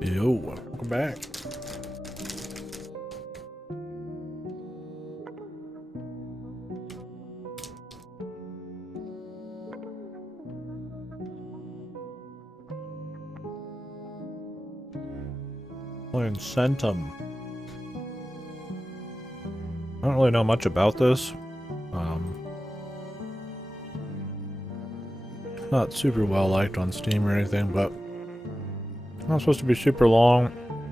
Yo, welcome back. Playing Centum. I don't really know much about this. Not super well liked on Steam or anything, but it's not supposed to be super long,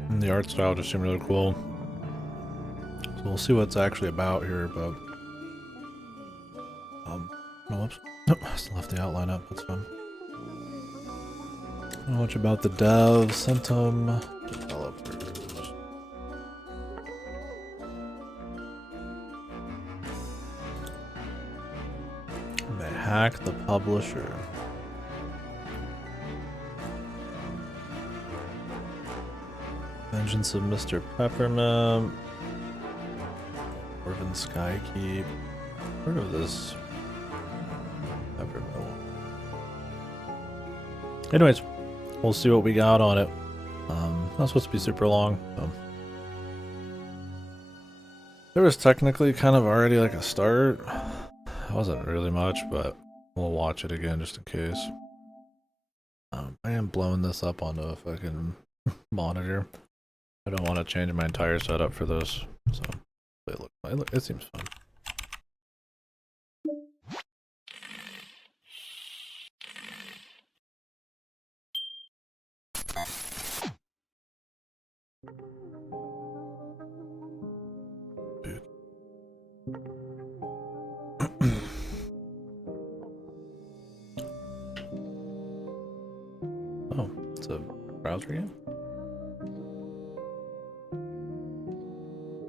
and the art style just seemed really cool. So we'll see what it's actually about here, but oh, whoops. Nope, I still left the outline up, that's fine. I don't know much about the dev, Centum, developers. They hack the publisher. Vengeance of Mr. Peppermint. Orphan Skykeep. Heard of this Peppermint one. Anyways, we'll see what we got on it. Not supposed to be super long, so. There was technically kind of already like a start. It wasn't really much, but we'll watch it again just in case. I am blowing this up onto a fucking monitor. I don't want to change my entire setup for this, so it seems fun. Oh, it's a browser game?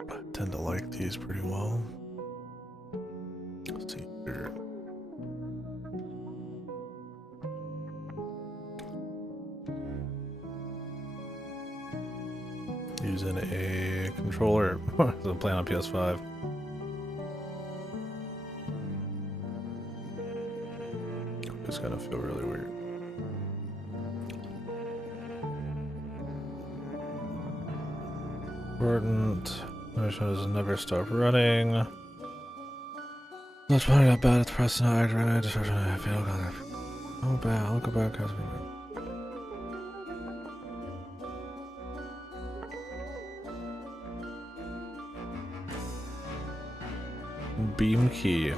I tend to like these pretty well. Let's see here. Using a controller. I'm playing on PS5. It's gonna feel really weird. Important. Mission is never stop running. Let's find out bad at the press not act right. Destruction. I feel kind oh bad. I'll go back. Beam key.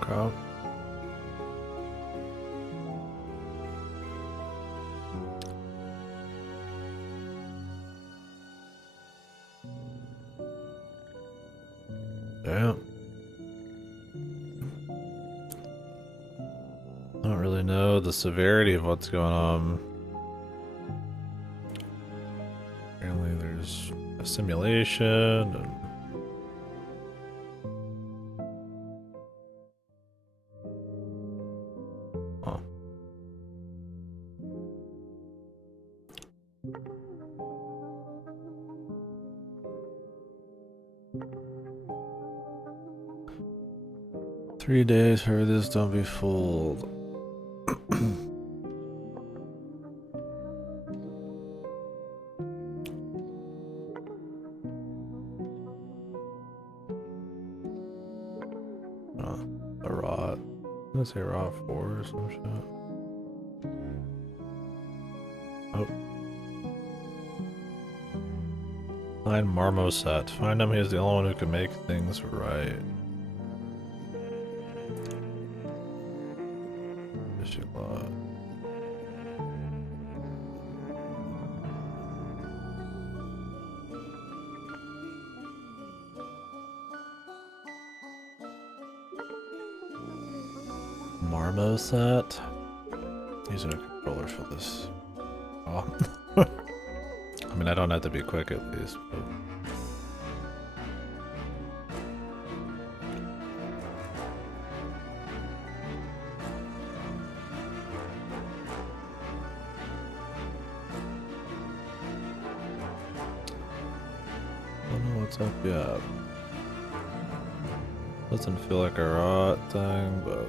Crowd. Damn. I don't really know the severity of what's going on. Apparently there's a simulation and huh. 3 days for this, don't be fooled. A rot. I'm gonna say rot 4 or some shit. Oh. Find Marmoset. Find him, he's the only one who can make things right. Fishing lot. Marmoset. Using a controller for this. Oh. I mean, I don't have to be quick at least, but... I don't know what's up yet. Doesn't feel like a rot thing, but...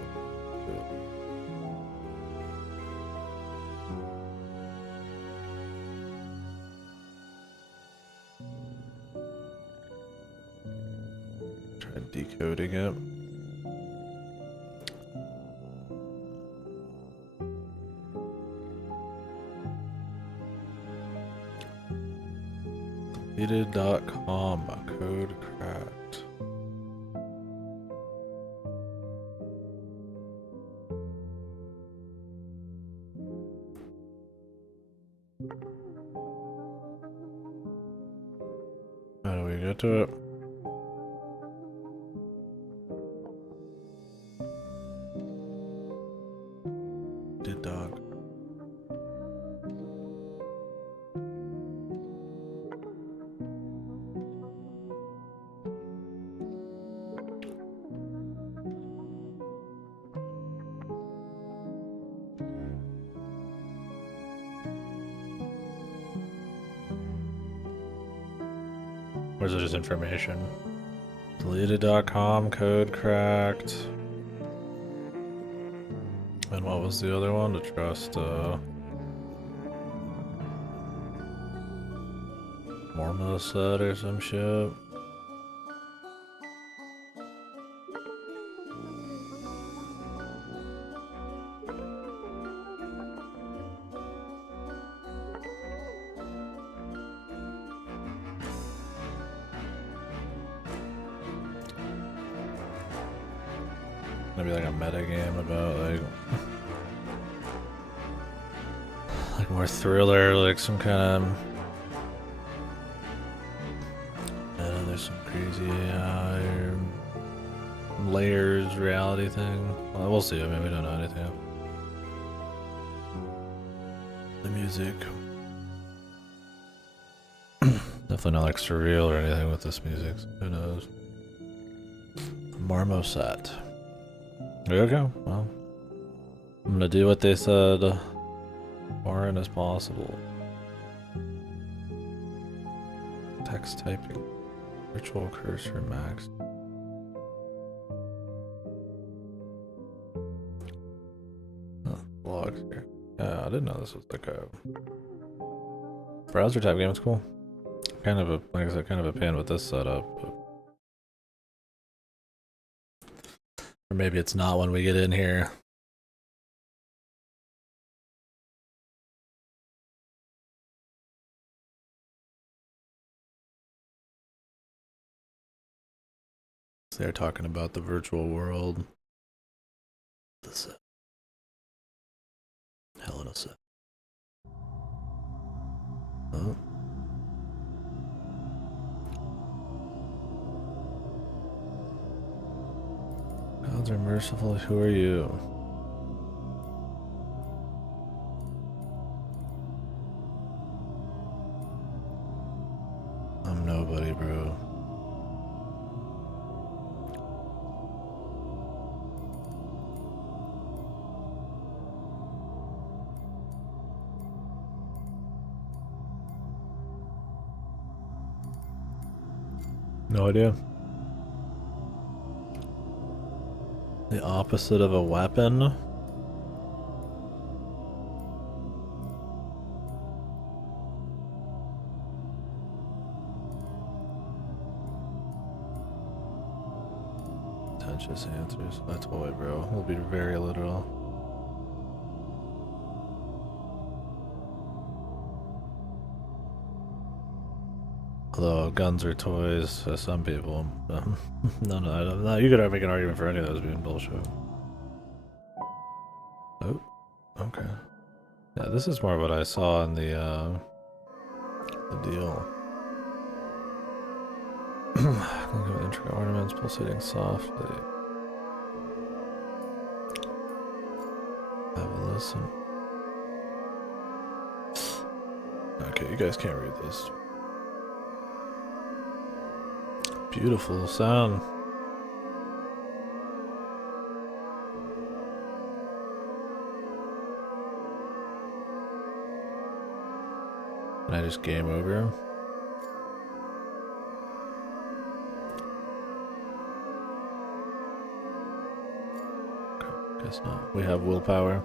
Try decoding it. Deleted.com, code cracked. How do we get to it? Did dog. Or is it just information? Deleted.com, code cracked. And what was the other one? To trust, Marmoset or some shit. Maybe like a meta game about like more thriller, like some kind of there's some crazy layers reality thing. Well, we'll see. I mean, we don't know anything. The music definitely not like surreal or anything with this music. So who knows? Marmoset. There we go. Well, I'm gonna do what they said. Foreign as possible. Text typing. Virtual cursor max. Logs here. Yeah, I didn't know this was like a browser type game. It's cool. Kind of a, like I said, kind of a pain with this setup. But... Or maybe it's not when we get in here. They're talking about the virtual world. This hell in a set. Oh. Gods are merciful. Who are you? I'm nobody, bro. No idea. The opposite of a weapon? Pretentious answers. That's why, bro. We'll be very literal. Although guns are toys to some people. No, you could make an argument for any of those being bullshit. Oh, okay. Yeah, this is more what I saw in the deal. Intricate ornaments pulsating softly. Have a listen. Okay, you guys can't read this. Beautiful sound. Can I just game over? Okay, guess not. We have willpower.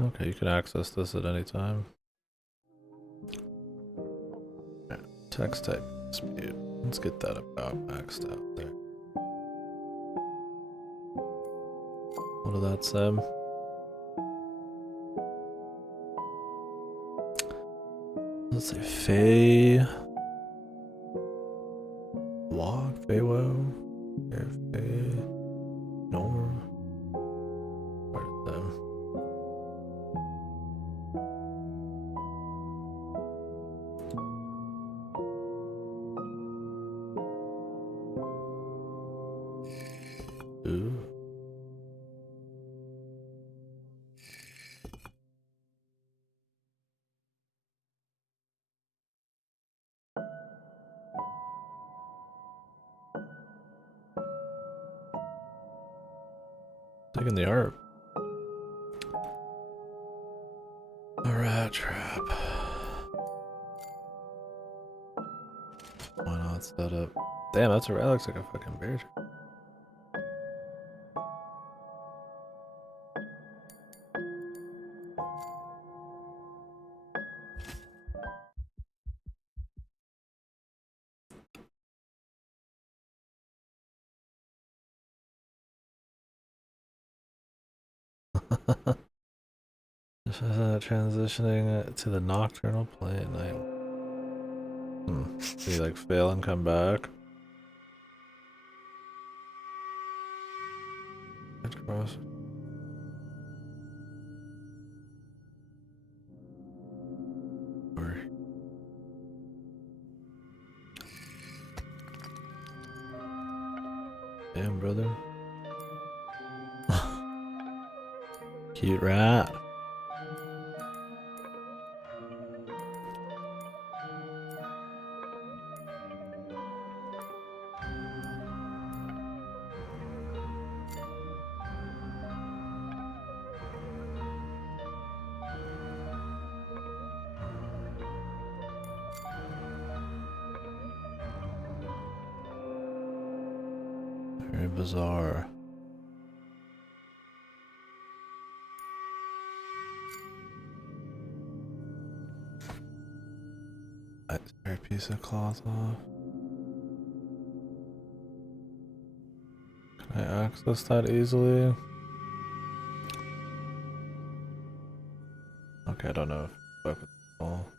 Okay, you can access this at any time. Text type speed. Let's get that about maxed out there. What did that say? Let's say Fey Walk, Feywo, Fey Norm. Part of them. Ooh. Taking the art. A rat trap. Why not set up? Damn, that looks like a fucking bear trap. Transitioning to the nocturnal plane at night. Did he like fail and come back? Cross. Damn, brother. Cute rat. Very bizarre. I tear a piece of cloth off. Can I access that easily? Okay, I don't know if I fuck with the ball.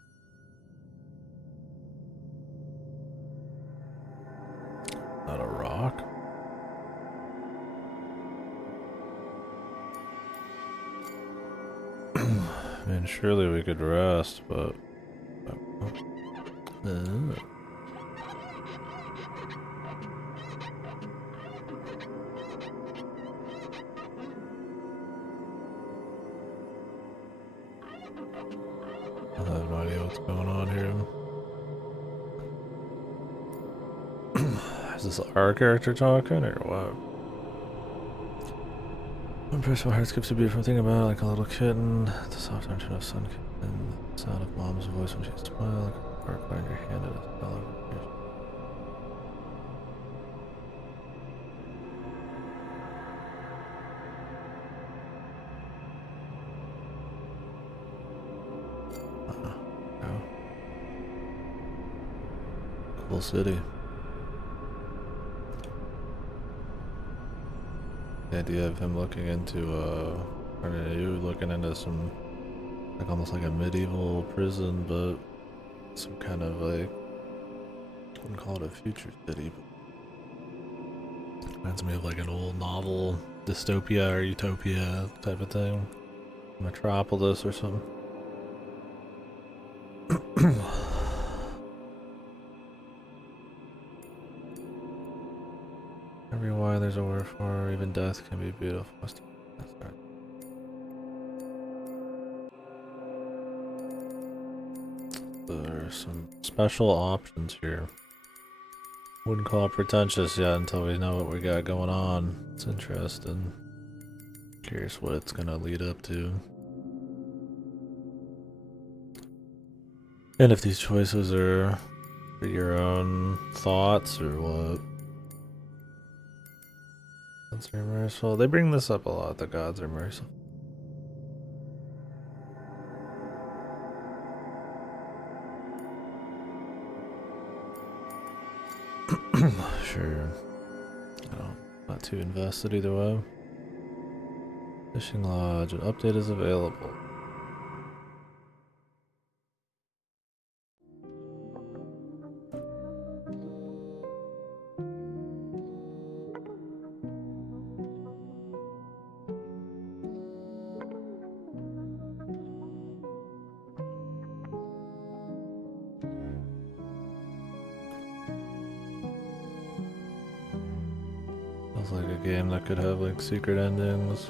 Not a rock? I mean, surely we could rest, but... I have no idea what's going on here. Is this our character talking, or what? One person heart skips a beat from thinking about it like a little kitten. The soft tension of sun and the sound of mom's voice when she smiles, like a sparkler in your hand and a spell over your Cool city. The idea of him looking into or you looking into some like almost like a medieval prison, but some kind of like I wouldn't call it a future city, but reminds me of like an old novel dystopia or utopia type of thing. Metropolis or something. there's a word for, even death can be beautiful. There's some special options here. Wouldn't call it pretentious yet until we know what we got going on. It's interesting. Curious what it's gonna lead up to. And if these choices are for your own thoughts or what. Gods are merciful. They bring this up a lot, the gods are merciful. Sure. Not too invested either way. Fishing Lodge, an update is available. Sounds like a game that could have like secret endings.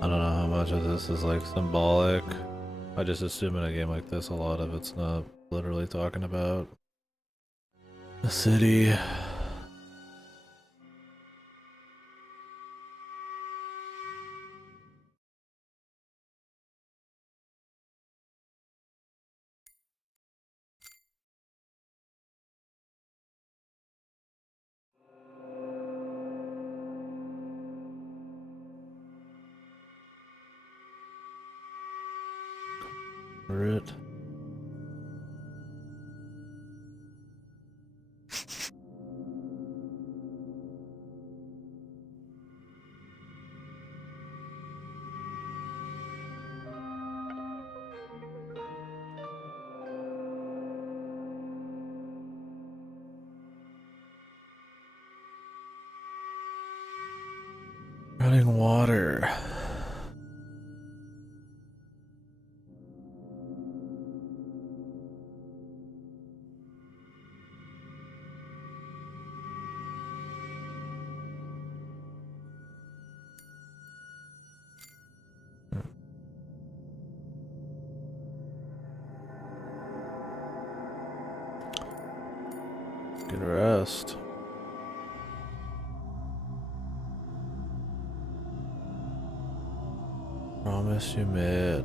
I don't know how much of this is like symbolic. I just assume in a game like this a lot of it's not literally talking about the city. It. Running water. Good rest. Promise you made.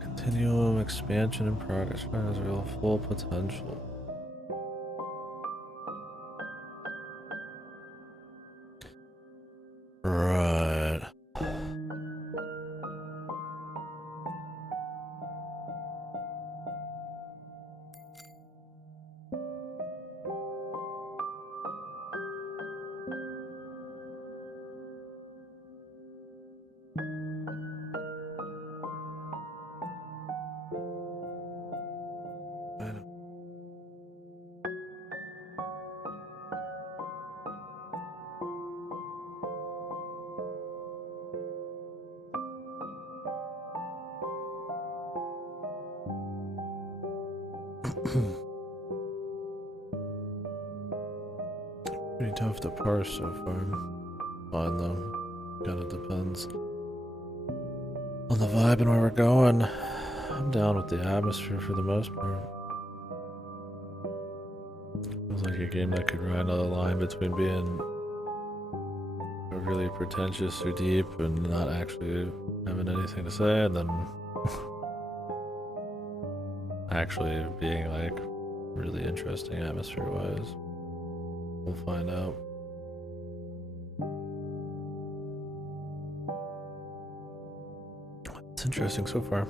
Continuum expansion and progress has real full potential. Right. Pretty tough to parse so far. Find them. Kind of depends on the vibe and where we're going. I'm down with the atmosphere for the most part. Feels like a game that could ride on the line between being really pretentious or deep and not actually having anything to say, and then actually being like really interesting atmosphere wise. We'll find out. It's interesting so far.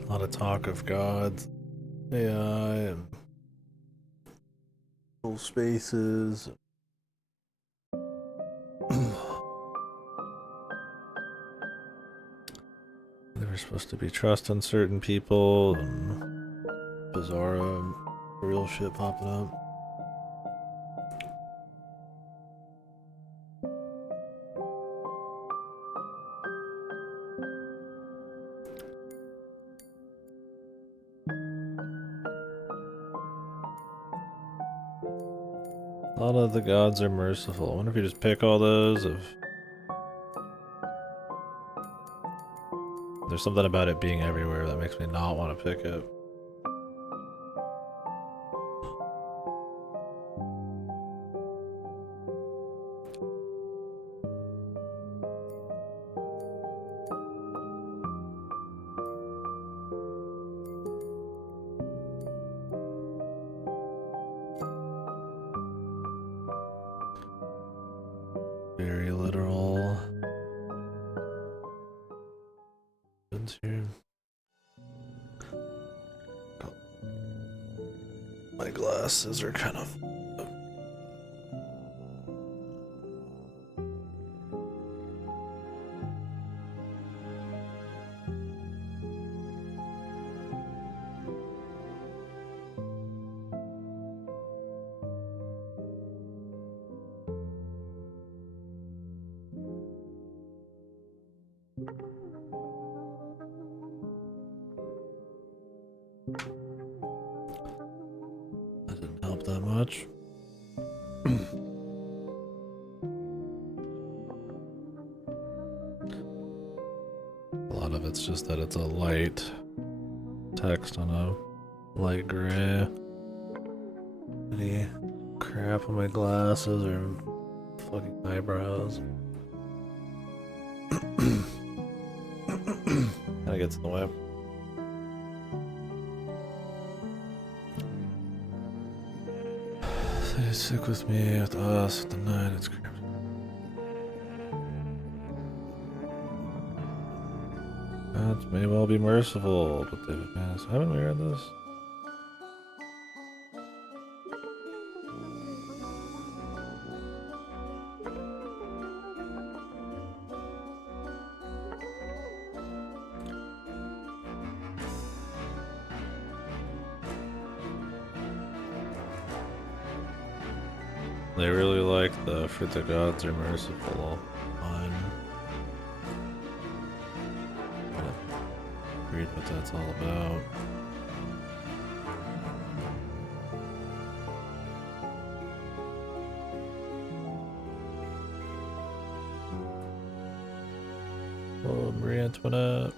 A lot of talk of gods, AI, and full spaces. There was supposed to be trust in certain people, and bizarre real shit popping up. A lot of the gods are merciful. I wonder if you just pick all those. If there's something about it being everywhere that makes me not want to pick it. Very literal. Here. Oh. My glasses are kind of. That didn't help that much. A lot of it's just that it's a light text on a light gray. Any crap on my glasses or fucking eyebrows. Kinda gets in the way. So stick with me, with us, with the night, it's creepy. Gods may well be merciful, but they've advanced. Haven't we read this? They really like the "for the gods are merciful" line. Read what that's all about. Oh, Marie Antoinette.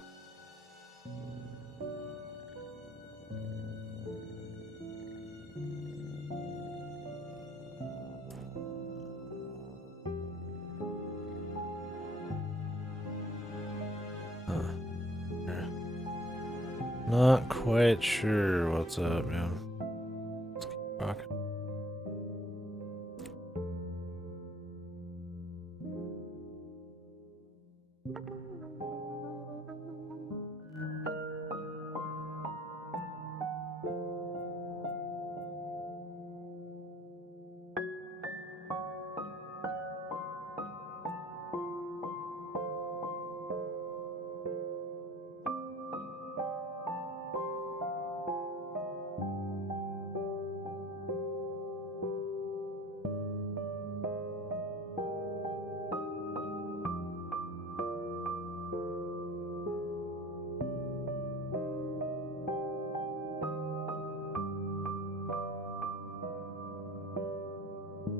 Not quite sure what's up, man. Let's keep rocking.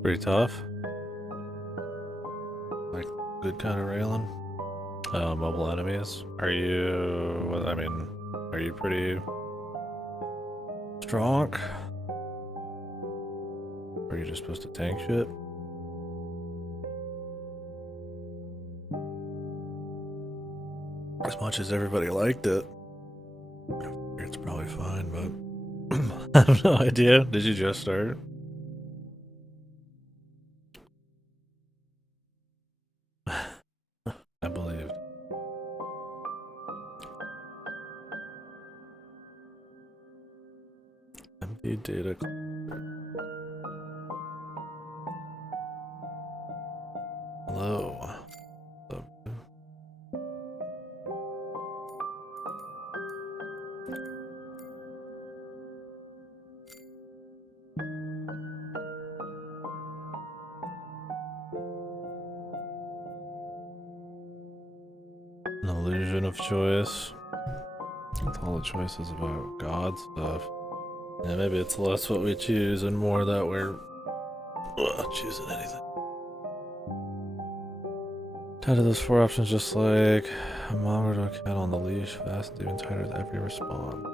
Pretty tough. Like, good kind of railing. Mobile enemies. Are you... Well, I mean, are you pretty strong? Or are you just supposed to tank shit? As much as everybody liked it, it's probably fine, but I have no idea. Did you just start? I believed. Empty data. Hello. An illusion of choice. With all the choices about God stuff. Yeah, maybe it's less what we choose and more that we're choosing anything. Tied to those 4 options, just like a mom or a cat on the leash, fast, even tighter with every response.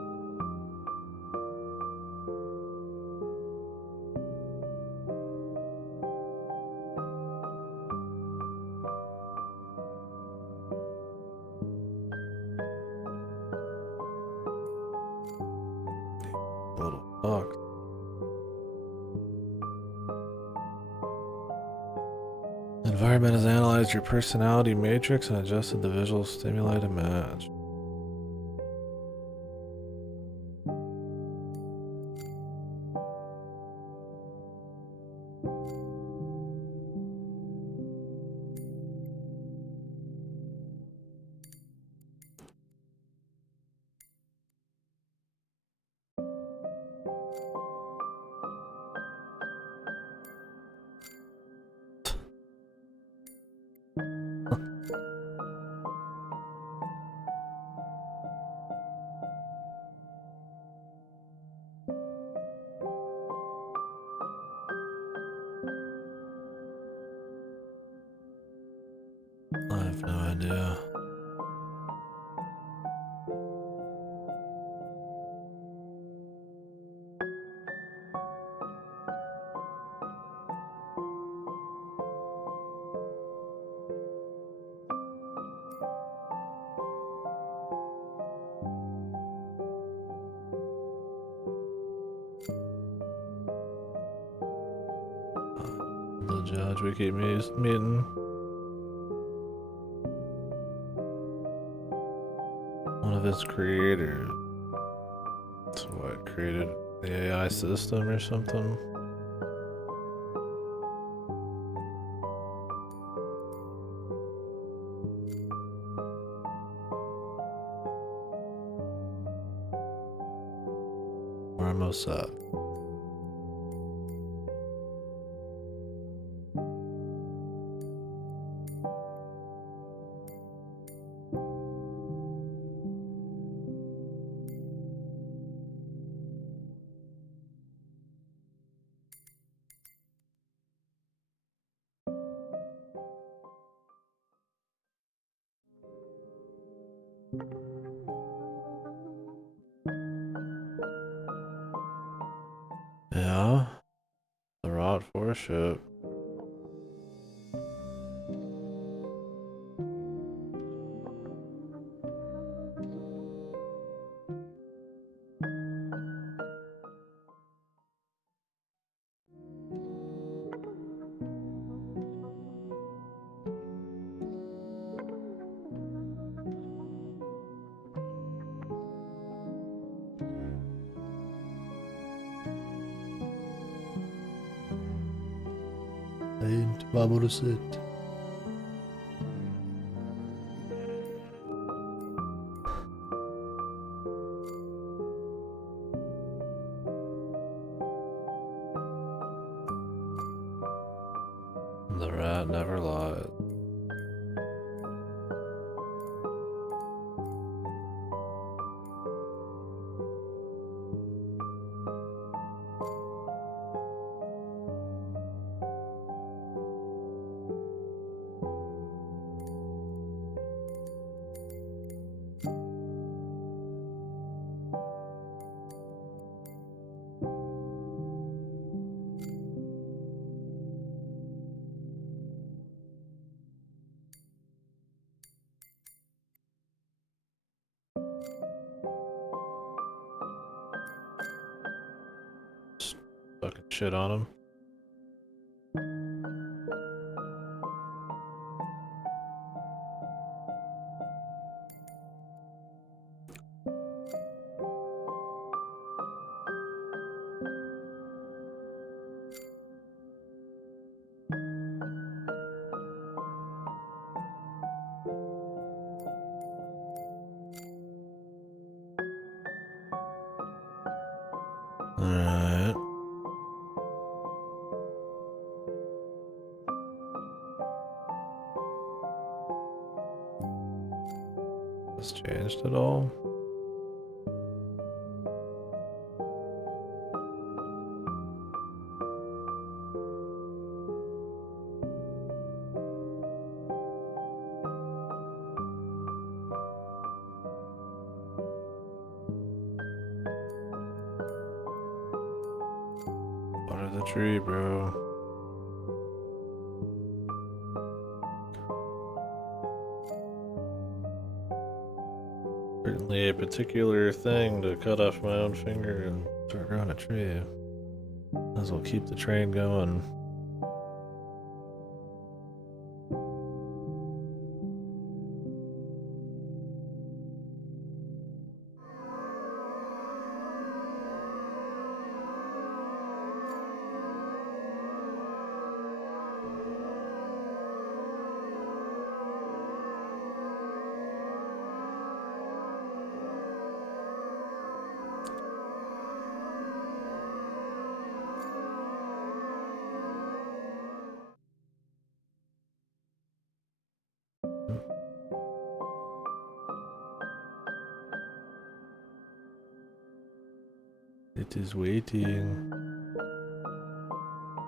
A little fucked. The environment has analyzed your personality matrix and adjusted the visual stimuli to match. I have no idea. The judge we keep meeting. One of its creators. So what, created the AI system or something? We're almost set. Yeah, the rot for ship. Ain't vamos it. The rat never lies. fucking shit on him. Alright. Has changed at all? Water the tree, bro. Certainly a particular thing to cut off my own finger and start growing a tree. Might as well keep the train going. It is waiting.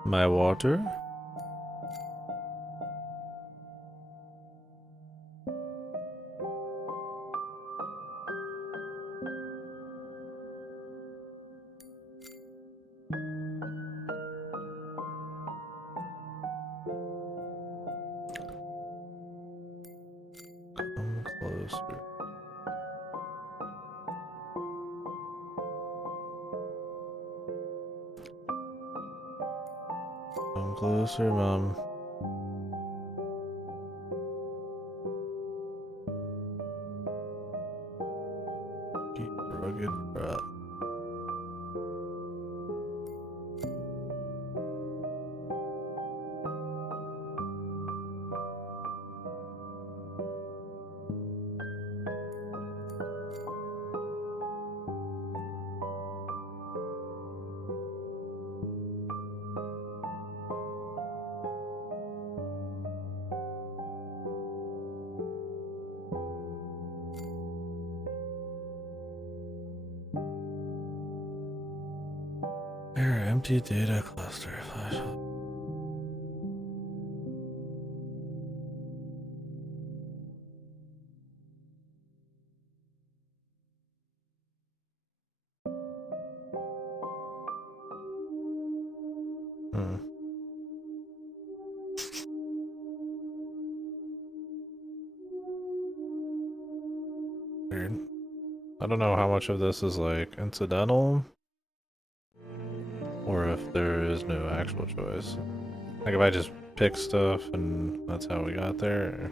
My water? Come closer. Come closer, Mom. Keep rugged rot. There, empty data cluster. Flash. Weird. I don't know how much of this is like incidental or if there is no actual choice. Like if I just pick stuff and that's how we got there.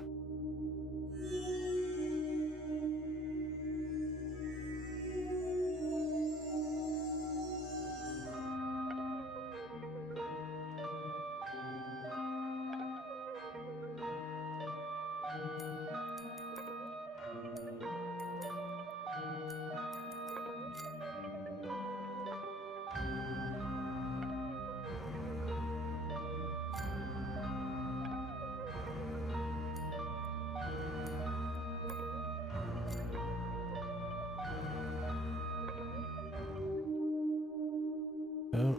Yeah.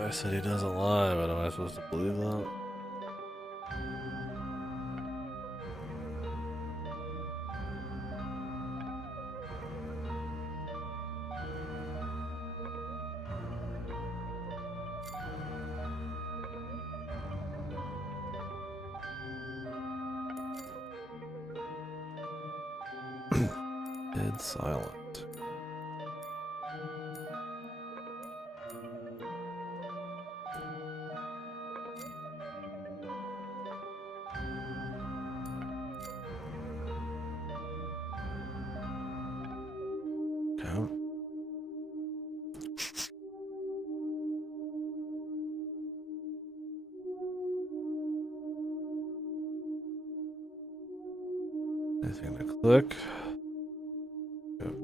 I said he doesn't lie, but am I supposed to believe that? Dead silent. Okay. Anything to click? Yep.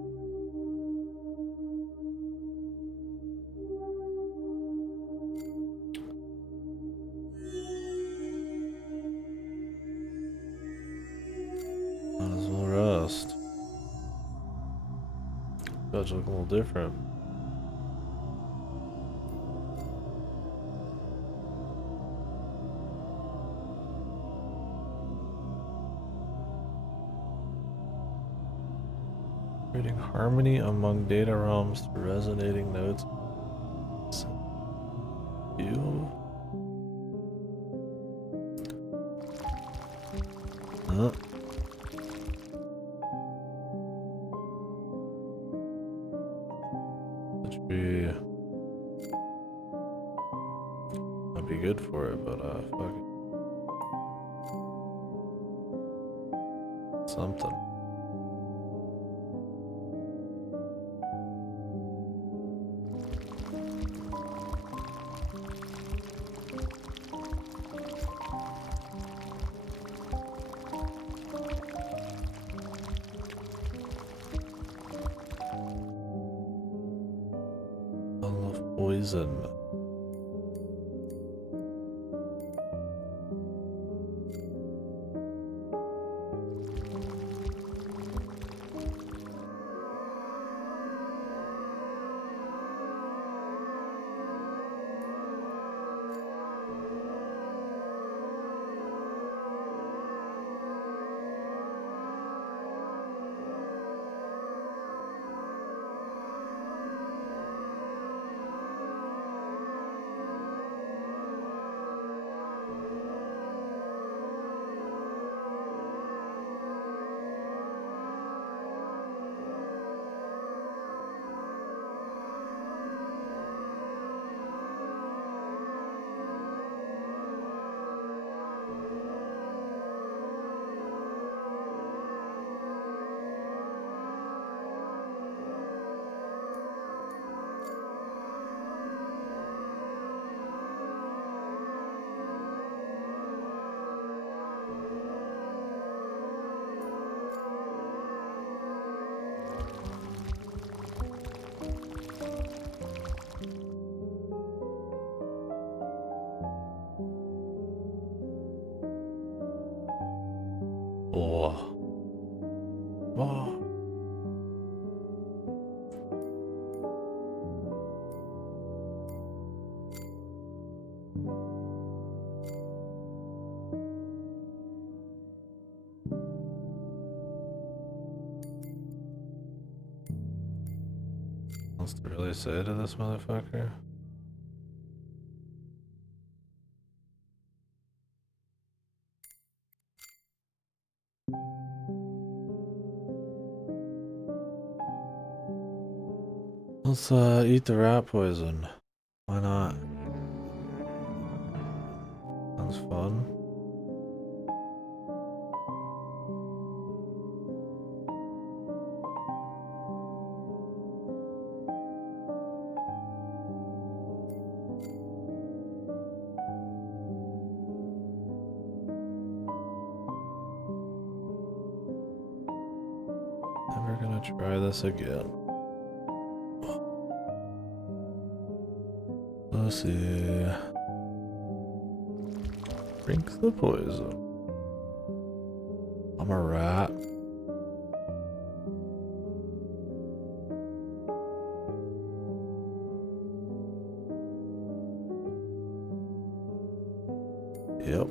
Might as well rest. Judge look a little different. Creating harmony among data realms through resonating notes. You? Huh? That should be... Might be good for it, but fuck it. Something. I love poison. Oh. Oh. What's to really say to this motherfucker? Let's eat the rat poison. Why not? Sounds fun. Never gonna try this again. Let's see. Drink the poison. I'm a rat. Yep.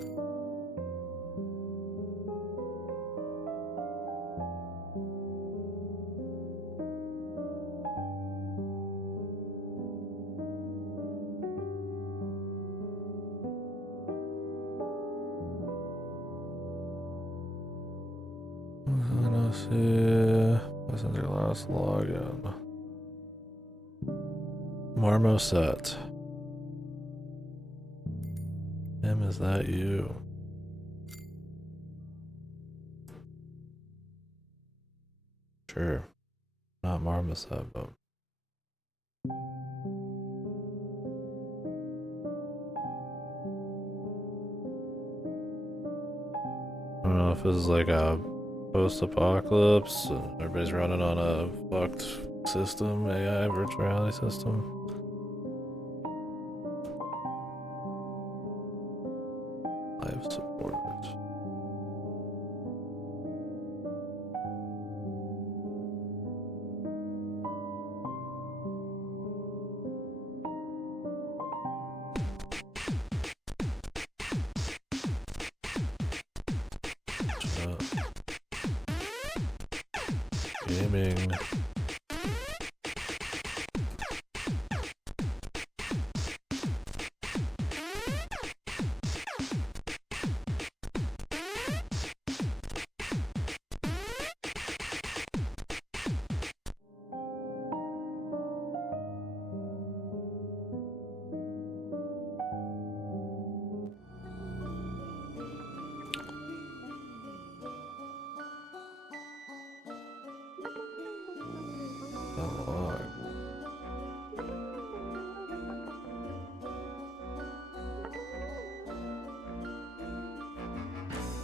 Let's see. This is your last login. Marmoset. Em, is that you? Sure. Not Marmoset, but... I don't know if this is like a post-apocalypse and everybody's running on a fucked system, AI virtual reality system. Life support. Gaming.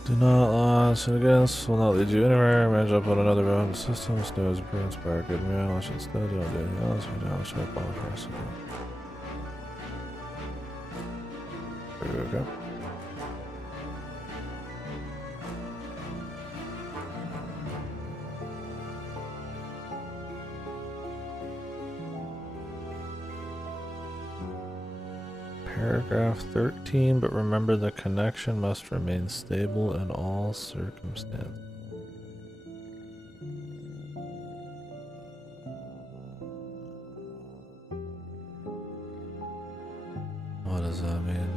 Do not launch it against, will not lead you anywhere. Manage up on another broken system. Snow is pretty inspired. Good man. Launch instead. Don't do anything else. You don't show up all the rest of it. There we go. Paragraph 13, but remember the connection must remain stable in all circumstances. What does that mean?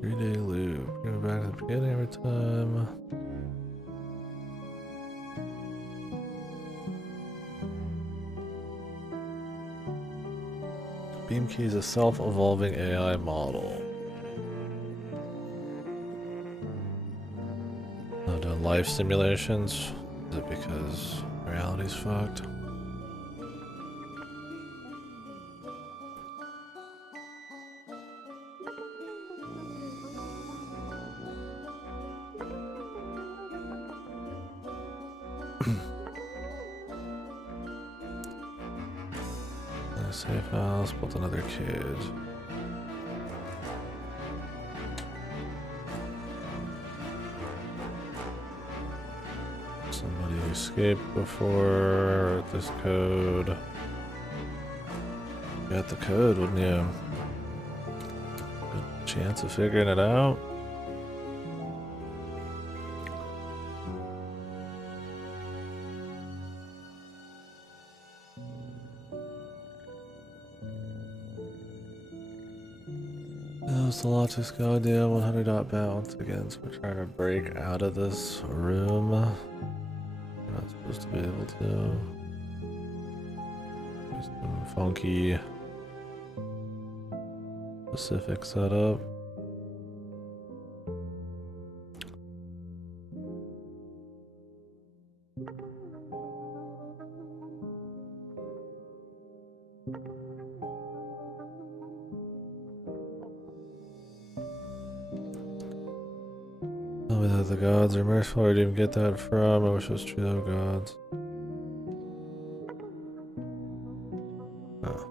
Three-day loop. Go back to the beginning every time. Beamkey is a self-evolving AI model. I've done life simulations. Is it because reality's fucked? Safe house, built another cage. Somebody escaped before. Wrote this code. You got the code, wouldn't you? Good chance of figuring it out. The Lotus Goddamn 100 dot bounce again, so we're trying to break out of this room. We're not supposed to be able to. There's some funky specific setup. Tell me that the gods are merciful. Where do you even get that from? I wish it was true though, gods. Oh.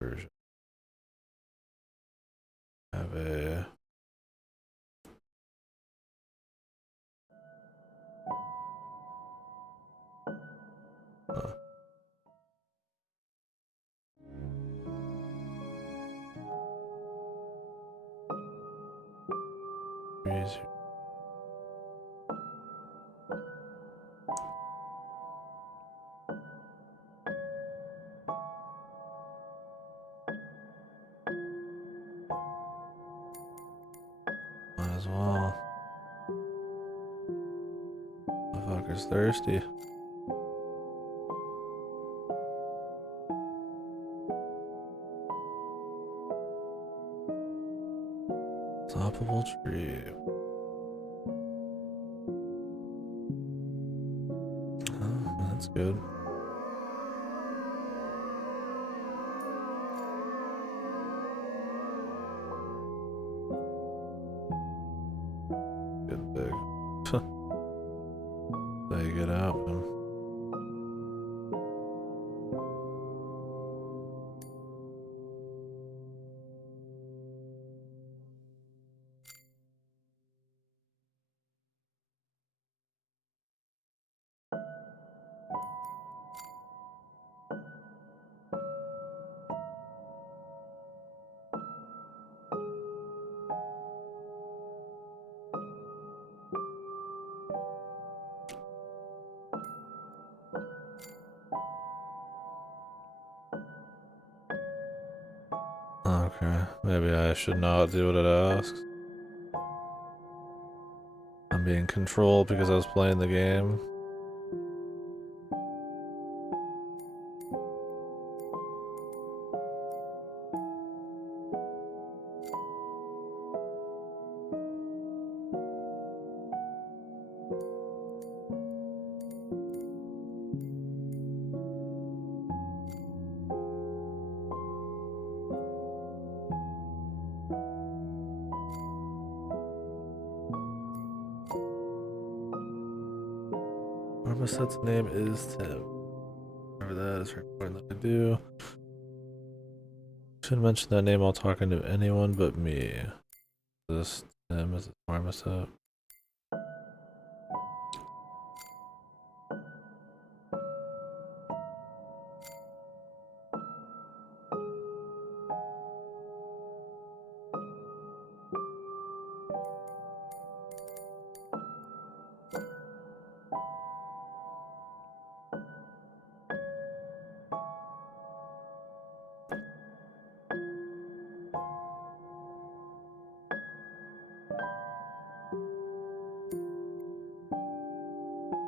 version. Have a easy. Might as well. Motherfucker's thirsty. Toppable tree. Oh, that's good. Good big. They get out, man. Okay, maybe I should not do what it asks. I'm being controlled because I was playing the game. Marmoset's name is Tim. Whatever that is important that I do. Shouldn't mention that name while talking to anyone but me. This Tim is a Marmoset.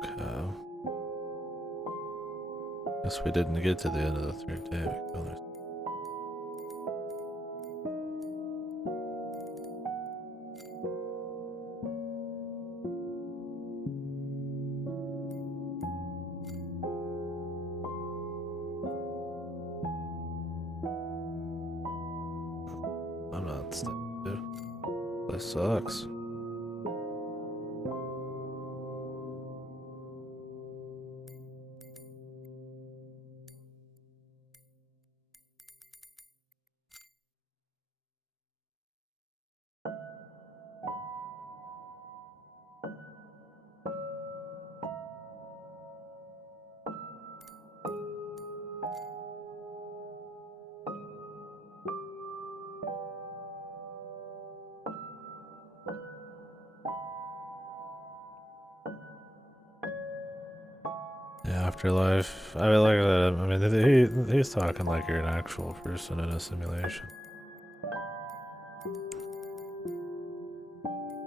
Okay. Guess we didn't get to the end of the third day. I'm not staying, dude. That sucks. Yeah, afterlife. I mean, like that. I mean, he's talking like you're an actual person in a simulation.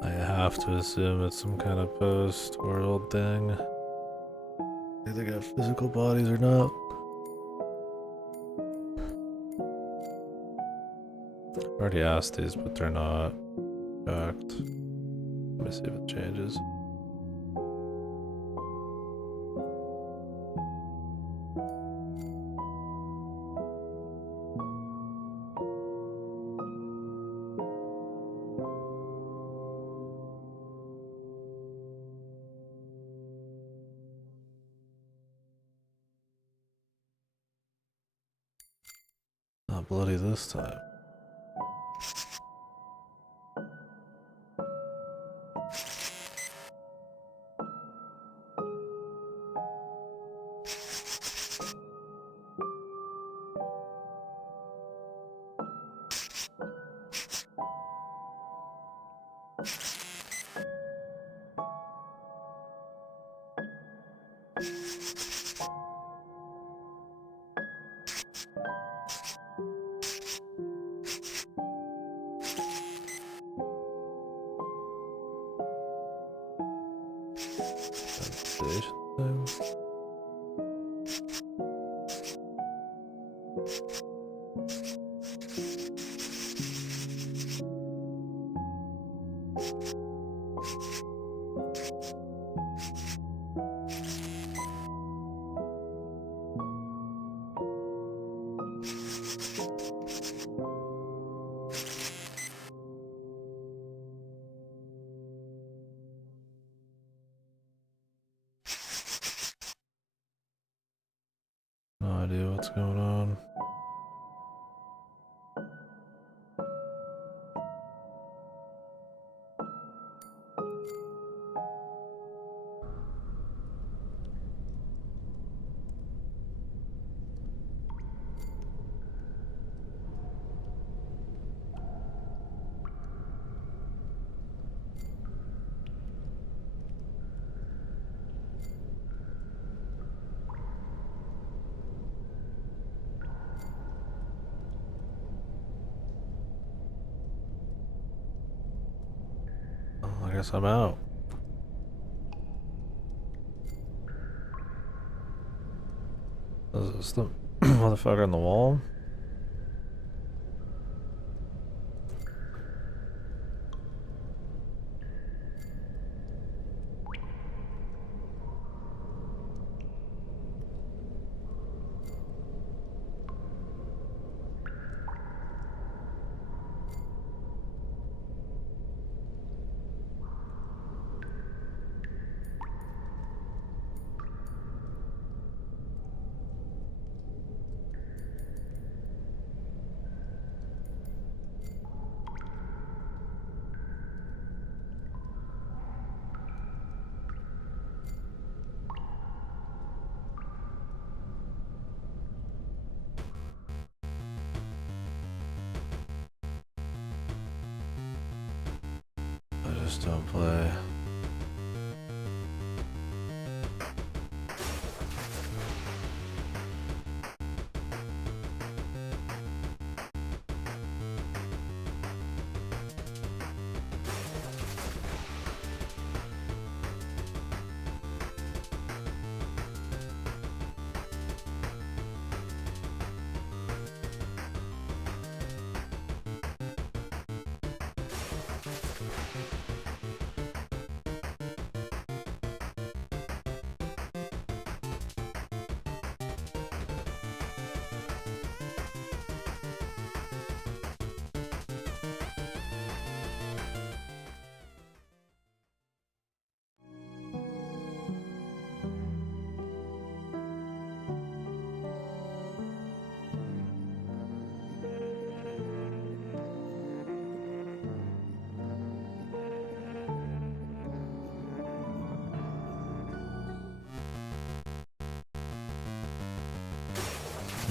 I have to assume it's some kind of post-world thing. Do they got physical bodies or not? I already asked these, but they're not checked. Let me see if it changes. Not bloody this time. Thing. No idea what's going on. I guess I'm out. Is this the motherfucker on the wall? I just don't play.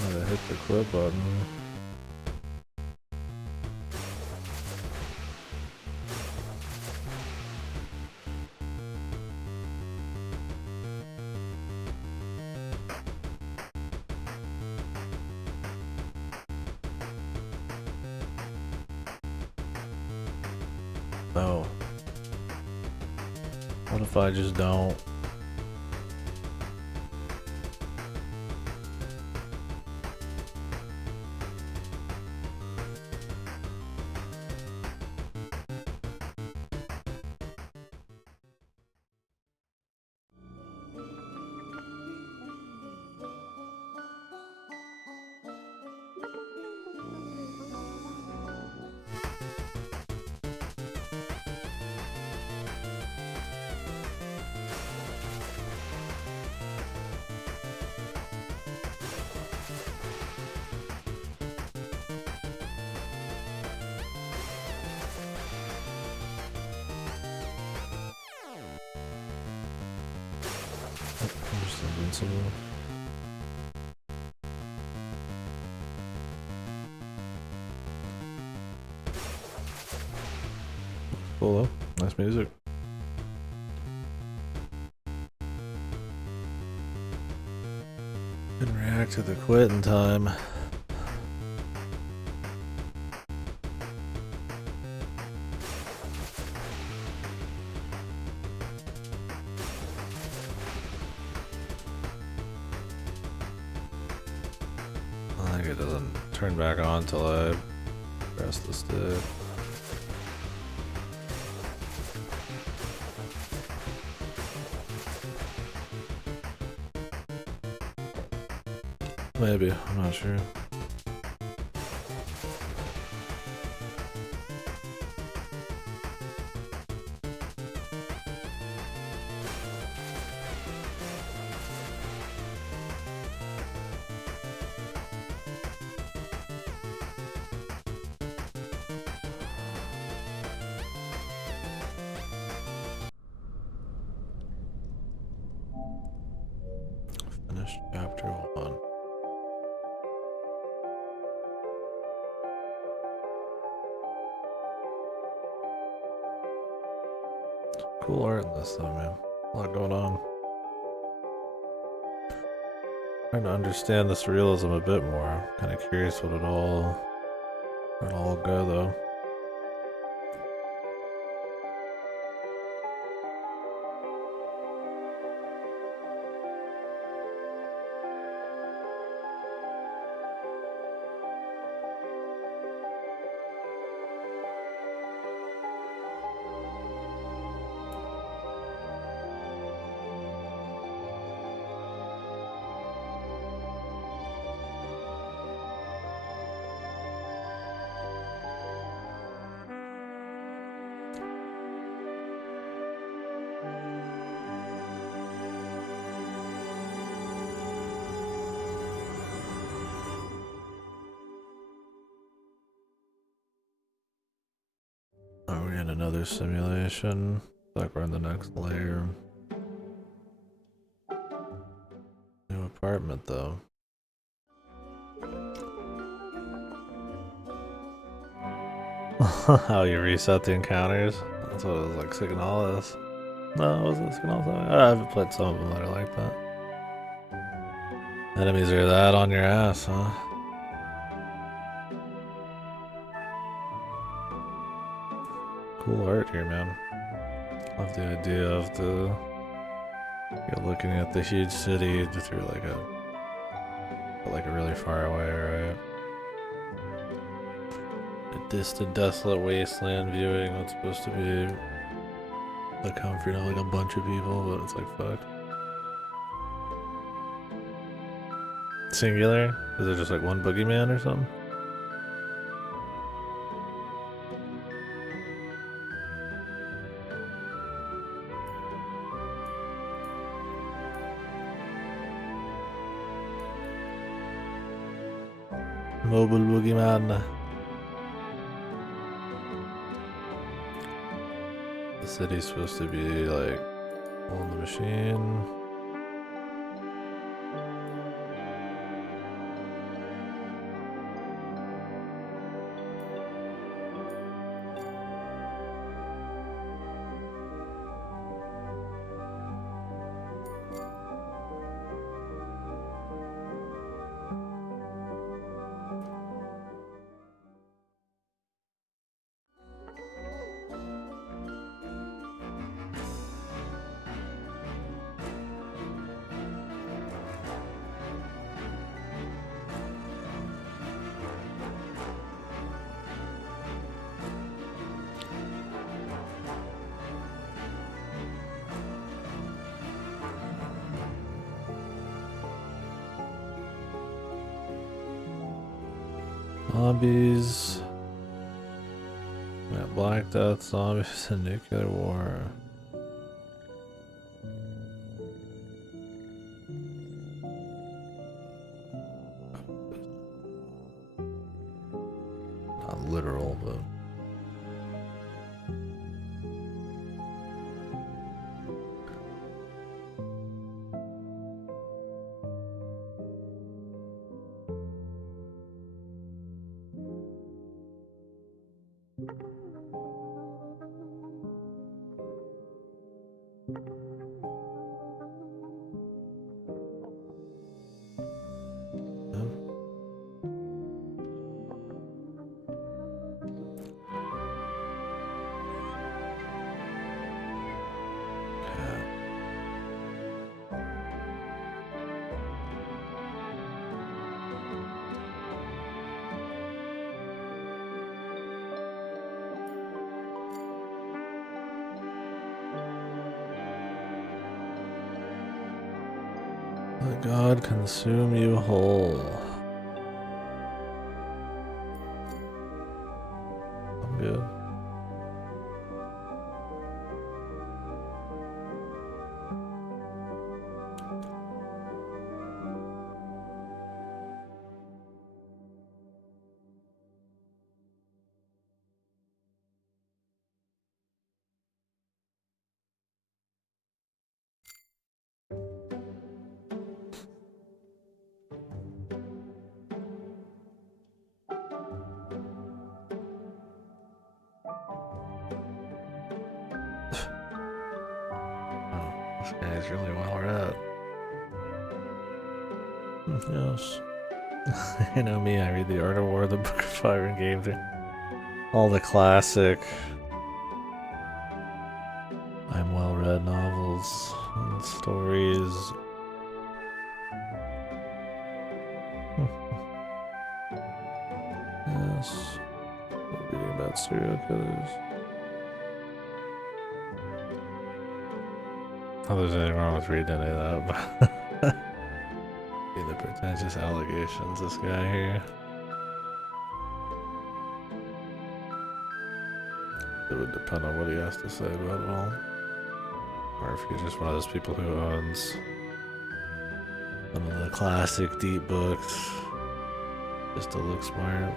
I hit the quit button. Oh. What if I just don't? just invincible. Cool though. Nice music. Didn't react to the quitting time. I think it doesn't turn back on till I press the stick. Maybe, I'm not sure. Finished chapter 1. Cool art in this though, man. A lot going on. Trying to understand this realism a bit more. Kind of curious where it'll all go though. Oh, we're in another simulation. Like we're in the next layer. New apartment though. How you reset the encounters? That's what it was like sick and all this. No, was it sick and all that? I haven't played some of them that are like that. Enemies are that on your ass, huh? Cool art here, man. Love the idea of you're looking at the huge city through like a really far away, right? A distant, desolate wasteland viewing what's supposed to be the comfort of like a bunch of people, but it's like fuck. Singular? Is there just like one boogeyman or something? Mobile boogeyman. The city's supposed to be like on the machine. Zombies. Yeah, Black Death, zombies, and nuclear war. Not literal, but. Let God consume you whole. I'm good. This guy's really well read. Yes. You know me, I read The Art of War, The Book of Fire and Game, all the classic I'm well read novels and stories. Yes. Reading about serial killers. Not there's anything wrong with reading any of that, but the pretentious allegations, this guy here. It would depend on what he has to say about it all. Or if he's just one of those people who owns some of the classic deep books just to look smart.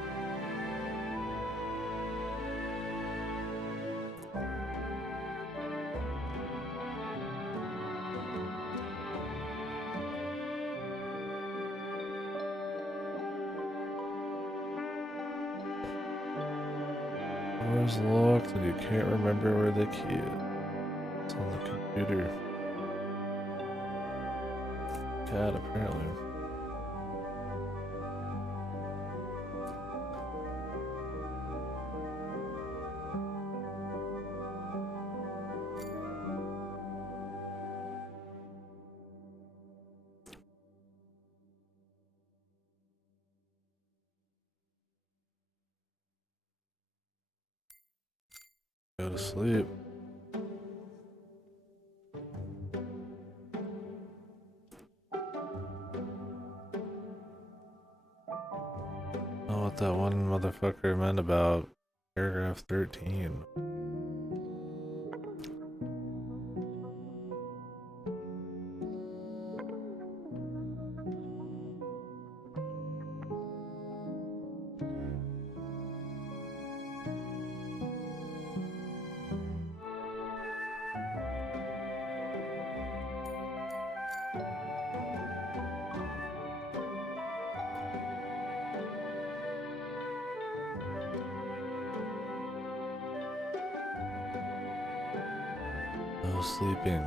Door's locked and you can't remember where the key is. It's on the computer. Cat, apparently. Go to sleep. Oh, what that one motherfucker meant about paragraph 13. No sleeping.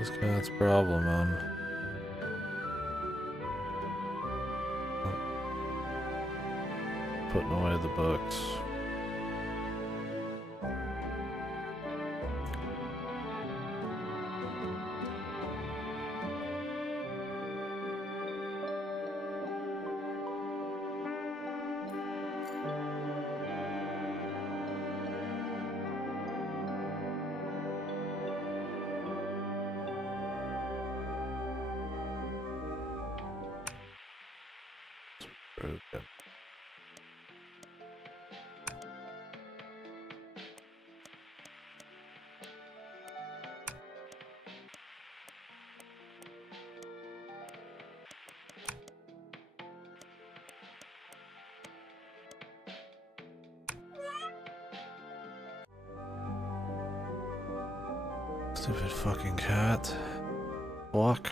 This cat's problem, man. Putting away the books. Broken. Stupid fucking cat. Walk.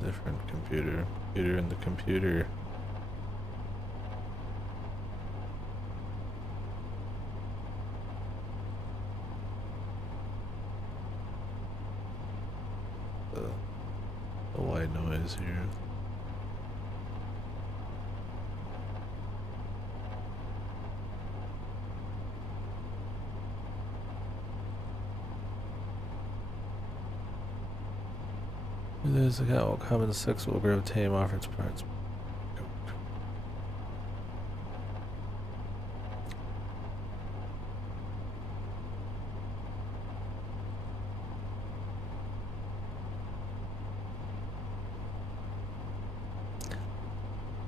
Different computer. Computer in the computer. The white noise here. There's a cat will come in 6 will grow tame off its parts.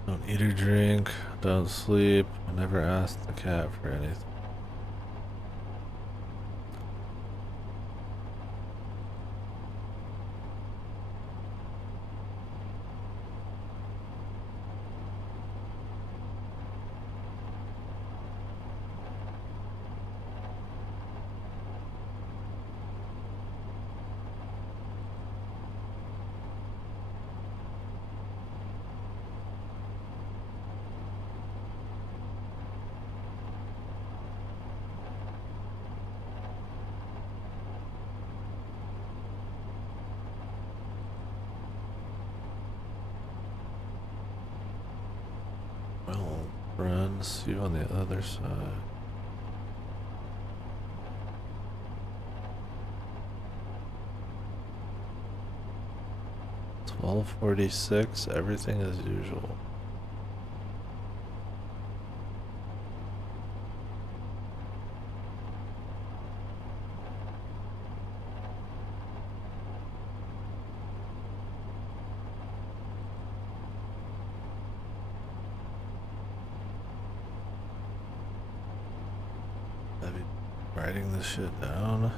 Don't eat or drink, don't sleep, never ask the cat for anything. Well, friends, see you on the other side. $12.46, everything as usual. I'd be writing this shit down.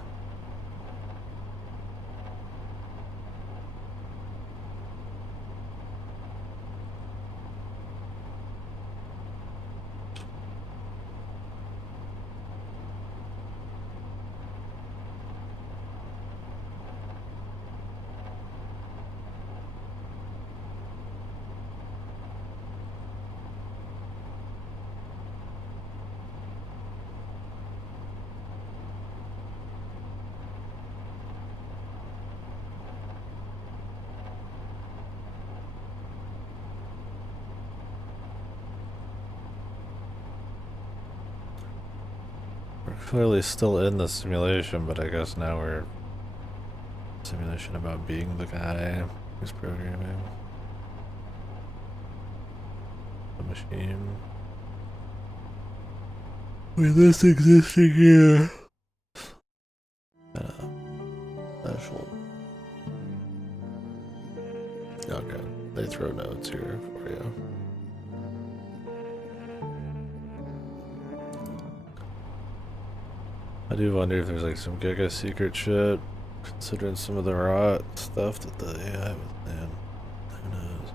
We're clearly still in the simulation, but I guess now we're simulation about being the guy who's programming the machine. With this existing here. Special. Okay, they throw notes here for you. I do wonder if there's like some giga secret shit, considering some of the rot stuff that the AI was in. Who knows?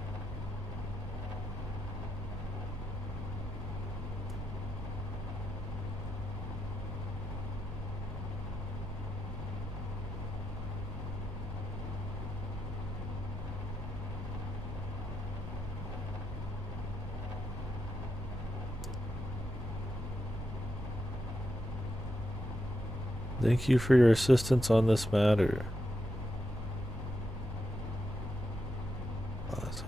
Thank you for your assistance on this matter. Awesome.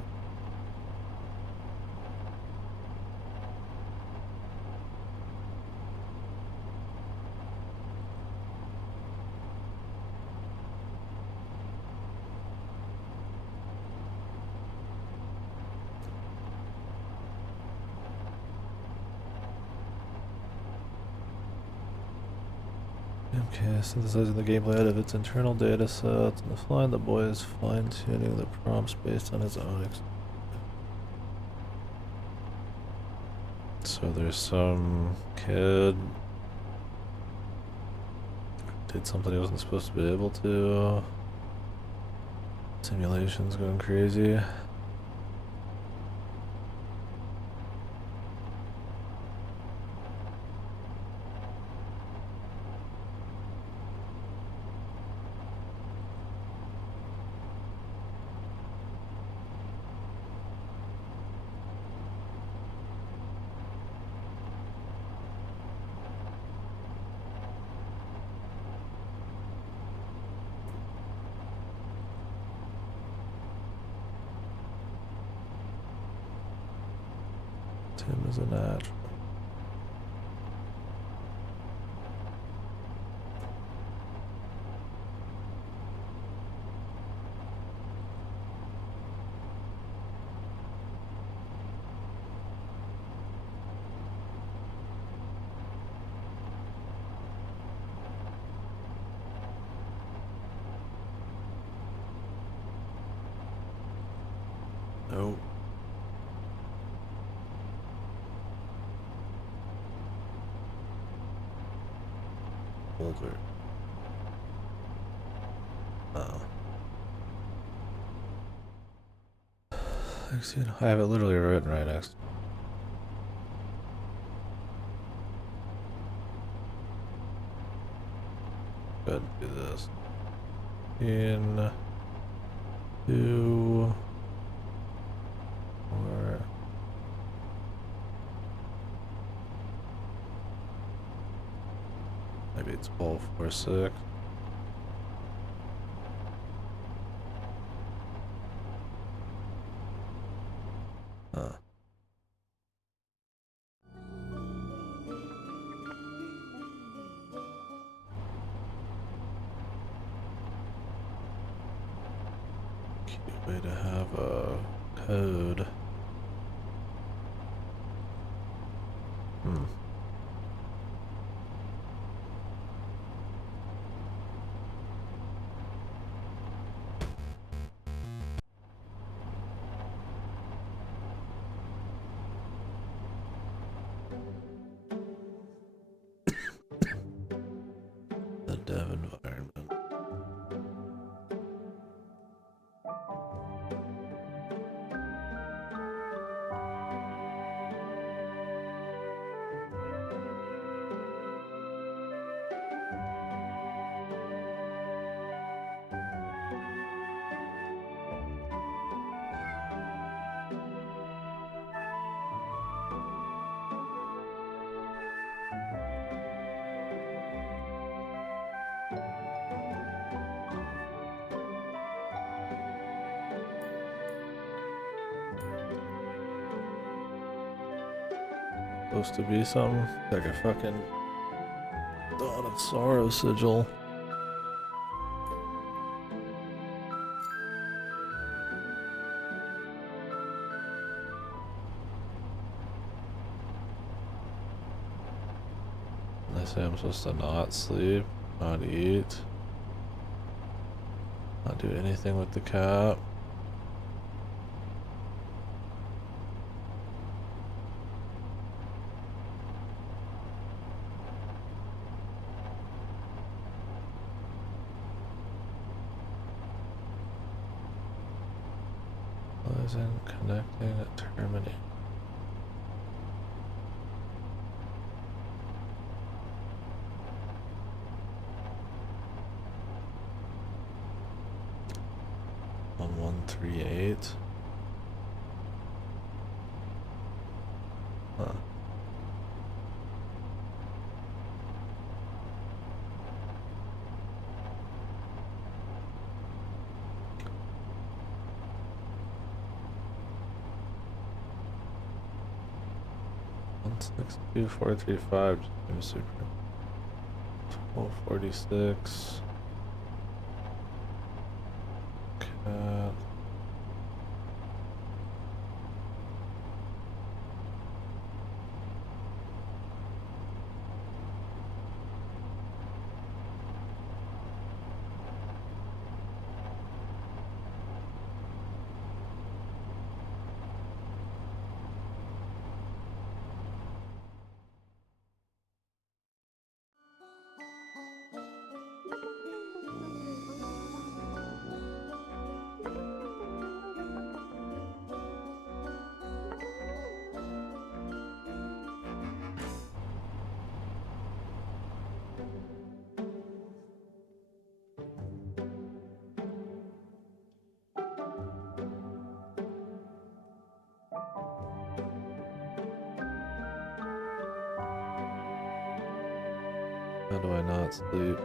Okay, synthesizing the gameplay out of its internal data sets. On the fly, the boy is fine-tuning the prompts based on his own So there's some kid did something he wasn't supposed to be able to. Simulation's going crazy. Tim is a natural. Nope. Older. Oh. I have it literally written right next. Go ahead and do this. In 2 or maybe it's 12 or 6. Huh. Cute way to have a code. The dev environment. Supposed to be something like a fucking Dawn of Sorrow sigil. They say I'm supposed to not sleep, not eat, not do anything with the cat. Closing, connecting, terminating. On 138. Huh. Six two 435. Super. 1246. Cat. How do I not sleep?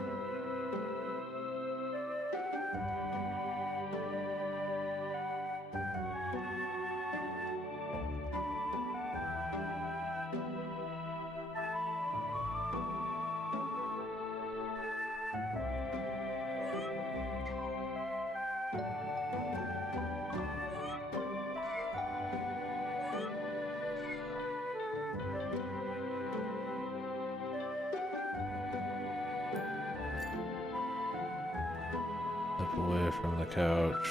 from the couch.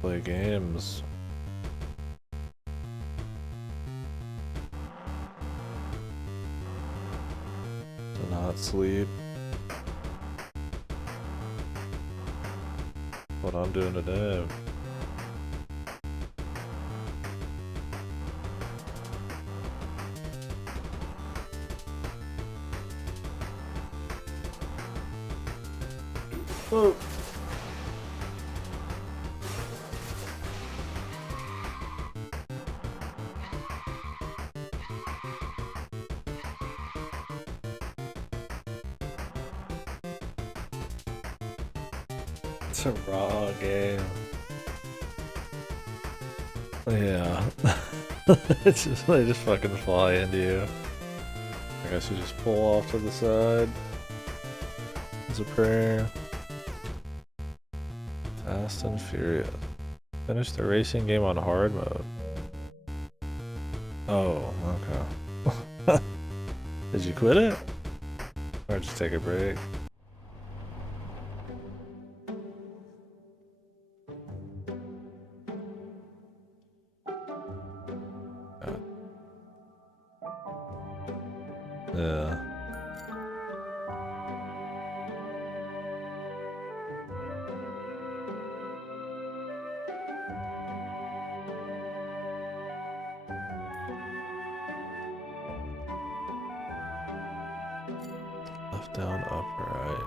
Play games. To not sleep. What I'm doing today. Oh. It's a raw game. Yeah. It's just they just fucking fly into you. I guess you just pull off to the side. It's a prayer. Fast and Furious. Finish the racing game on hard mode. Oh, okay. Did you quit it? Or just take a break? Yeah. Left, down, up, right.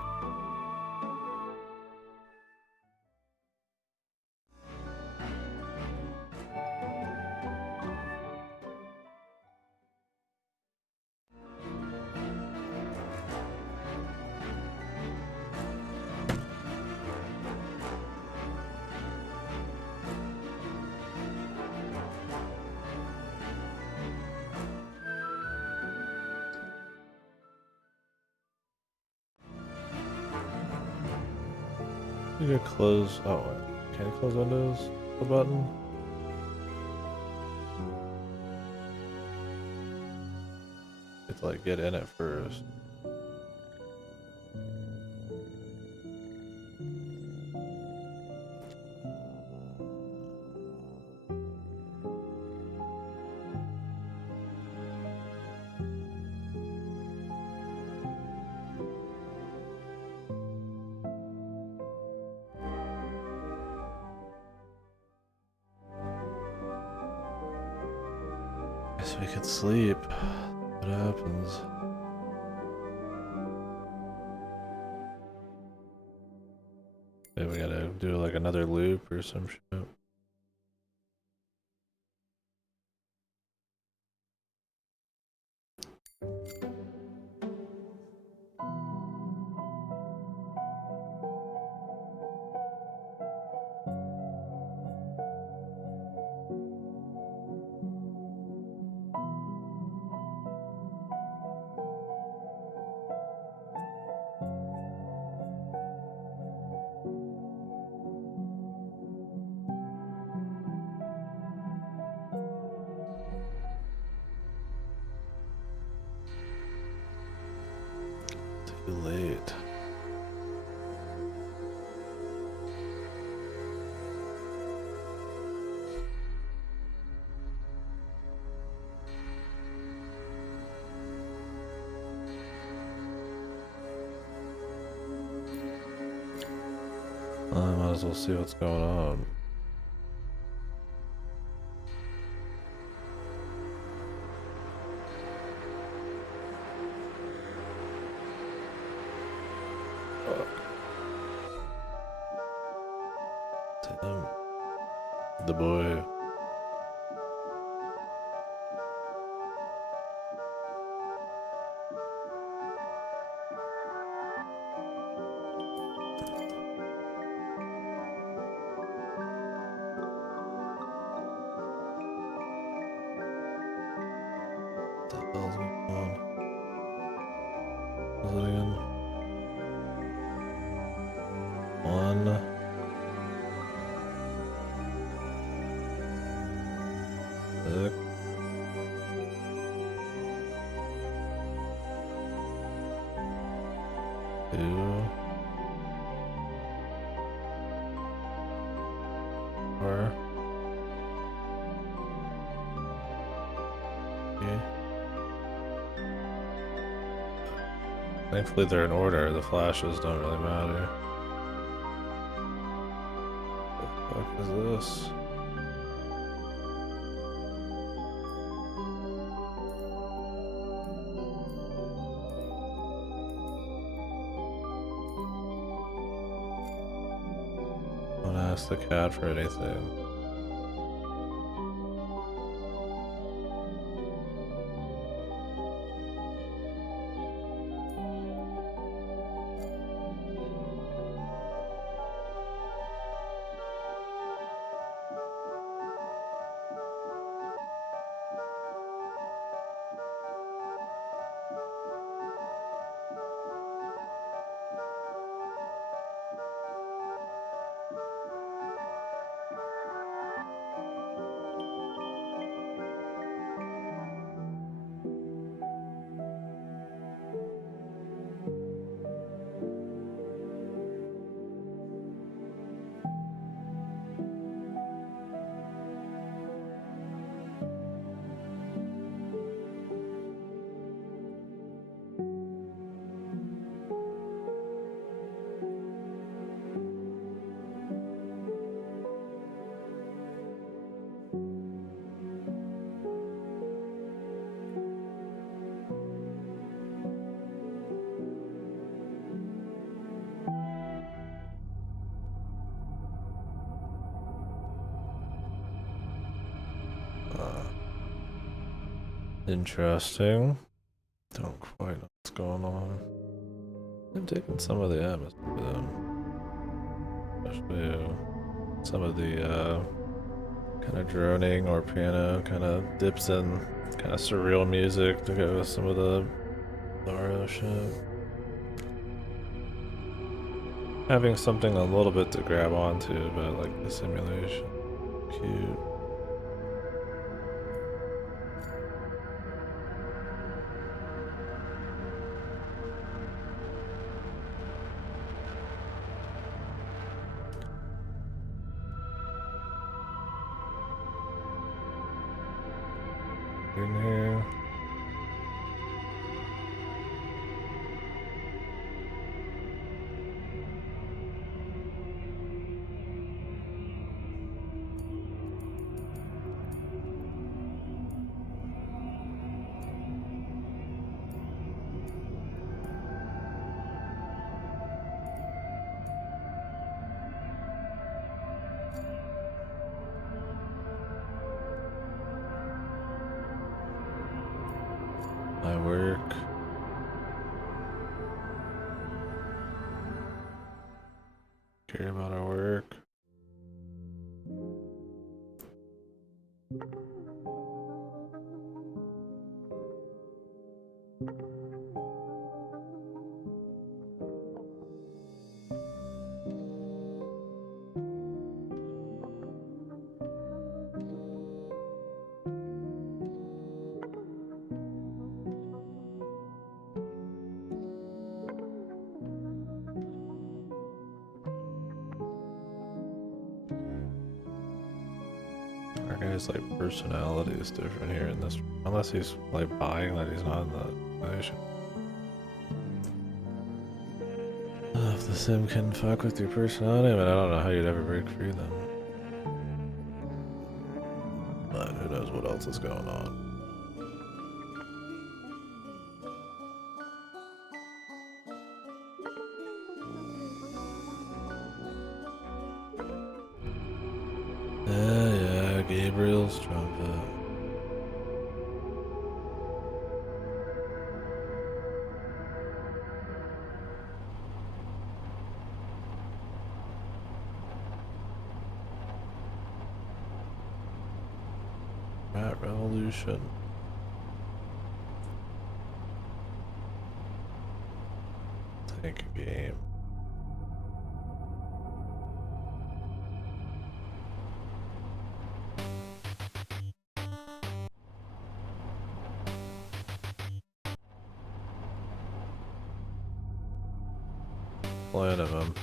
You could close. Oh, wait. Can you close windows? The button? You have to like get in it first. Guess we could sleep. What happens? Maybe we gotta do like another loop or some shit. Too late. I might as well see what's going on. Tim, the boy. What the hell's going on? What's it again? One. 2. Or thankfully they're in order, the flashes don't really matter. What the fuck is this? Don't ask the cat for anything. Interesting. Don't quite know what's going on. I'm taking some of the atmosphere, especially some of the kind of droning or piano kind of dips in kind of surreal music to go with some of the Dario shit. Having something a little bit to grab onto about like the simulation. Cute. In here. My work. Care about our work. Our guy's like personality is different here in this, unless he's like buying that he's not in the nation. If the sim can fuck with your personality, I mean, I don't know how you'd ever break free then. But who knows what else is going on. Yeah, Gabriel's trumpet. Rat Revolution. Tank game. plan of him.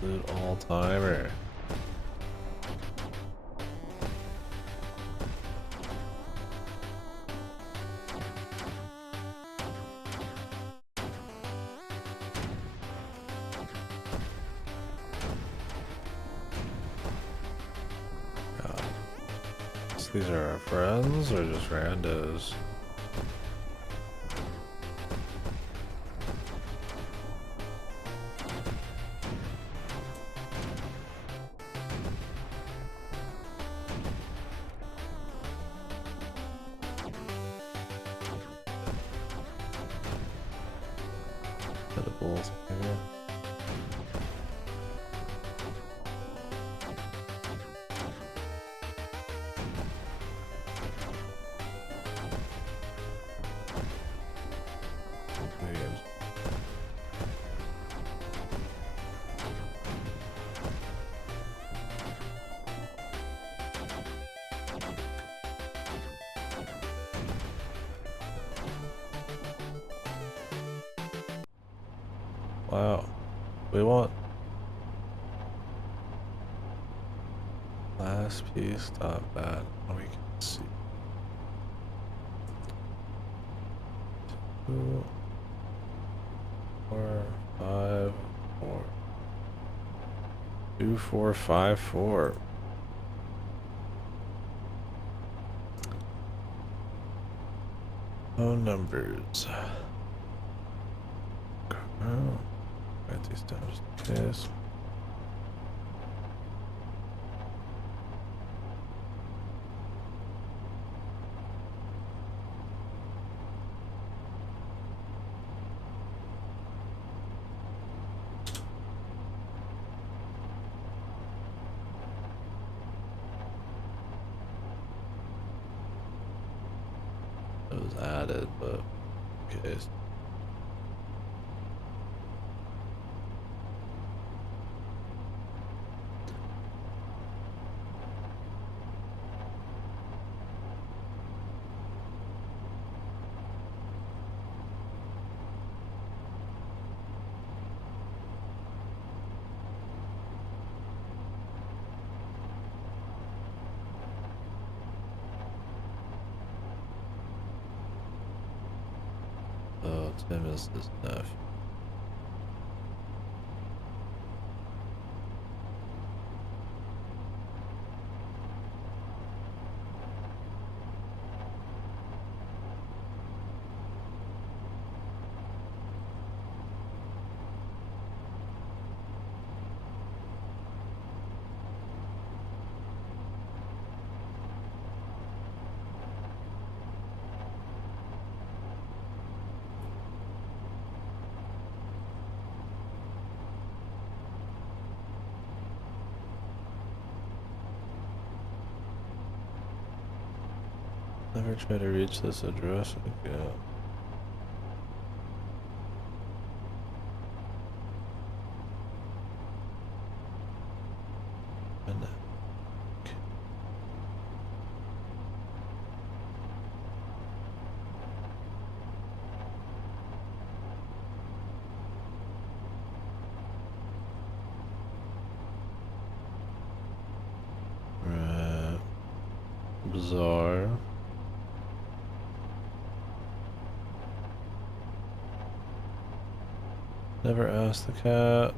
Good all-timer. These are our friends or just randos? Edibles here. Wow, we want last piece, stop that. We can see 2, 4, 5, 4, 2, 4, 5, 4. Phone numbers. Oh. Write these down just in case. It was added, but okay. Oh, Tim is his nephew. Never try to reach this address again. Right. Bizarre. Never ask the cat.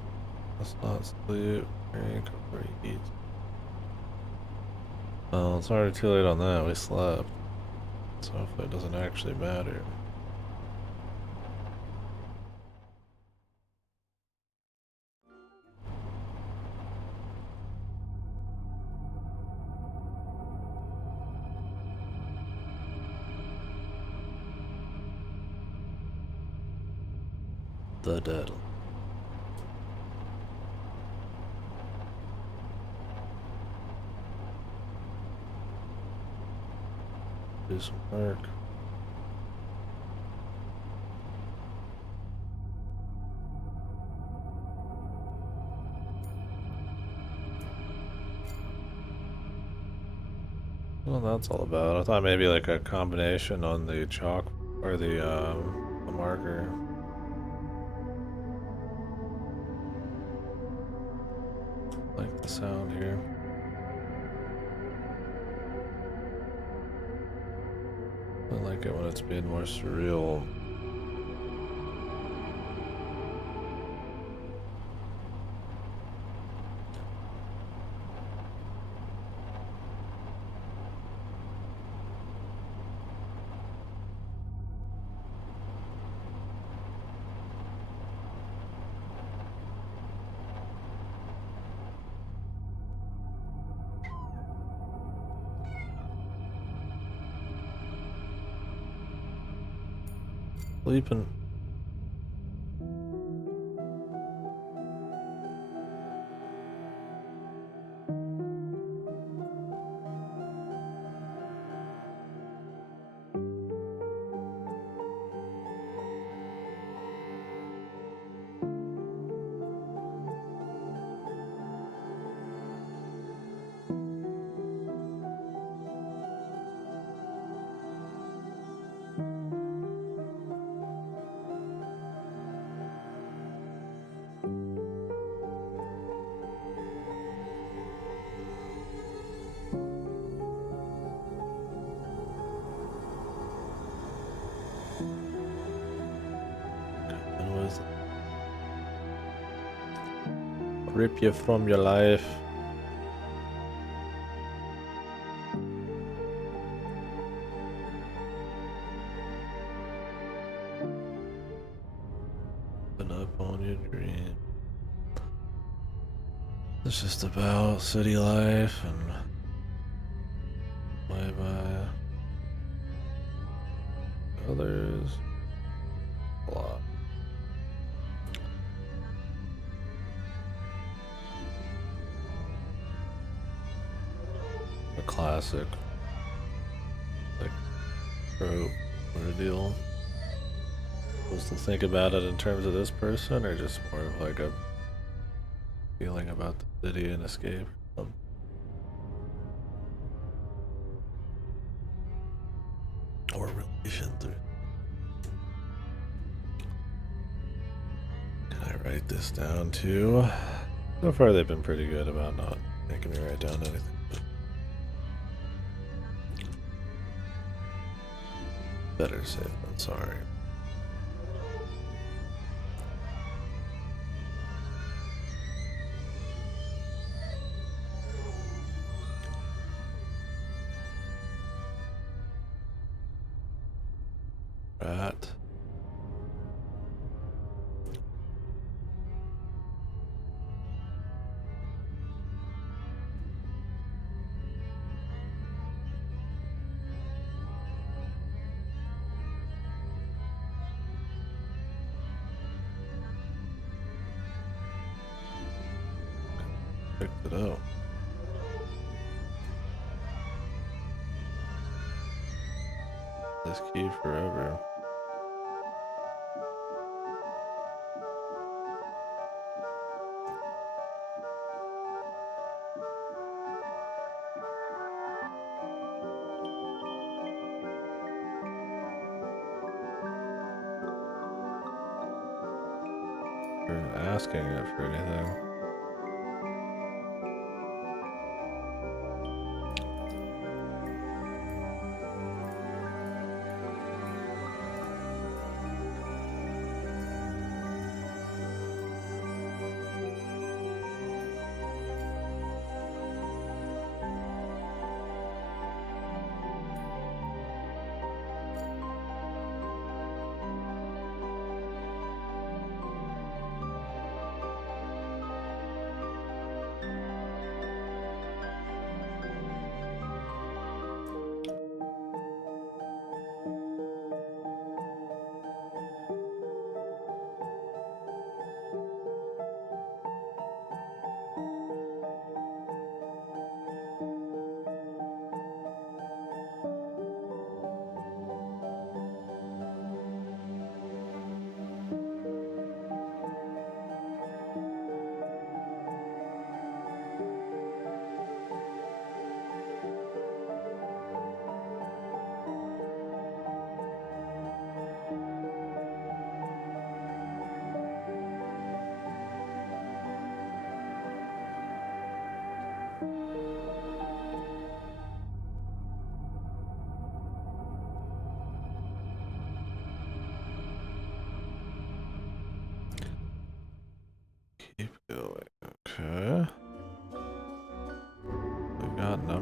Let's not sleep, drink, or eat. Well, it's already too late on that. We slept. So hopefully it doesn't actually matter. The dead. Do some work. Well, that's all about. I thought maybe like a combination on the chalk or the marker. I like the sound here. I like it when it's being more surreal. Sleeping. Rip you from your life. Open up on your dream. It's just about city life and play by others. A lot. A classic, like, trope or deal. Supposed to think about it in terms of this person, or just more of like a feeling about the city and escape? Or relations. Can I write this down too? So far they've been pretty good about not making me write down anything. Better safe than sorry. Right. Picked it up. This key forever. For asking it for anything.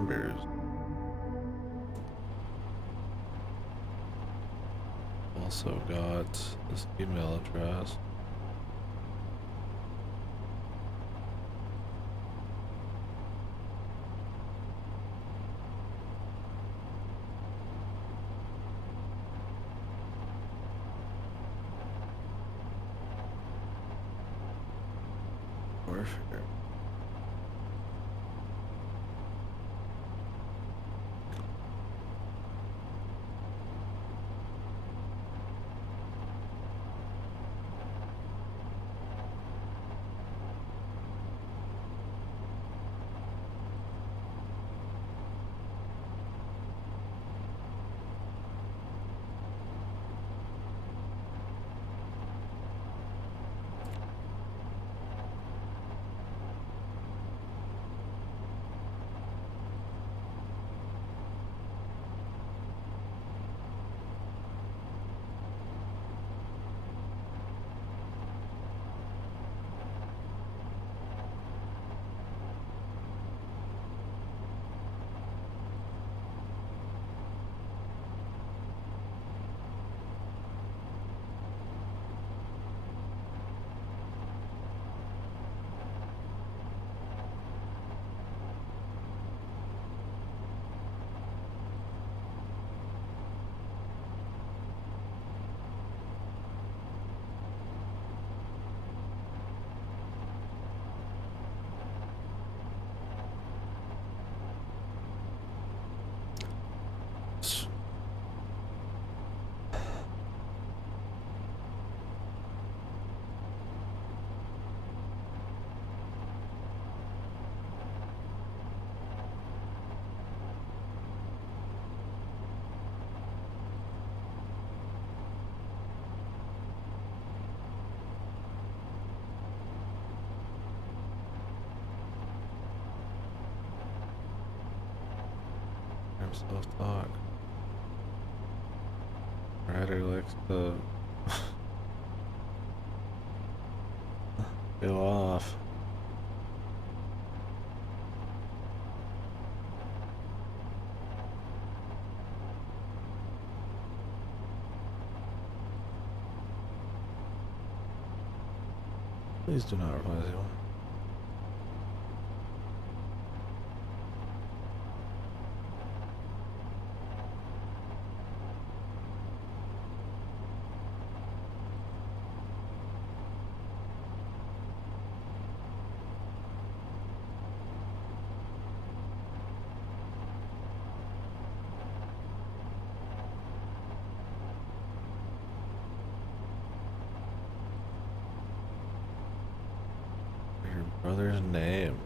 members. Also got this email address. Warfare. Self-talk. Ryder likes to go off. Please do not reply to anyone. Your brother's name.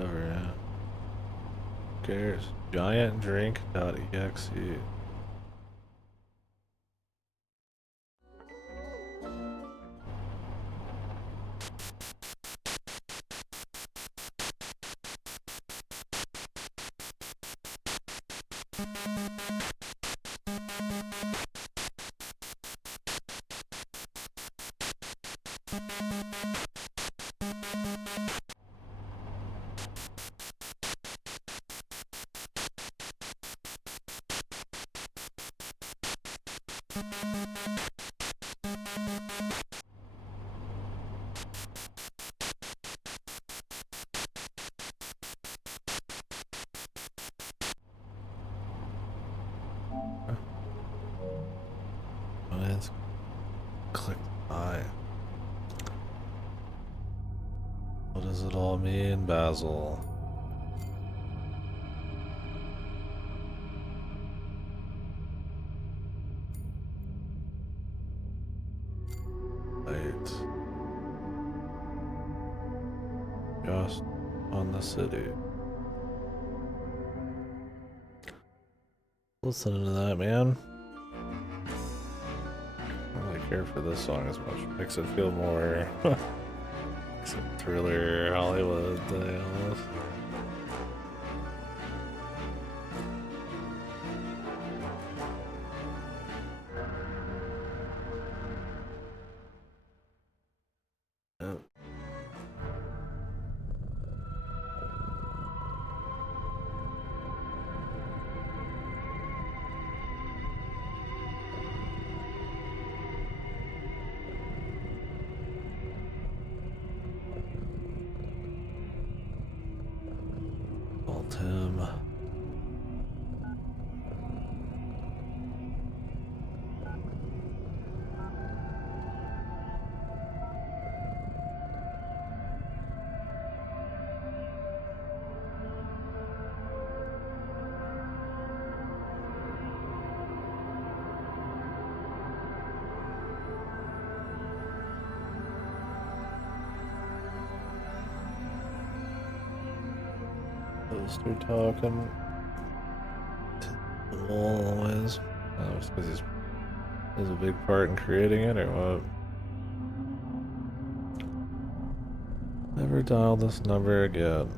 Over, yeah. Who cares? Giantdrink.exe. What does it all mean, Basil? Right. Just on the city. Listening to that, man. I don't really care for this song as much. Makes it feel more thriller Hollywood thing almost. Yep. Called him. Start talking. Always. Oh, it's because he's a big part in creating it, or what? Never dial this number again.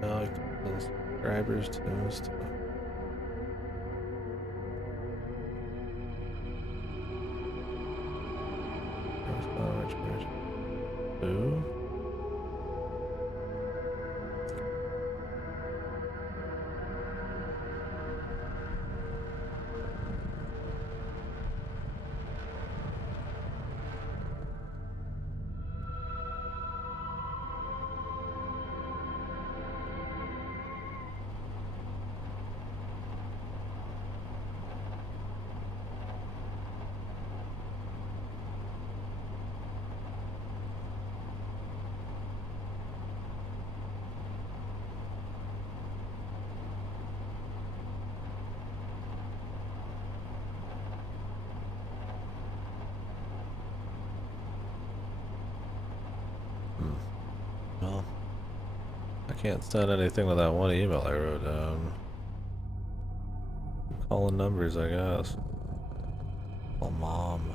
Now I can subscribers toast. Boo. Well, I can't send anything with that one email I wrote down. I'm calling numbers, I guess. Call mom.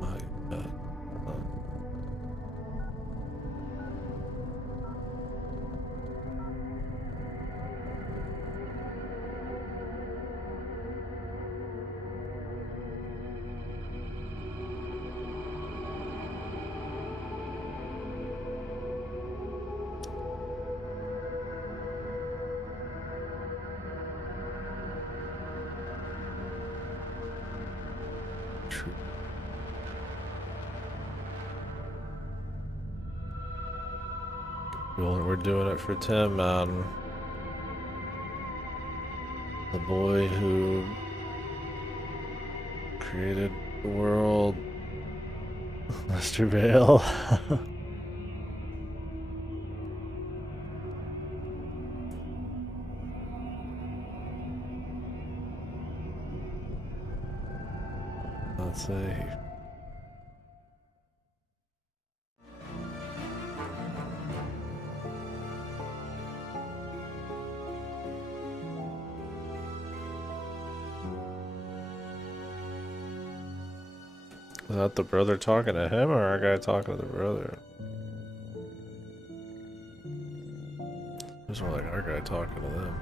My God. Well, we're doing it for Tim, man. The boy who created the world. Mr. Vale. Let's see. Is that the brother talking to him or our guy talking to the brother? There's more like our guy talking to them.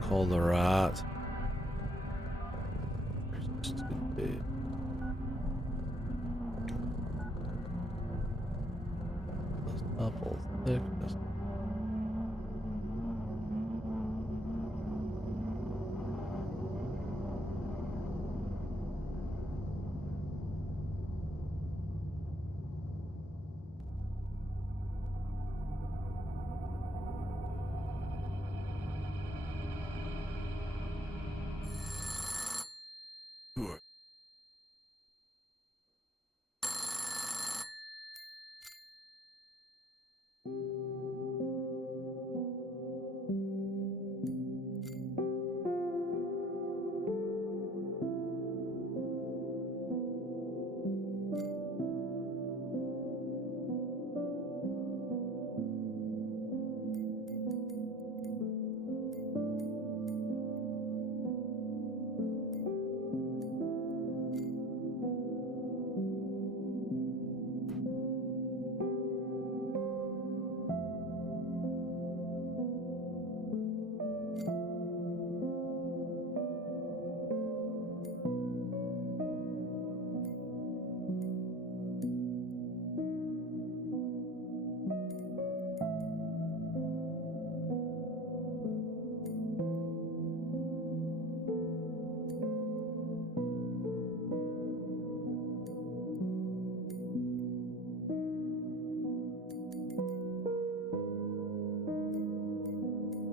Call the rat. Double thickness.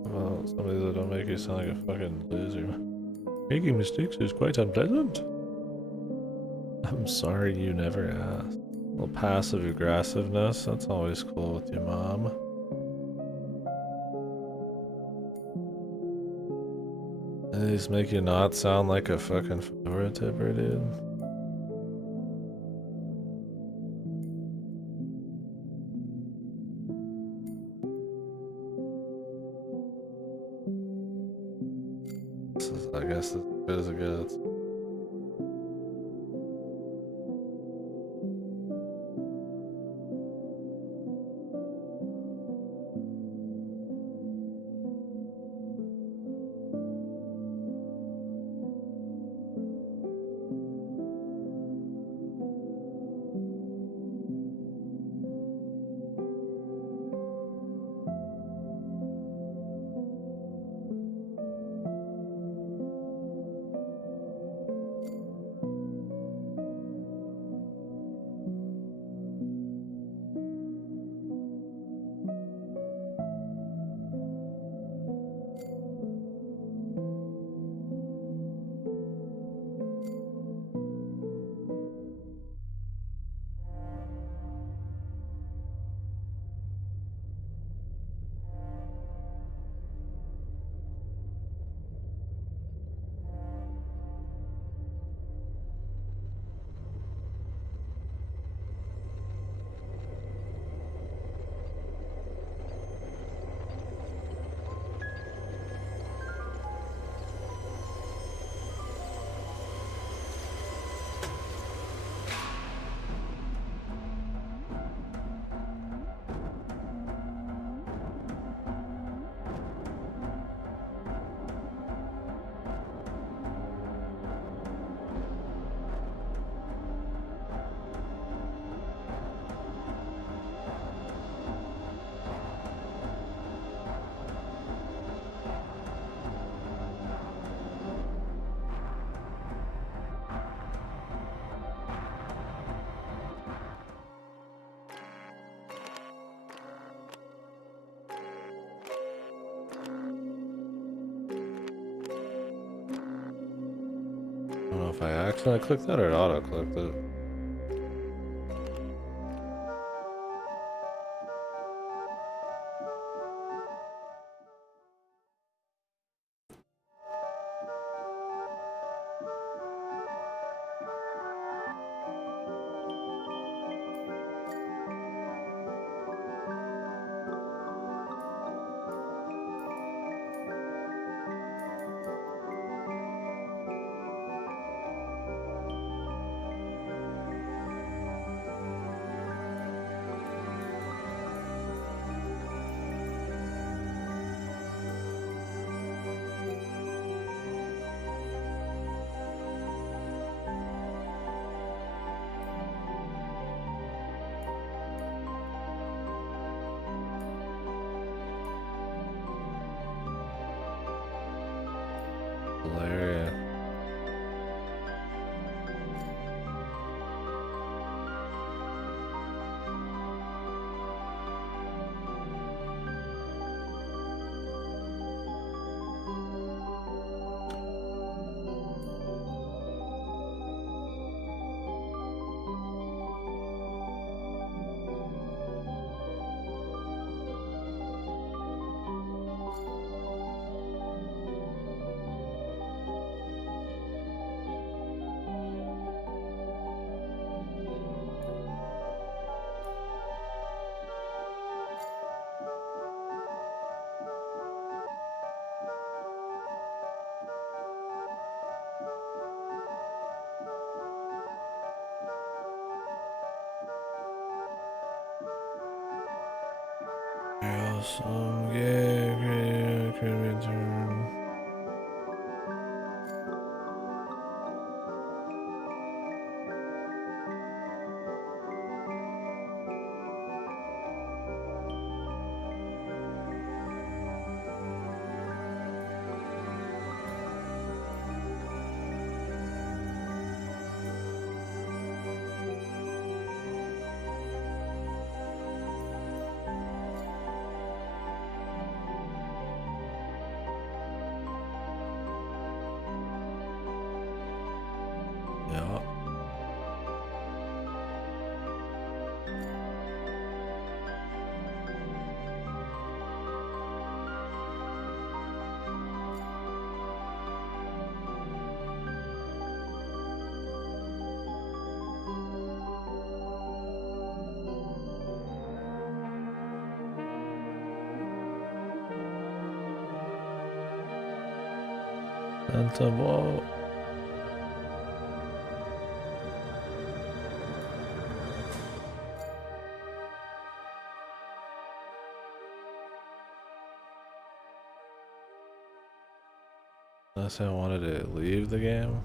Well, some of these that don't make you sound like a fucking loser. Making mistakes is quite unpleasant. I'm sorry you never asked. Well, passive aggressiveness, that's always cool with your mom. And these make you not sound like a fucking fedora tipper, dude. This is, I guess, as good as it gets. I don't know if I accidentally clicked that or it auto-clicked it. Hilarious. Awesome, yeah, could return. Yeah. Centum, whoa. Unless I wanted to leave the game.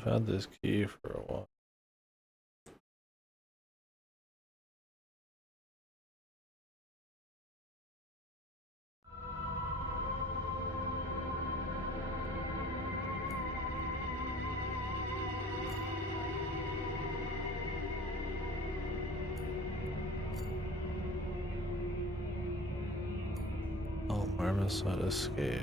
I've had this key for a while. Oh, Marmoset escape.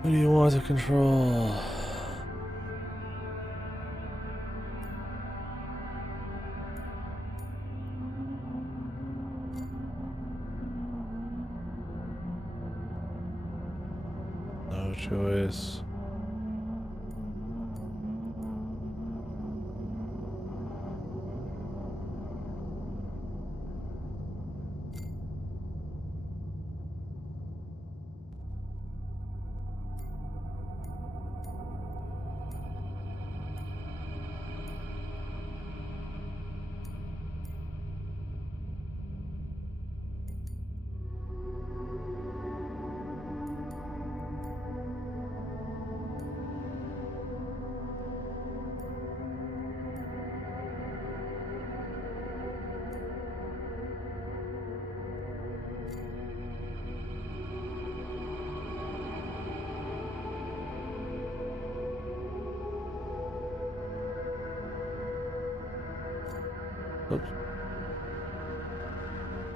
What do you want to control? No choice.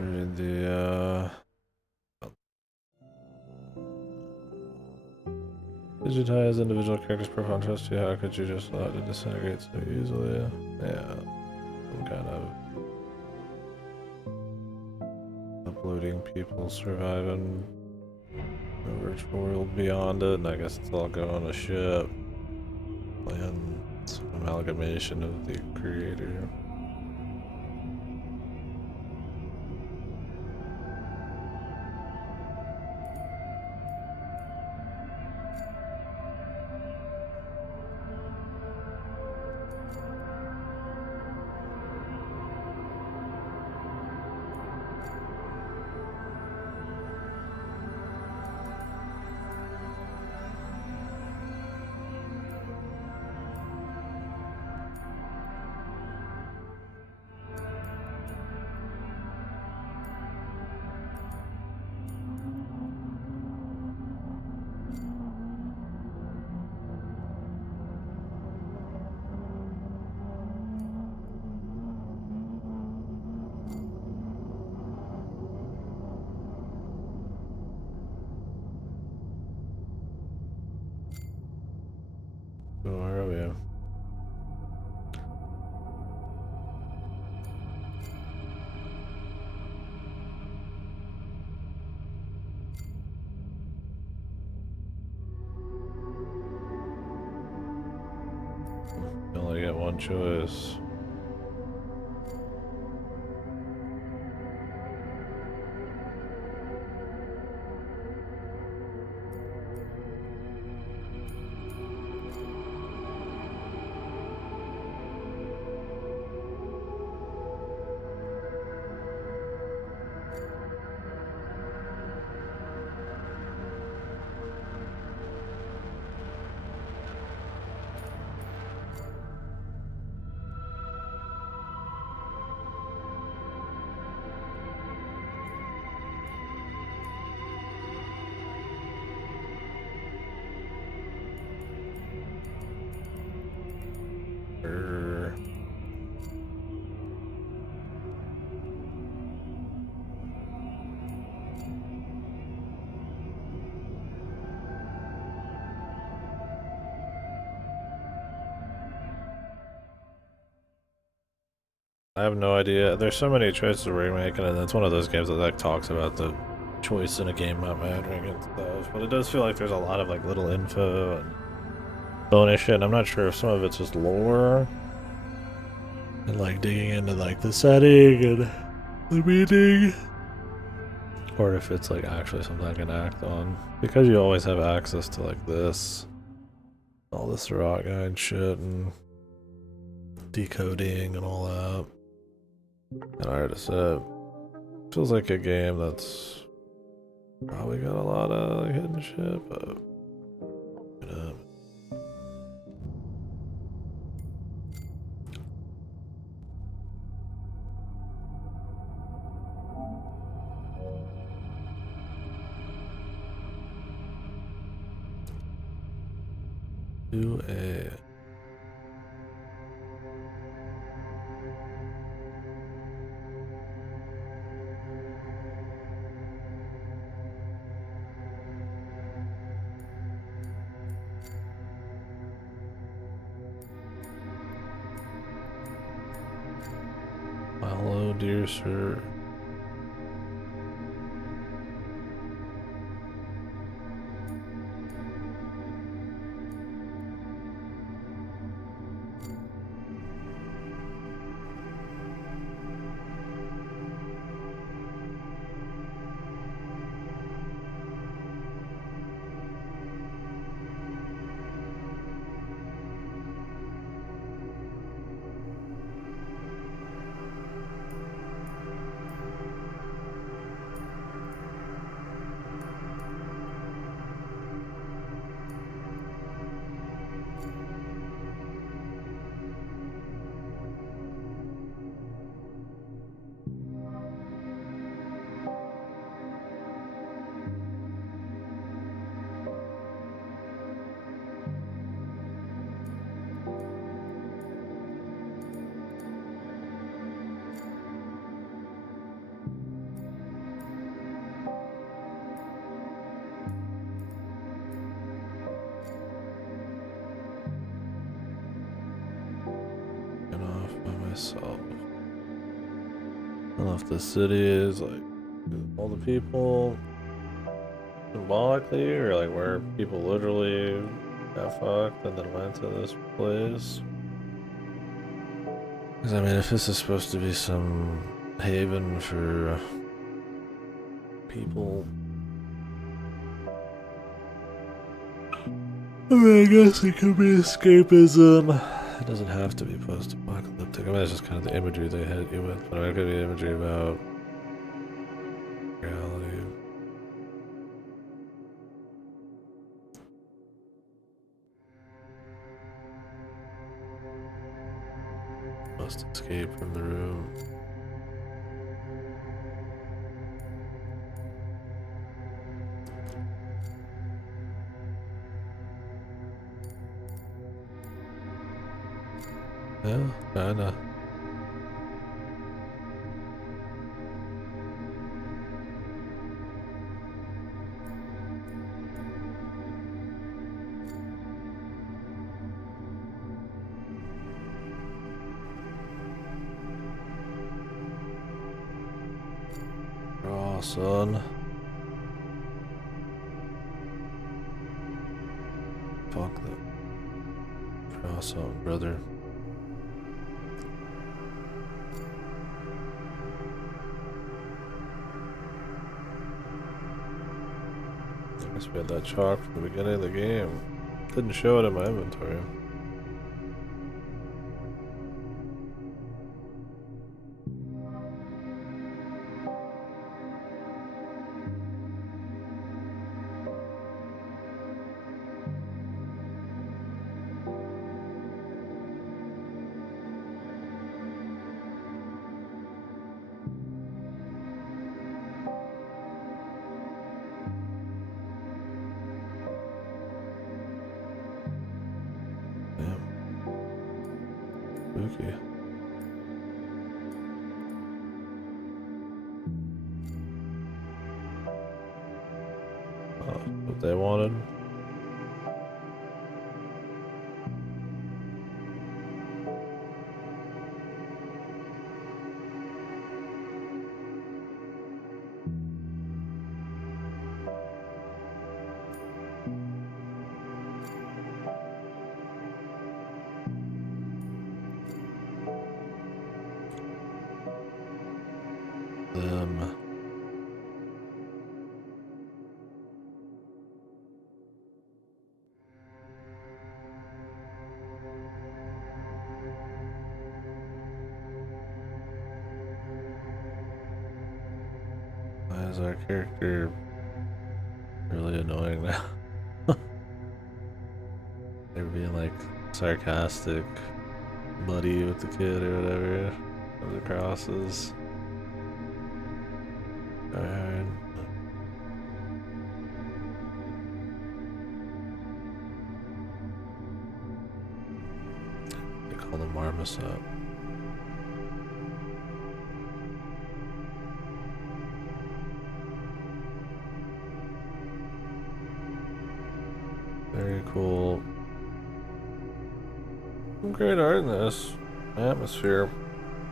Read the digitize individual characters' profile and trust you. How could you just allow it to disintegrate so easily? Yeah, some kind of uploading people surviving a virtual world beyond it, and I guess it's all go on a ship. And some amalgamation of the creator. So where are we? You only get one choice. I have no idea. There's so many choices we're making, and it's one of those games that like talks about the choice in a game not mattering and stuff. But it does feel like there's a lot of like little info and bonus shit. And I'm not sure if some of it's just lore and like digging into like the setting and the meaning, or if it's like actually something I can act on. Because you always have access to like this, all this rock guide shit and decoding and all that. And I already said, feels like a game that's probably got a lot of like, hidden shit, but do a hello, dear sir. So I don't know if the city is like all the people symbolically, or like where people literally got fucked and then went to this place. Because I mean, if this is supposed to be some haven for people, I mean, I guess it could be escapism. It doesn't have to be post-apocalyptic. I mean, it's just kind of the imagery they hit you with. But it could be imagery about reality. Must escape from the room. Yeah, kinda. Oh, son. Fuck that. Draw something, brother. I guess we had that chalk from the beginning of the game. Didn't show it in my inventory. Spooky. Oh, what they wanted. Them. Why is our character really annoying now? They're being like sarcastic, muddy with the kid or whatever. Comes across as alright. They call them marmoset. Very cool. Some great art in this atmosphere.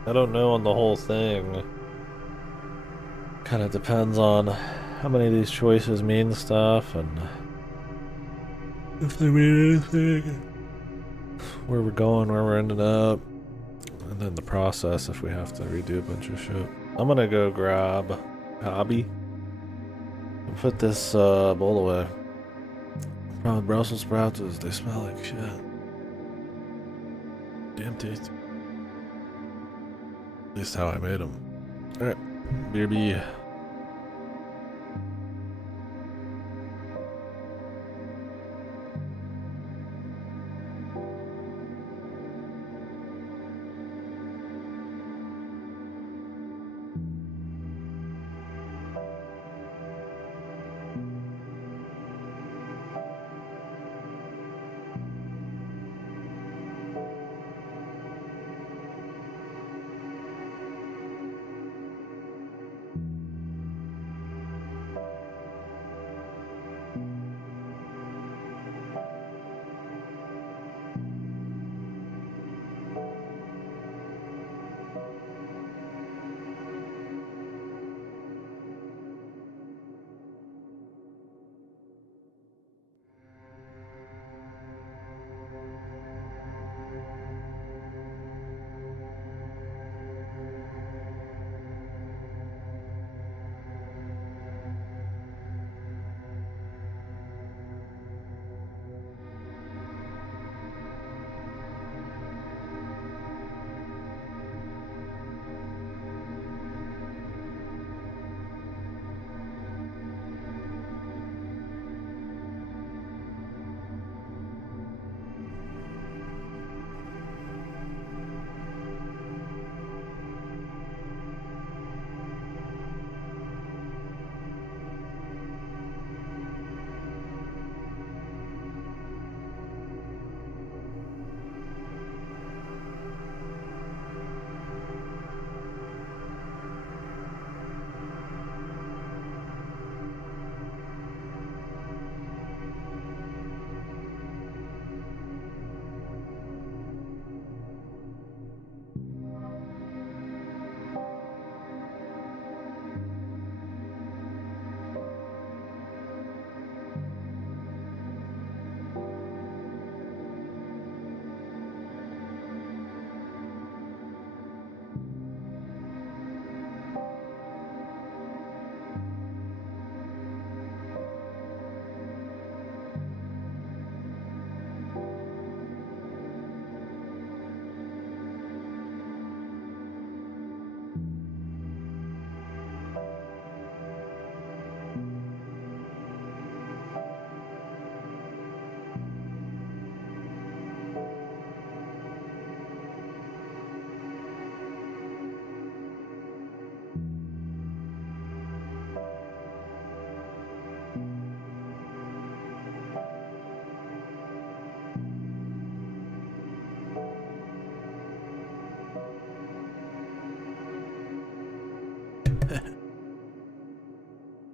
I don't know on the whole thing. Kind of depends on how many of these choices mean stuff and if they mean anything, where we're going, where we're ending up, and then the process if we have to redo a bunch of shit. I'm gonna go grab hobby and put this bowl away. Problem with Brussels sprouts is they smell like shit. Damn tasty. At least how I made them. Alright, BRB.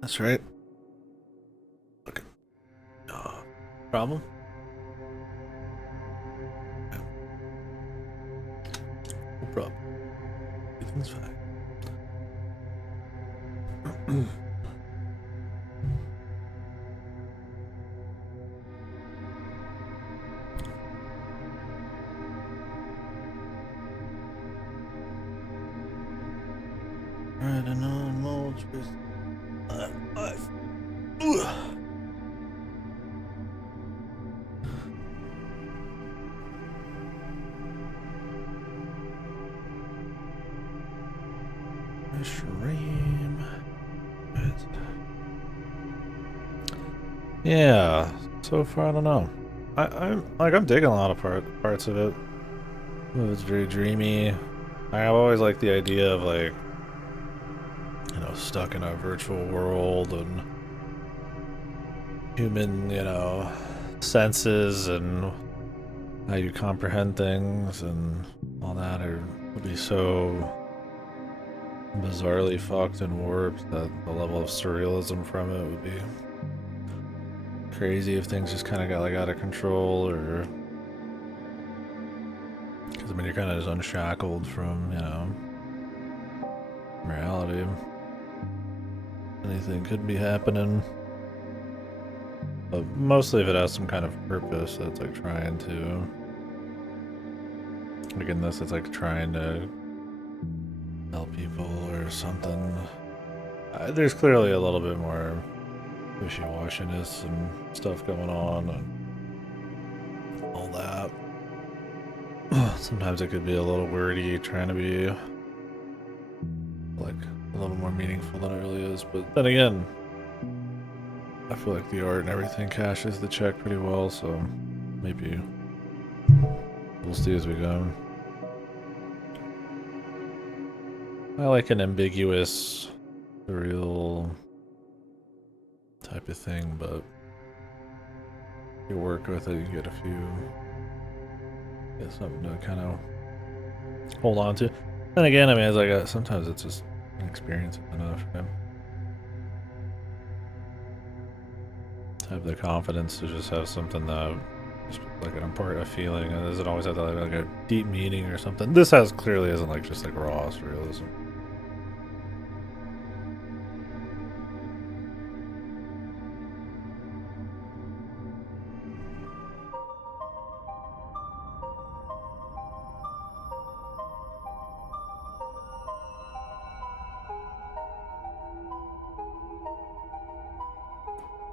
That's right. Okay. Problem? No problem. Everything's fine. Alright, and on mold space. Stream. Yeah, so far I don't know. I'm digging a lot of parts of it. It's very dreamy. I've always liked the idea of like, you know, stuck in a virtual world and human, you know, senses and how you comprehend things and all that would be so bizarrely fucked and warped that the level of surrealism from it would be crazy if things just kind of got like out of control, or because I mean you're kind of just unshackled from, you know, reality. Anything could be happening, but mostly if it has some kind of purpose that's like trying to, like in this it's like trying to help people or something. There's clearly a little bit more wishy-washiness and stuff going on and all that. Sometimes it could be a little wordy, trying to be like a little more meaningful than it really is, but then again, I feel like the art and everything cashes the check pretty well, so maybe we'll see as we go. I like an ambiguous, surreal type of thing, but you work with it, you get something to kind of hold on to. Then again, I mean, it's like sometimes it's just an experience enough, right? To have the confidence to just have something that just like an impart a feeling, and doesn't always have to like a deep meaning or something. This clearly isn't like just like raw surrealism.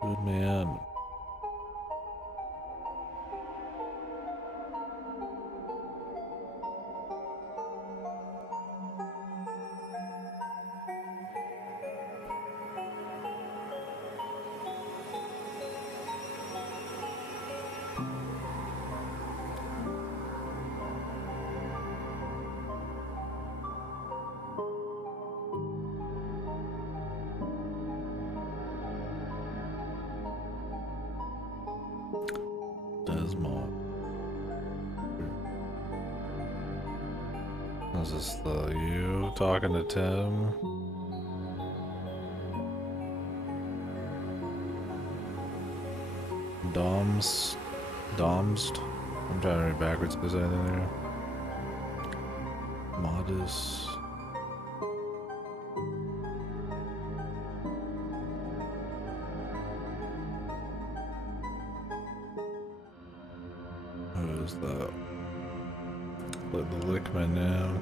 Good man. Is this you talking to Tim? Domst? I'm trying to read backwards if there's anything there. Modus. Who is that? Let the Lickman now.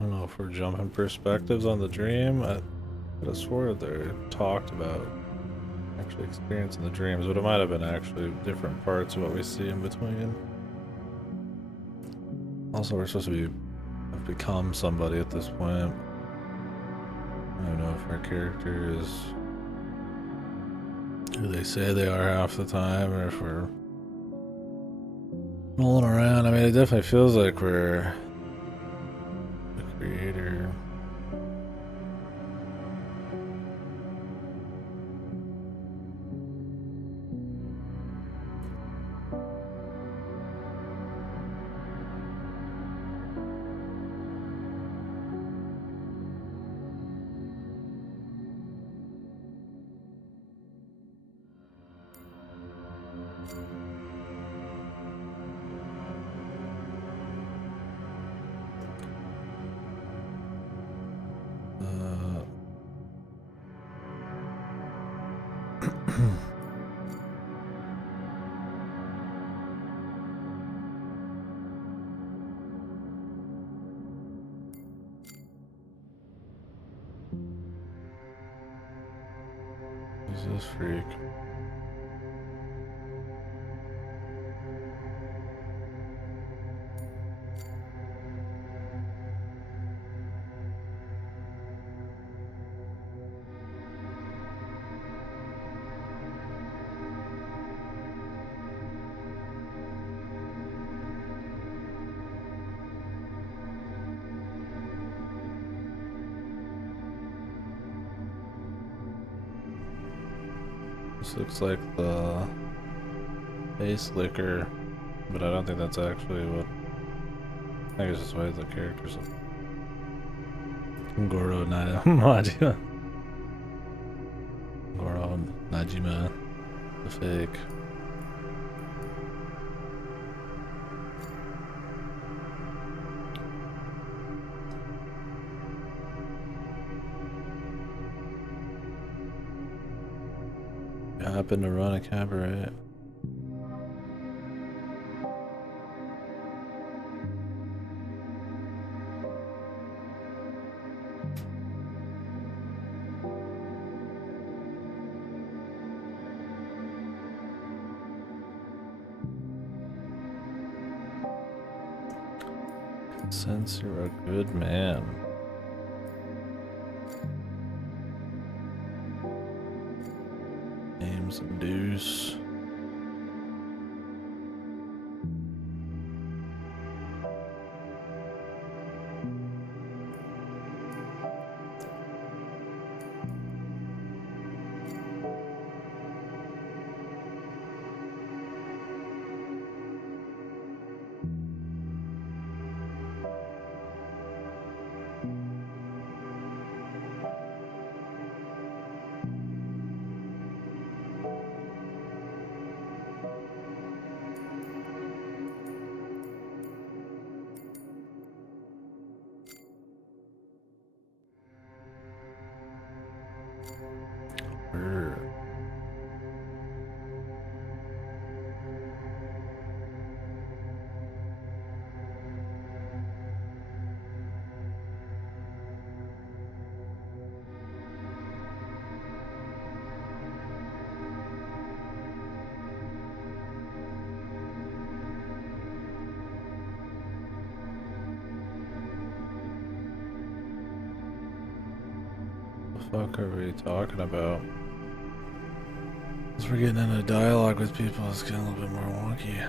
I don't know if we're jumping perspectives on the dream. I could have swore they talked about actually experiencing the dreams, but it might have been actually different parts of what we see in between. Also, we're supposed to have become somebody at this point. I don't know if our character is who they say they are half the time, or if we're rolling around. I mean, it definitely feels like we're creator. Who's this freak? This looks like the face licker, but I don't think that's actually what. I think it's just the way the characters look. Goro Najima. Goro Najima, the fake. I happen to run a cabaret. Since you're a good man. Name's Deuce. What the fuck are we talking about? As we're getting into dialogue with people, it's getting a little bit more wonky.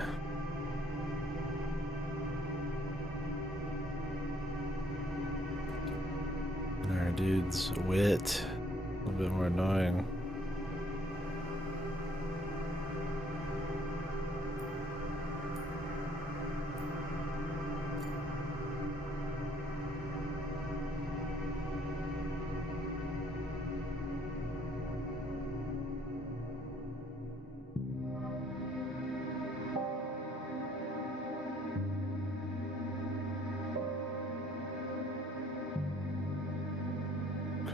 And our dude's wit, a little bit more annoying.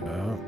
Okay.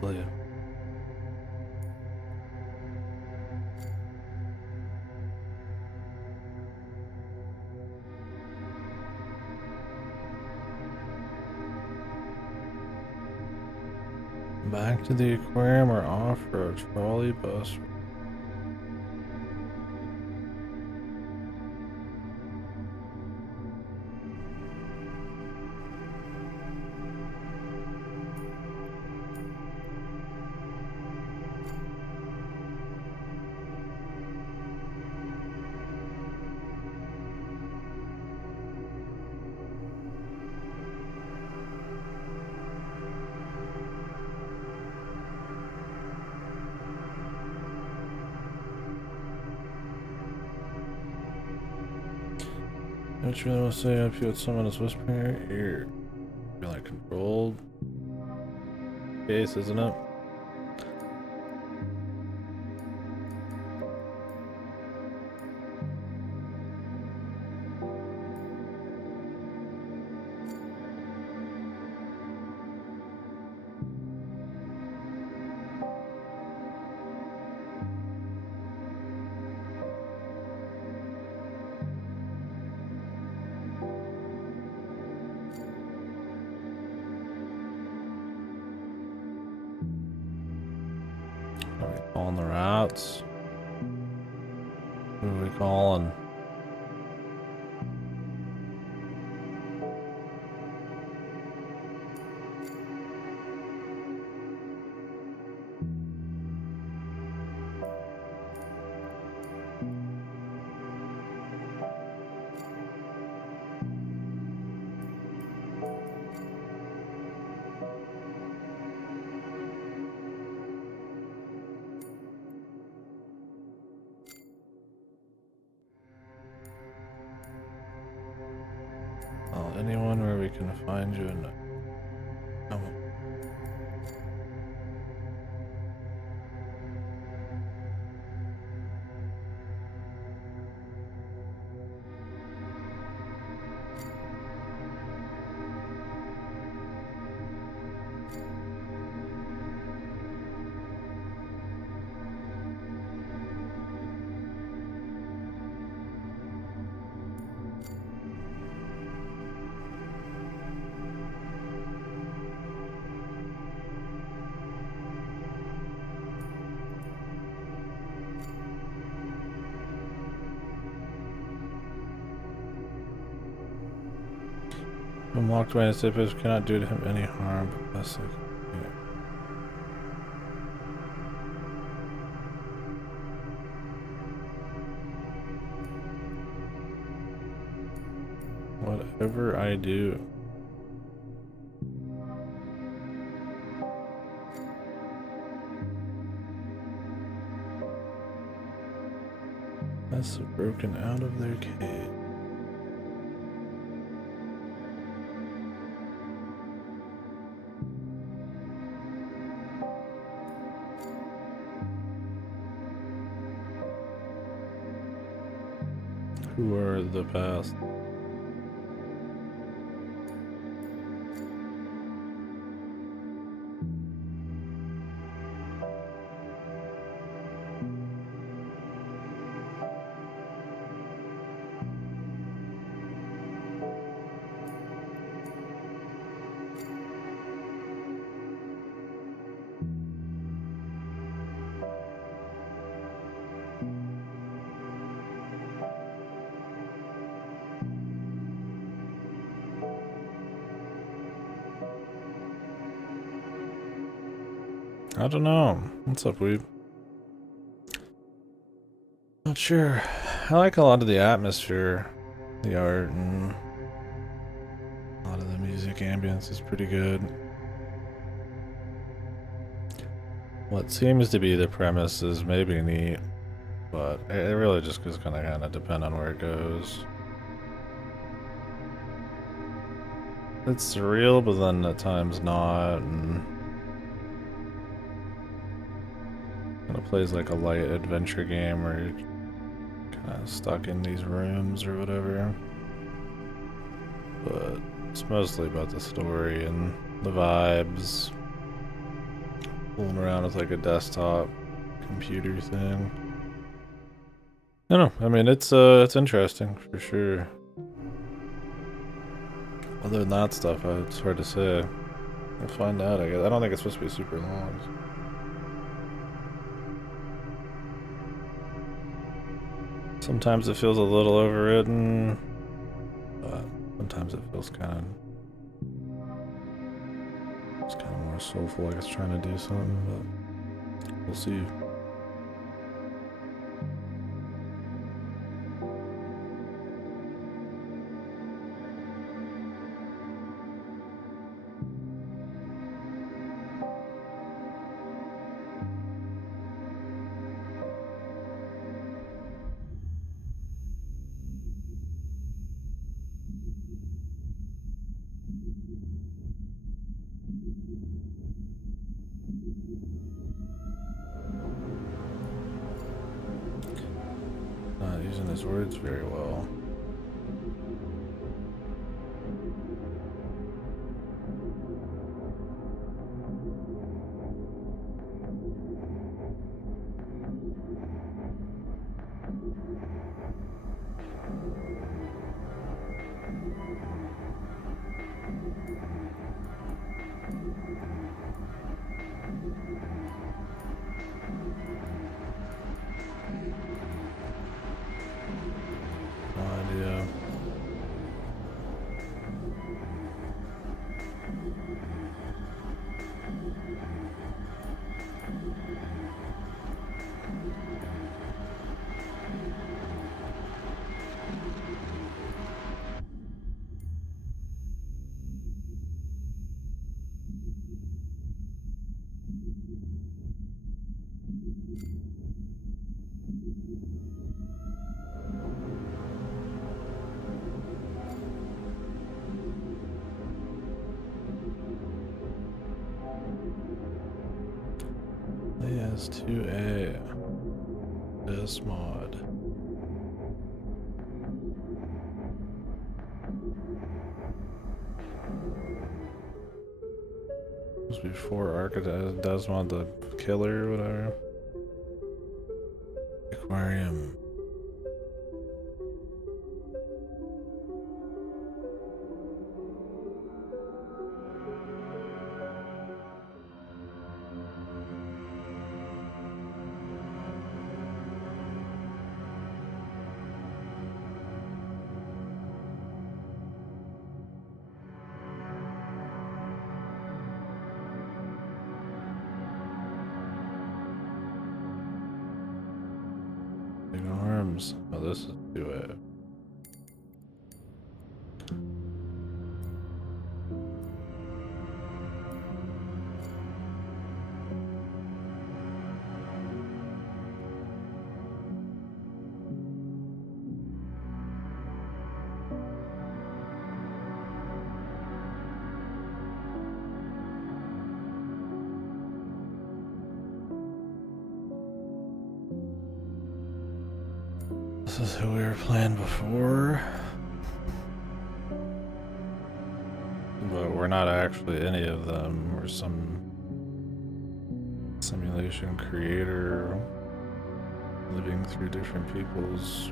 Lovely. Back to the aquarium or off for a trolley bus. Don't you really want to say if you had someone that's whispering in your ear? Be like controlled case, isn't it? Are we calling the rats? Who are we calling? Anyone where we can find you and oh. I'm locked away and Sipos cannot do to him any harm, but that's like, yeah. Whatever I do. That's broken out of their cage. Who are the past? I don't know. What's up, weeb? Not sure. I like a lot of the atmosphere, the art, and a lot of the music ambience is pretty good. What seems to be the premise is maybe neat, but it really just is gonna kind of depend on where it goes. It's surreal, but then at times not, and kind of plays like a light adventure game where you're kind of stuck in these rooms or whatever. But it's mostly about the story and the vibes. fooling around with like a desktop computer thing. I don't know. I mean, it's interesting for sure. Other than that stuff, it's hard to say. We'll find out, I guess. I don't think it's supposed to be super long. Sometimes it feels a little overwritten, but sometimes it feels it's kind of more soulful, like it's trying to do something, but we'll see. Not using his words very well. No idea. Layers 2A. This mod. Supposed to be 4 architects. Desmond the killer or whatever. Aquarium. Big arms. Oh, this is 2A. This is who we were playing before. But we're not actually any of them. We're some simulation creator living through different people's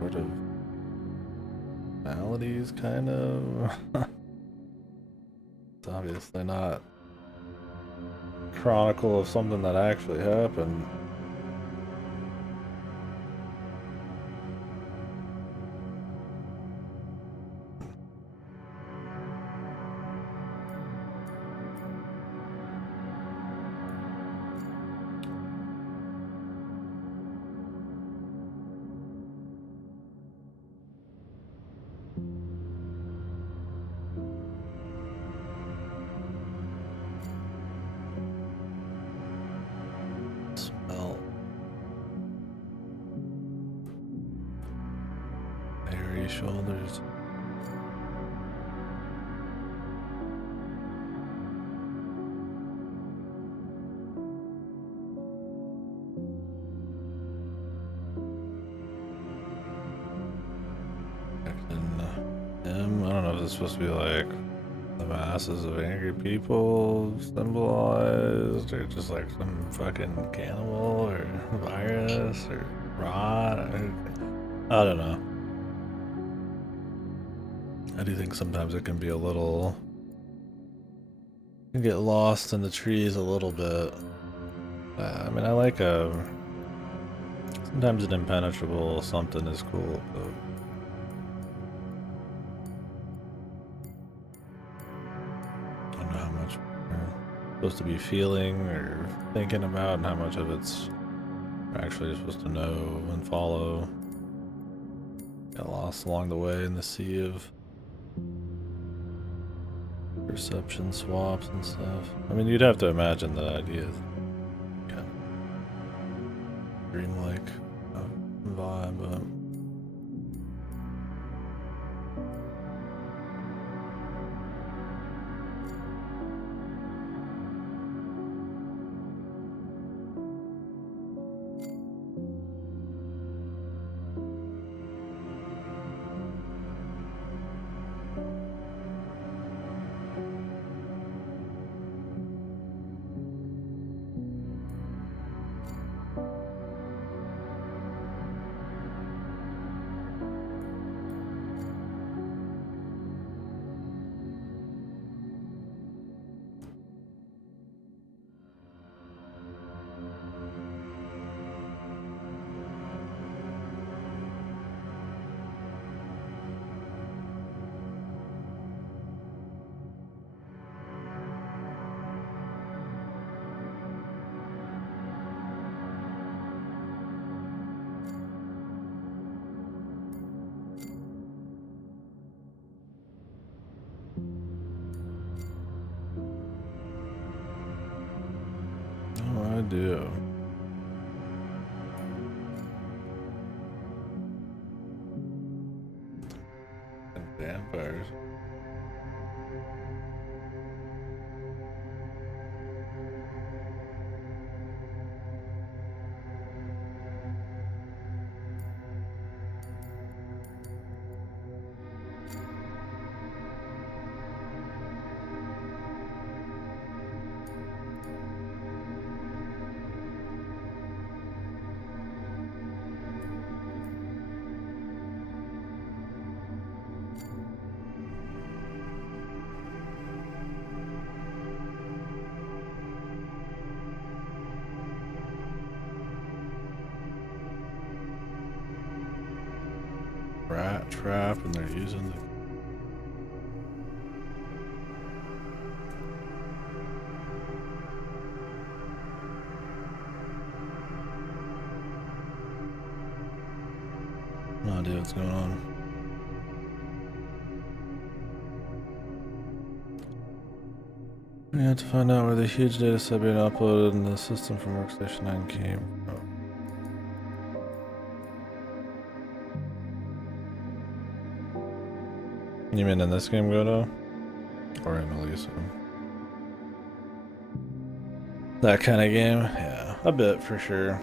sort of maladies, kind of. It's obviously not a chronicle of something that actually happened. Smell. Hairy shoulders. I don't know if it's supposed to be like the masses of angry people symbolized, or just like some fucking cannibal or virus or rot? I don't know. I do think sometimes it can be a little, you can get lost in the trees a little bit. I mean, I like sometimes an impenetrable something is cool, but I don't know how much we're supposed to be feeling or thinking about, and how much of it's we're actually supposed to know and follow. Get lost along the way in the sea of perception swaps and stuff. I mean, you'd have to imagine the idea is kind of dreamlike vibe, but oh, I do. And vampires. Rat trap, and they're using the no idea what's going on. We have to find out where the huge data set being uploaded in the system from Workstation 9 came from. You mean in this game, Godo? Or in Elysium? That kind of game? Yeah, a bit for sure.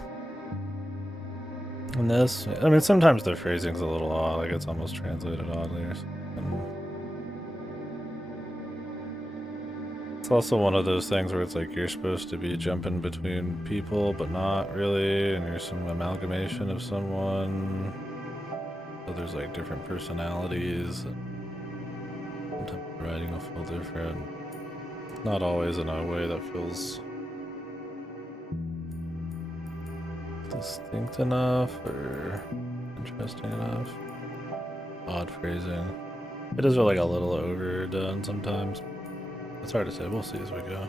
In this, I mean, sometimes the phrasing's a little odd, like it's almost translated oddly or something. It's also one of those things where it's like you're supposed to be jumping between people, but not really, and you're some amalgamation of someone. So there's like different personalities, and sometimes the writing will feel different. Not always in a way that feels distinct enough or interesting enough. Odd phrasing. It is like a little overdone sometimes. It's hard to say. We'll see as we go.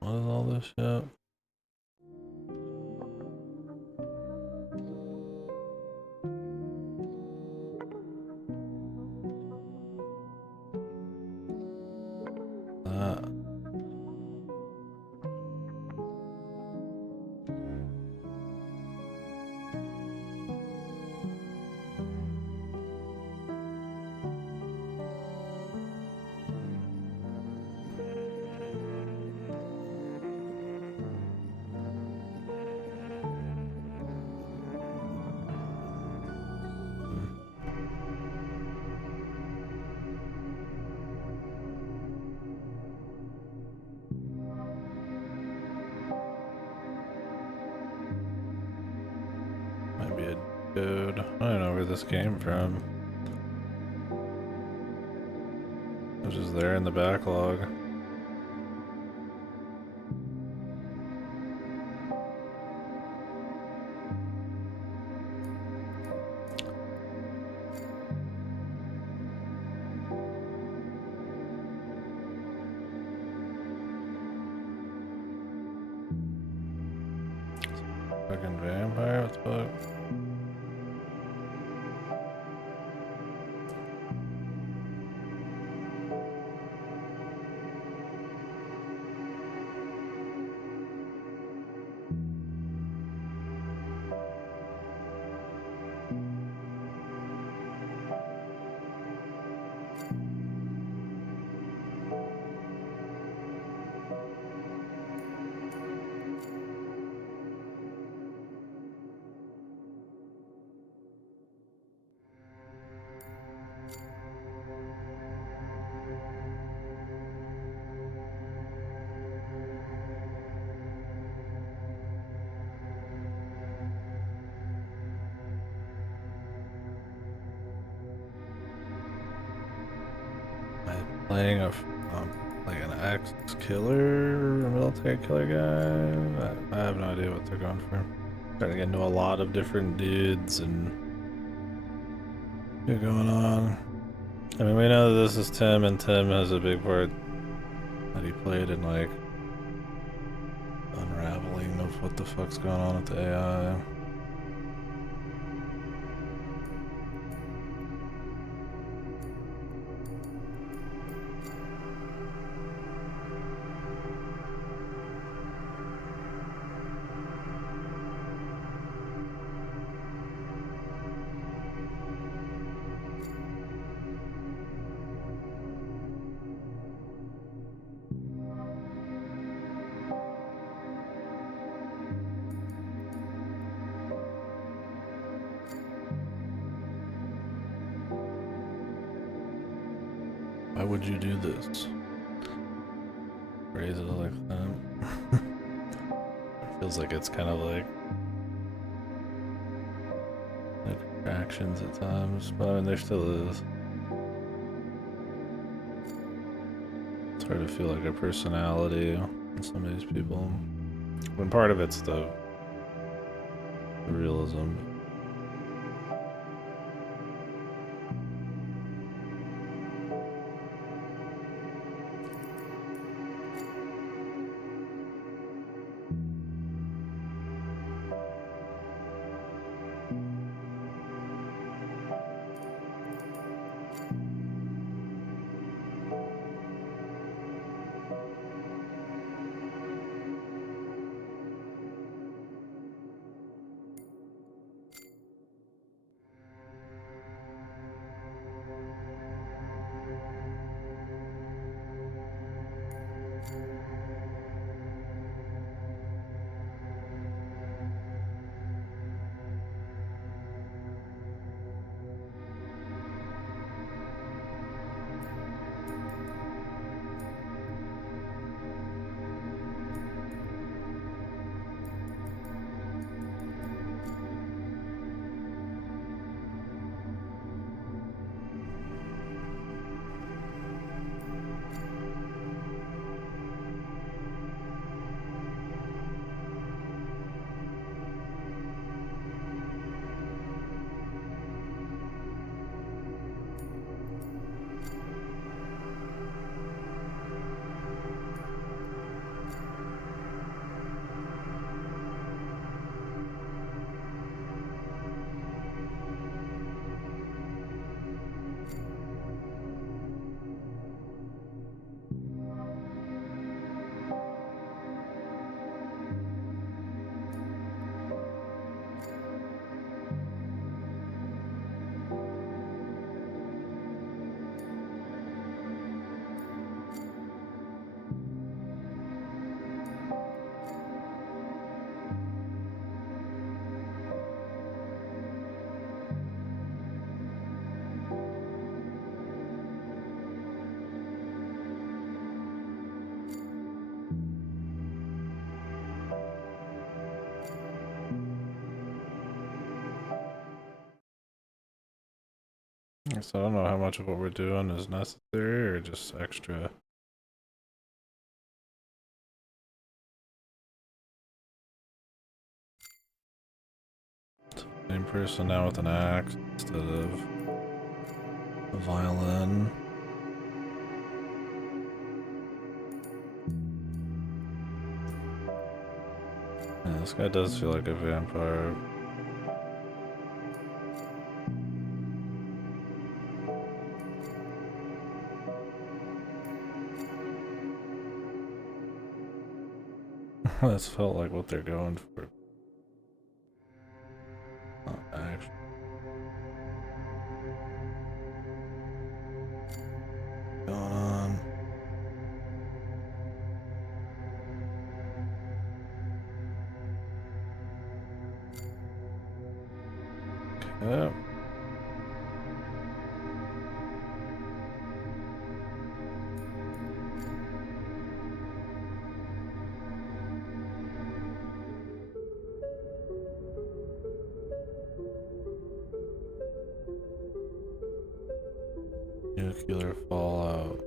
What is all this shit? That. code. I don't know where this came from. It was just there in the backlog. Fucking vampire, what the fuck? Playing a like an ex-killer, a military killer guy. I have no idea what they're going for. Trying to get into a lot of different dudes and what's going on. I mean, we know that this is Tim, and Tim has a big part that he played in like unraveling of what the fuck's going on with the AI. Why would you do this? Raise it like that. It feels like it's kind of like actions at times, but I mean, there still is. It's hard to feel like a personality in some of these people. When part of it's the realism. So I don't know how much of what we're doing is necessary or just extra. Same person now with an axe instead of a violin. Yeah, this guy does feel like a vampire. That's felt like what they're going for. Not actually. Going on. Okay. Nuclear fallout.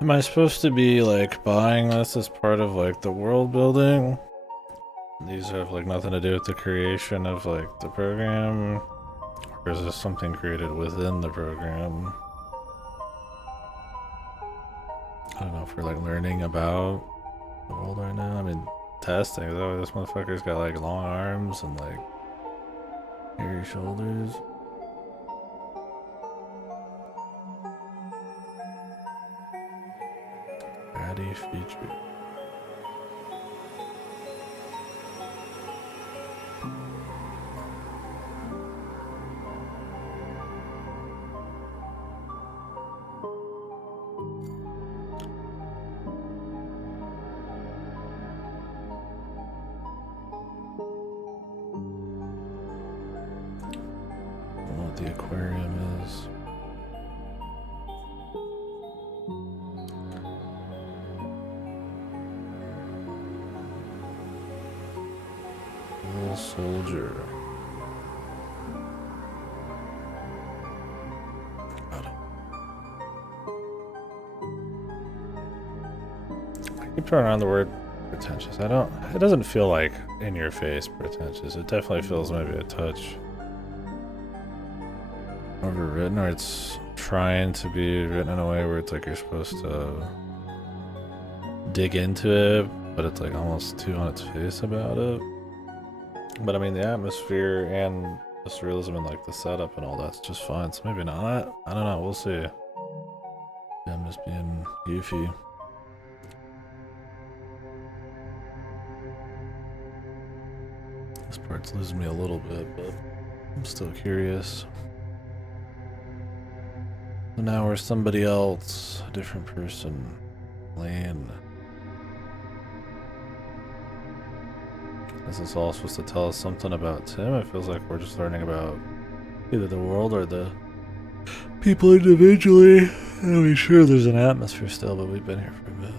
Am I supposed to be like buying this as part of like the world building? These have like nothing to do with the creation of like the program? Or is this something created within the program? I don't know if we're like learning about the world right now. I mean, testing. Is that why this motherfucker's got like long arms and like hairy shoulders? Ratty feature. The aquarium is. Little soldier. Got it. I keep throwing around the word pretentious. It doesn't feel like in your face pretentious. It definitely feels maybe a touch overwritten, or it's trying to be written in a way where it's like you're supposed to dig into it, but it's like almost too on its face about it. But I mean, the atmosphere and just realism and like the setup and all that's just fine. So maybe not. I don't know. We'll see. Yeah, I'm just being goofy. This part's losing me a little bit, but I'm still curious. So now we're somebody else, a different person. Lane. Is this all supposed to tell us something about Tim? It feels like we're just learning about either the world or the people individually. I mean, sure, there's an atmosphere still, but we've been here for a bit.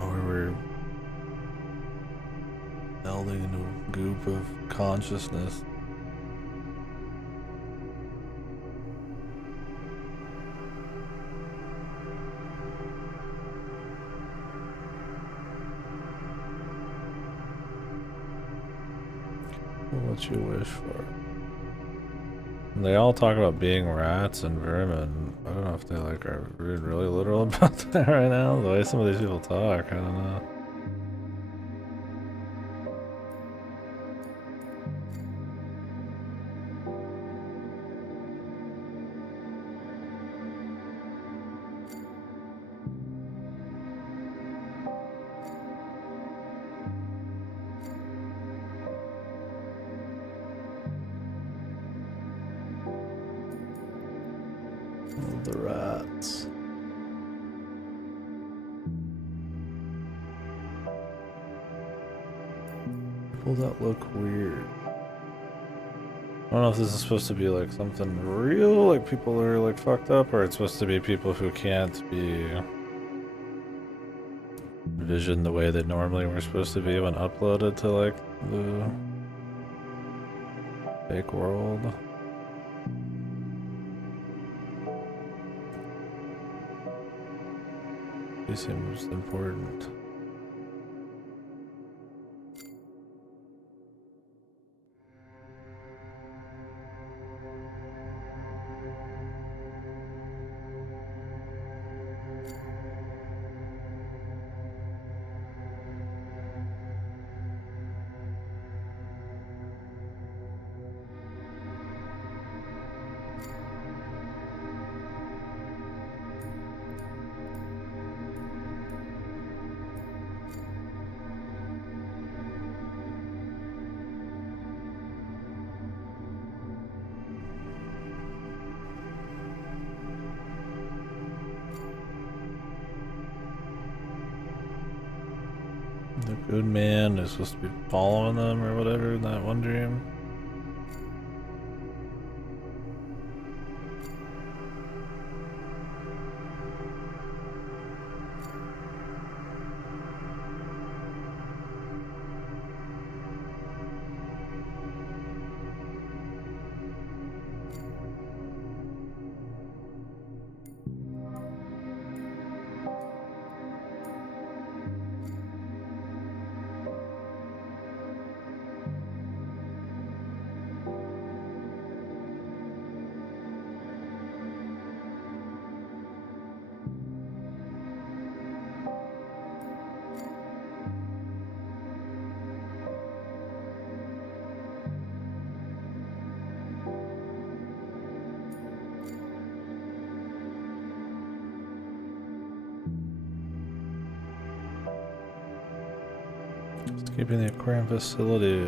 Or we're melding into a goop of consciousness. What you wish for. And they all talk about being rats and vermin. I don't know if they like are really literal about that right now. The way some of these people talk, I don't know. The rats. People that look weird. I don't know if this is supposed to be like something real, like people are like fucked up, or it's supposed to be people who can't be envisioned the way that normally we're supposed to be when uploaded to like the fake world. He seems important. The good man is supposed to be following them or whatever in that one dream. Just keeping the aquarium facility.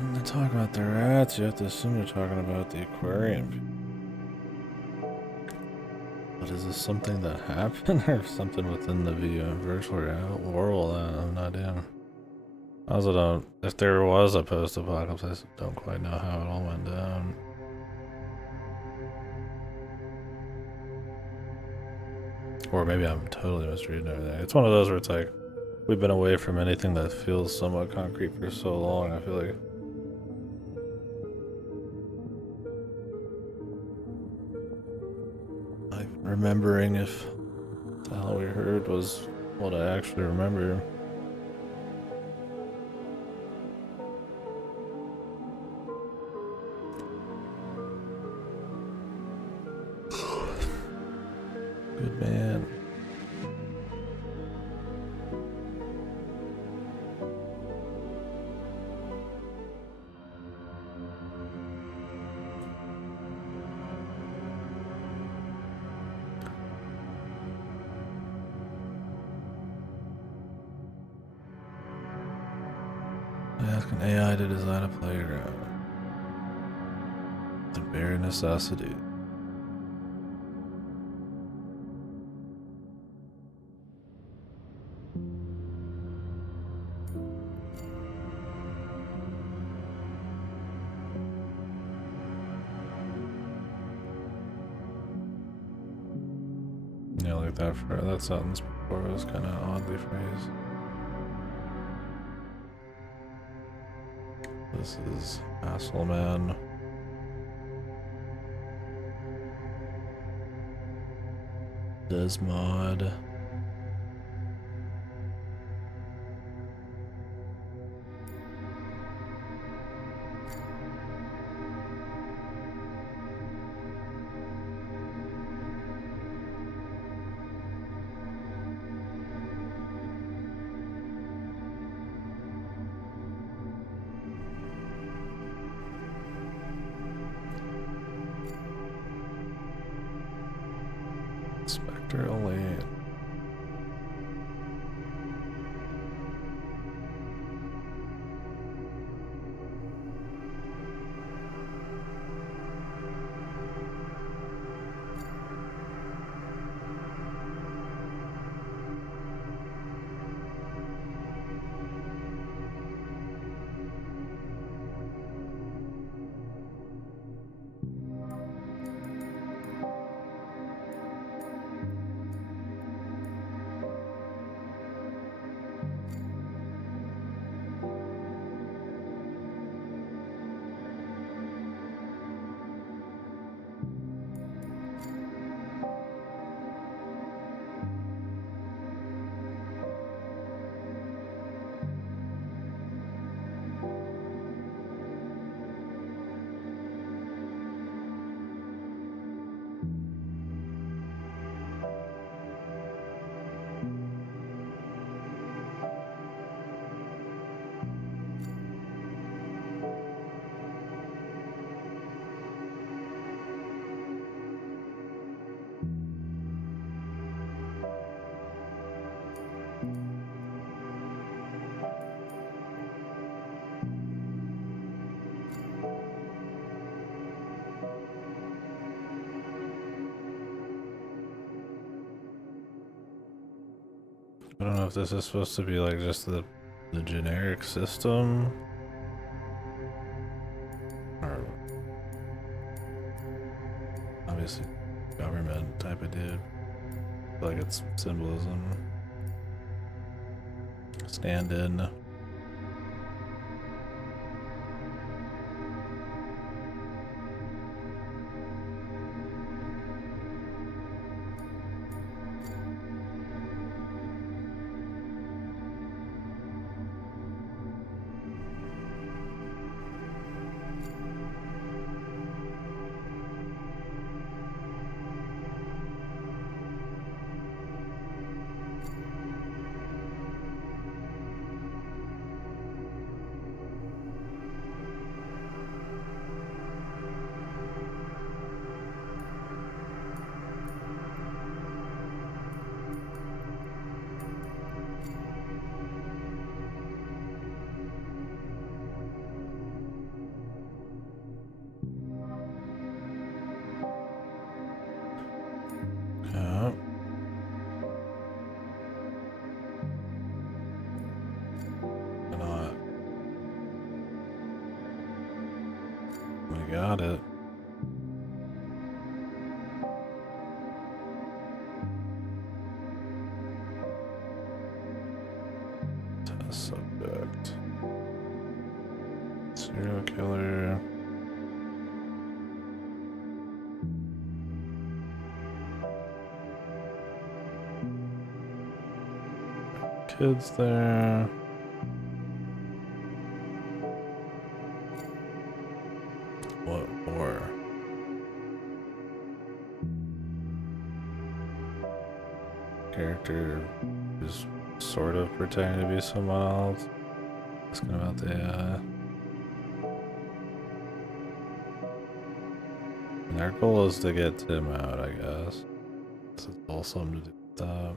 When they're talking about the rats, you have to assume they're talking about the aquarium. But is this something that happened or something within the virtual world? I have no idea. I also don't, if there was a post-apocalypse, I don't quite know how it all went down. Or maybe I'm totally misreading everything. It's one of those where it's like, we've been away from anything that feels somewhat concrete for so long, I feel like. I'm remembering if the hell we heard was what I actually remember. Good man. Ask an AI to design a playground. The bare necessity. Yeah, like that sentence before was kind of oddly phrased. This is Hasselman. Desmod. Spectral Lane. I don't know if this is supposed to be like just the generic system or obviously government type of dude. I feel like it's symbolism. Stand in. Yeah. Cannot. We got it. Test subject. Serial killer. kids there. What for? Character is sort of pretending to be someone else. Asking about the AI. And their goal is to get Tim out, I guess. It's all something to do with that.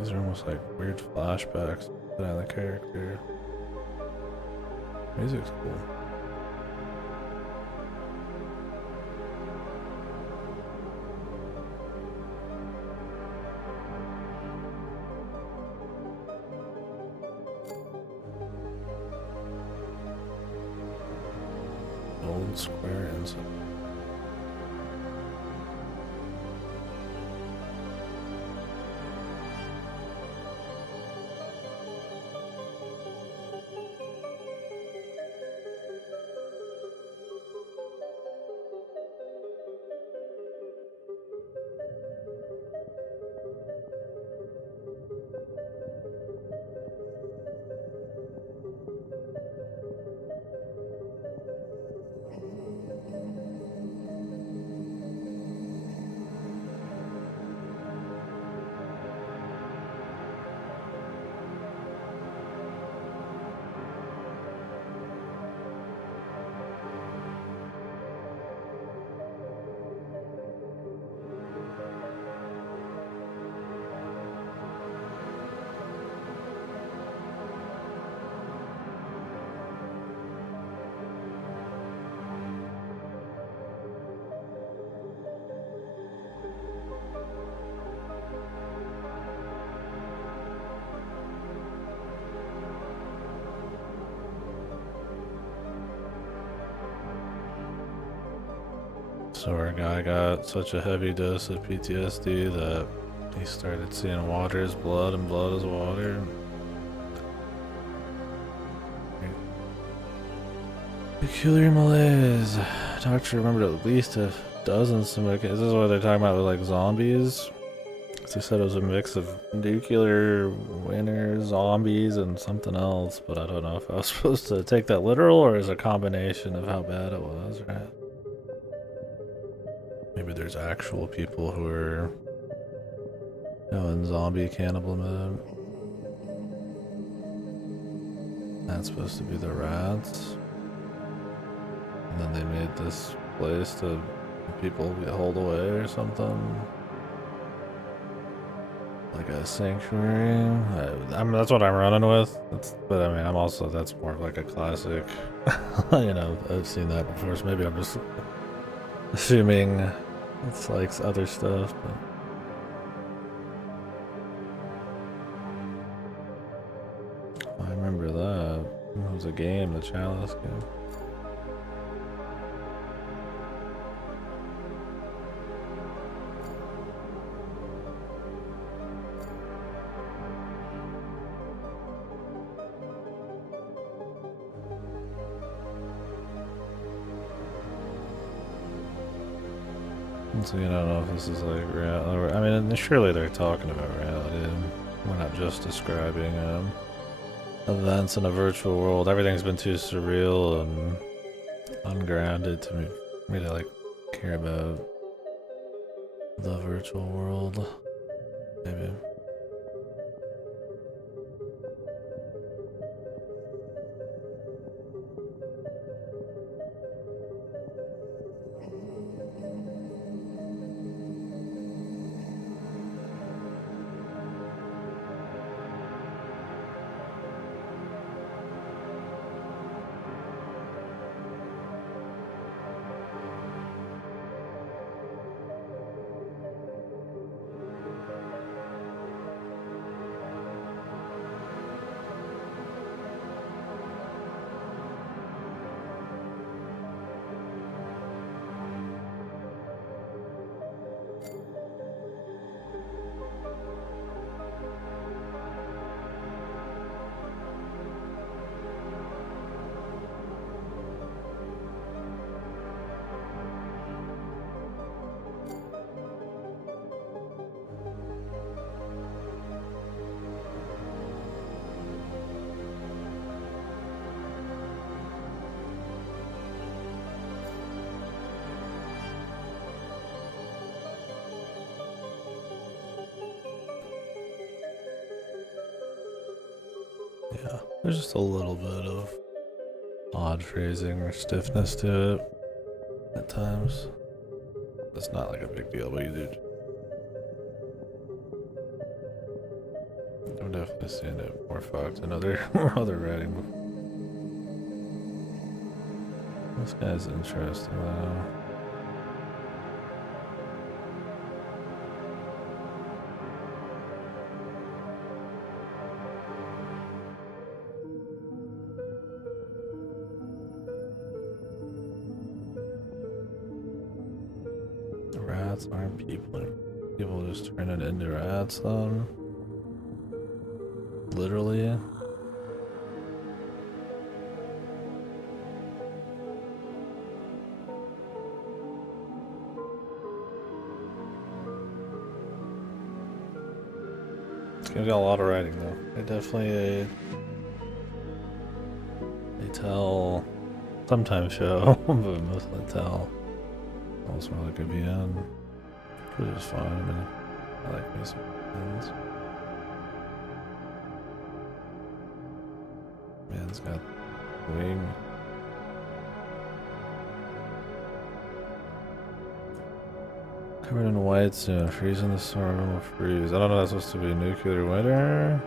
These are almost like weird flashbacks to the character. Music's cool. Old square inside. So our guy got such a heavy dose of PTSD that he started seeing water as blood and blood as water. Peculiar malaise. Doctor remembered at least a dozen similar cases. This is what they're talking about with like zombies. They said it was a mix of nuclear winter zombies and something else, but I don't know if I was supposed to take that literal or as a combination of how bad it was, right? Maybe there's actual people who are in zombie cannibal mode. That's supposed to be the rats. And then they made this place to people get hauled away or something. Like a sanctuary. I mean, that's what I'm running with. But I mean, I'm also, that's more of like a classic. I've seen that before, so maybe I'm just assuming it's like other stuff. But I remember that. It was a game, the Chalice game. So I don't know if this is like reality. I mean, surely they're talking about reality. We're not just describing events in a virtual world. Everything's been too surreal and ungrounded to me to like care about the virtual world. Maybe. Yeah, there's just a little bit of odd phrasing or stiffness to it at times. It's not like a big deal, but you do. I'm definitely seeing it more fucked in other writing. This guy's interesting though. Rats aren't people. People just turn it into rats then. Literally. It's gonna get a lot of writing though. They definitely they tell, sometimes show, but mostly tell. Also like a VN, which is fine. I mean, I like me some VNs. Man's got wing. Covered in white soon. Freezing the storm will freeze. I don't know, that's supposed to be nuclear winter.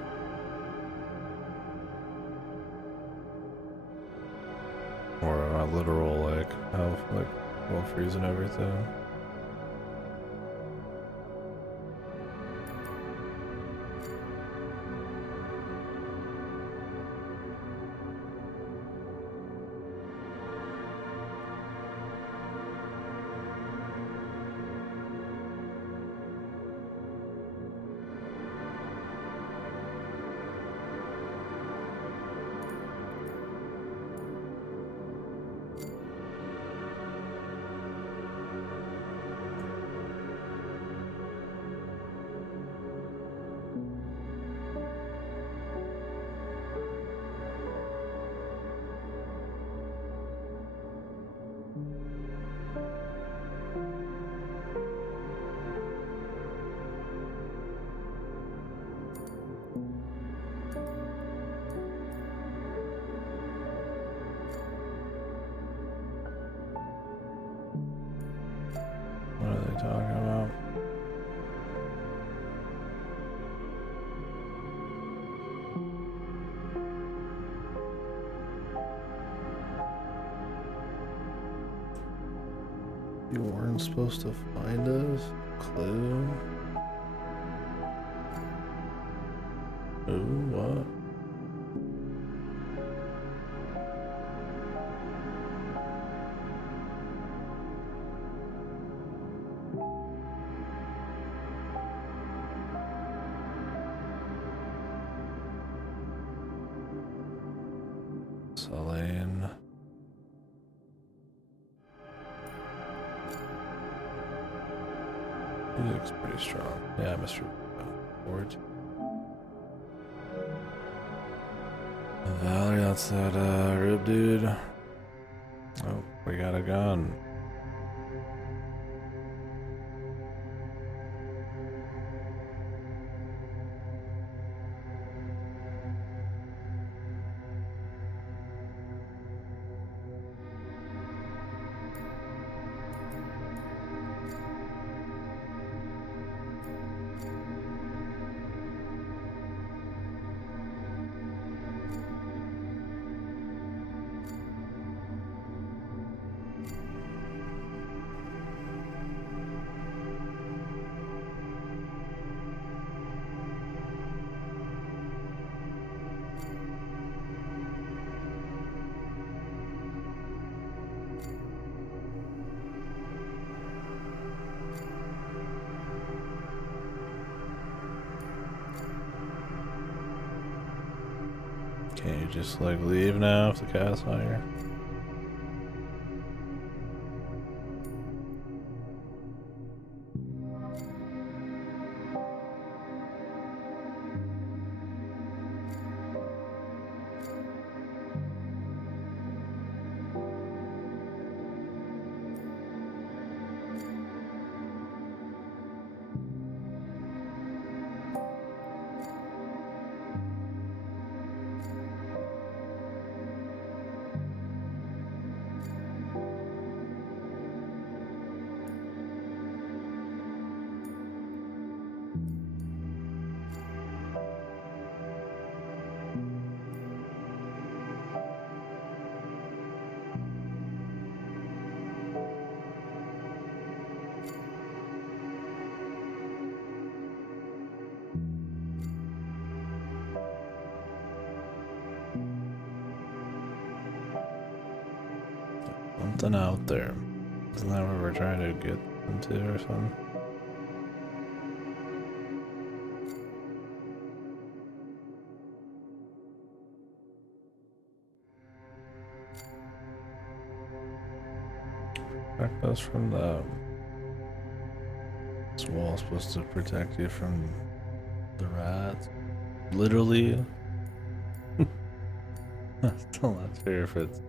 Or a literal, like, how, like, will freeze and everything. What are they talking about? You weren't supposed to find us? Clue? Ooh, what? Selene. Music's pretty strong. Yeah, Mr. Ford. Valerie, that's that rib dude. Oh, we got a gun. Can't you just like leave now if the cat's not here? Something out there. Isn't that what we're trying to get into or something? Protect us from the... This wall's supposed to protect you from the rats. Literally. I'm still not sure if it's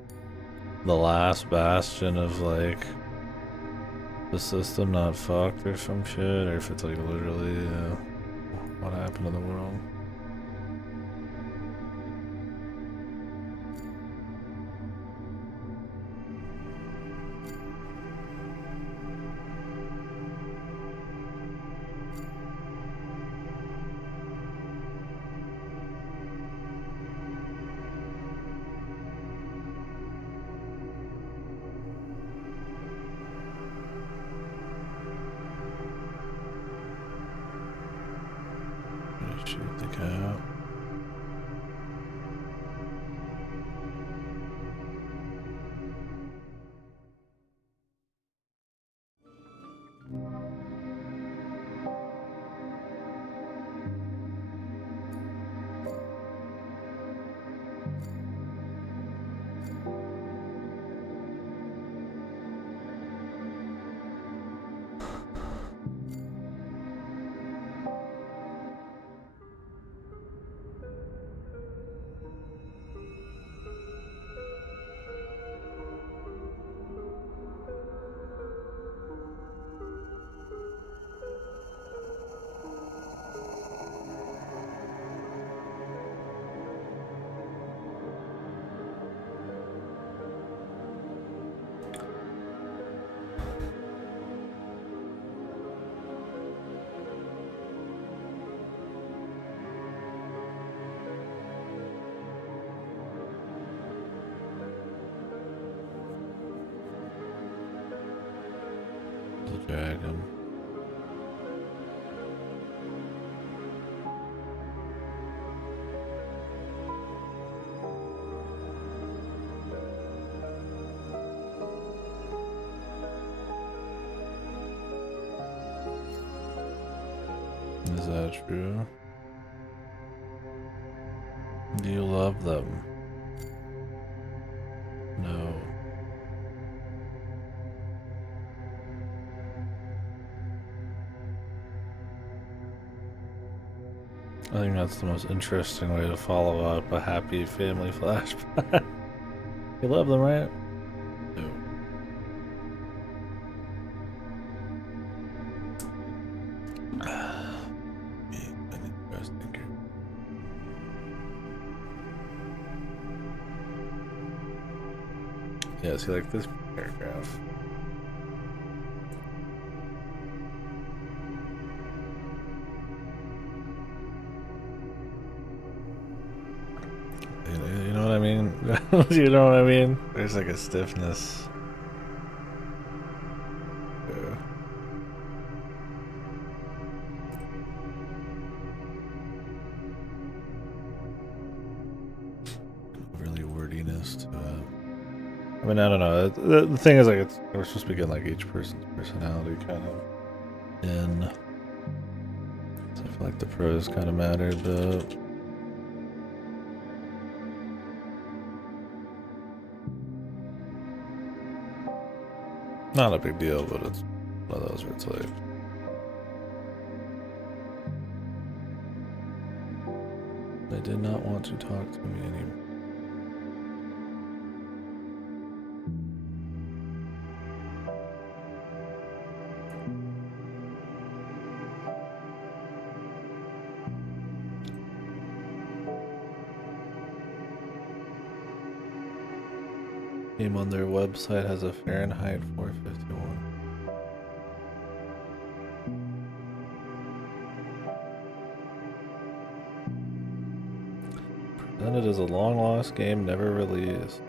the last bastion of like the system not fucked or some shit, or if it's like literally what happened to the world. Shoot the cat. The dragon. Is that true? Do you love them? No. I think that's the most interesting way to follow up a happy family flashback. You love them, right? No. Yeah, see, like this paragraph. You know what I mean? You know what I mean? There's like a stiffness. Yeah. Really wordiness to it. I mean, I don't know. The thing is, like, we're supposed to be getting like each person's personality kind of in. So I feel like the prose kind of mattered, but. Not a big deal, but it's one of those where it's like. They did not want to talk to me anymore. Name on their website has a Fahrenheit 451. Presented as a long-lost game never released.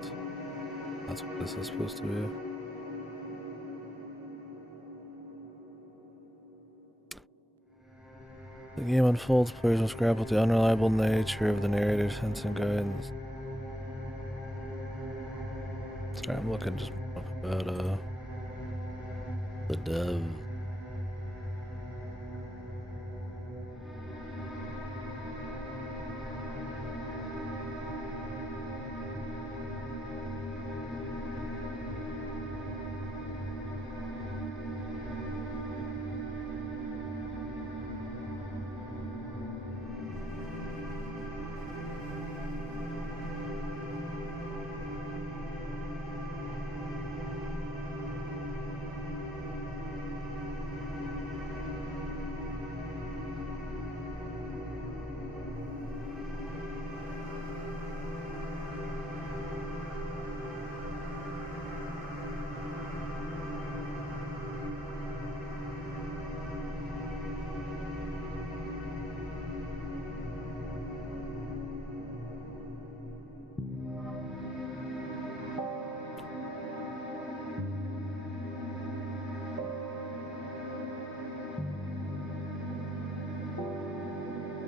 That's what this is supposed to be. The game unfolds, players must grapple with the unreliable nature of the narrator's hints and guidance. Sorry, I'm looking just up about the dev.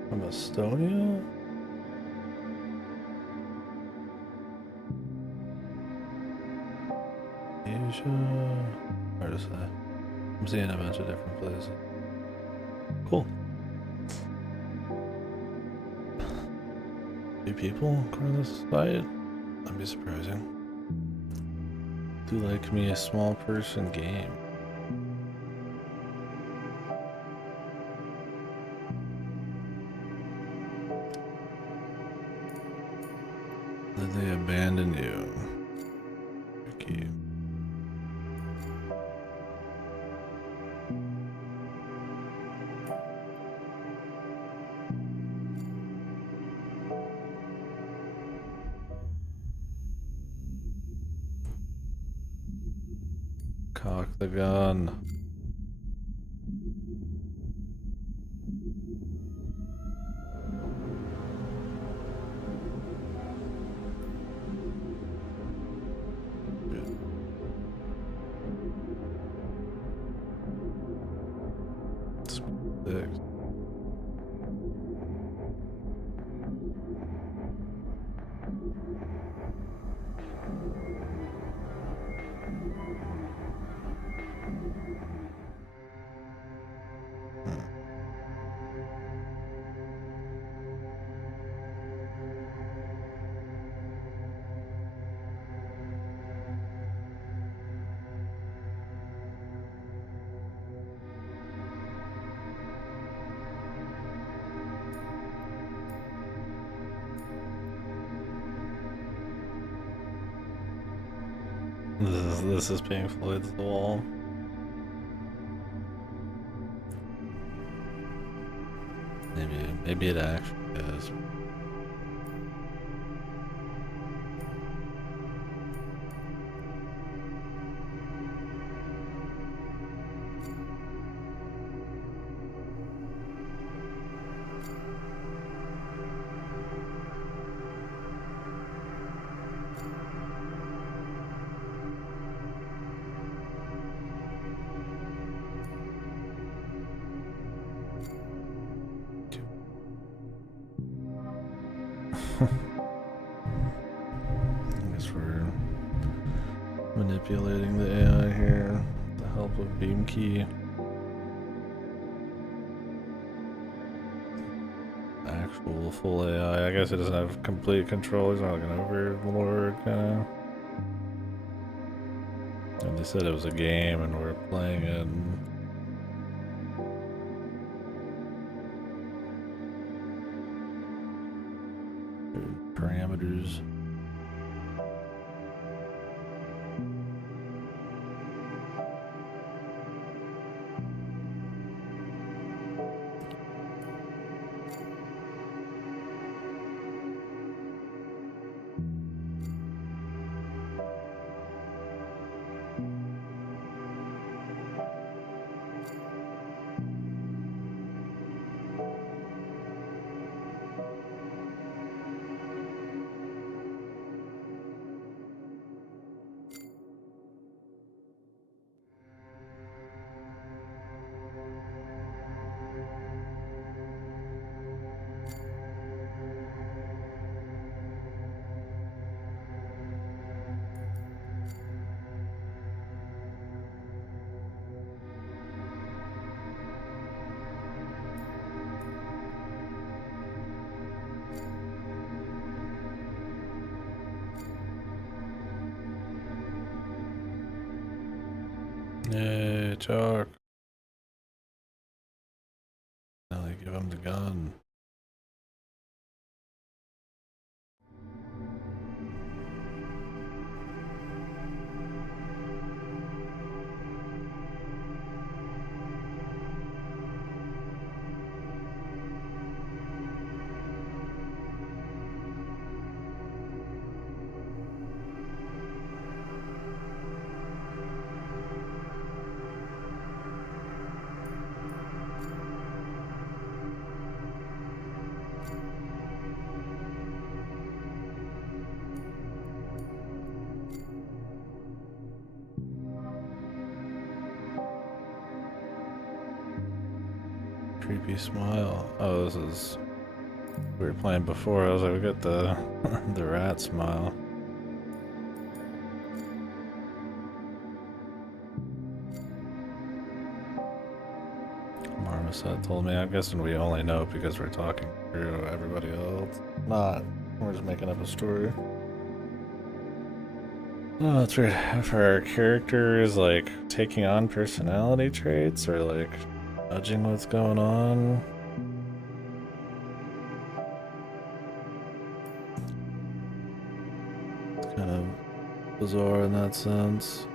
From Estonia? Asia? Hard to say. I'm seeing a bunch of different places. Cool. 2 people according to this site? That'd be surprising. Do like me a small person game. Did they abandon you? Ricky. Cock the gun. Six. This is painful. It's the wall. Maybe it actually is. I guess we're manipulating the AI here with the help of Beam Key. Actual full AI. I guess it doesn't have complete control. He's not like an overlord kind of. And they said it was a game and we're playing it. Parameters. Yay, Chuck. Now they give him the gun. Creepy smile. Oh, this is... We were playing before. I was like, we got the the rat smile. Marmoset told me. I'm guessing we only know because we're talking through everybody else. Not. We're just making up a story. Oh, that's weird. If our character is like taking on personality traits or like judging what's going on. It's kind of bizarre in that sense.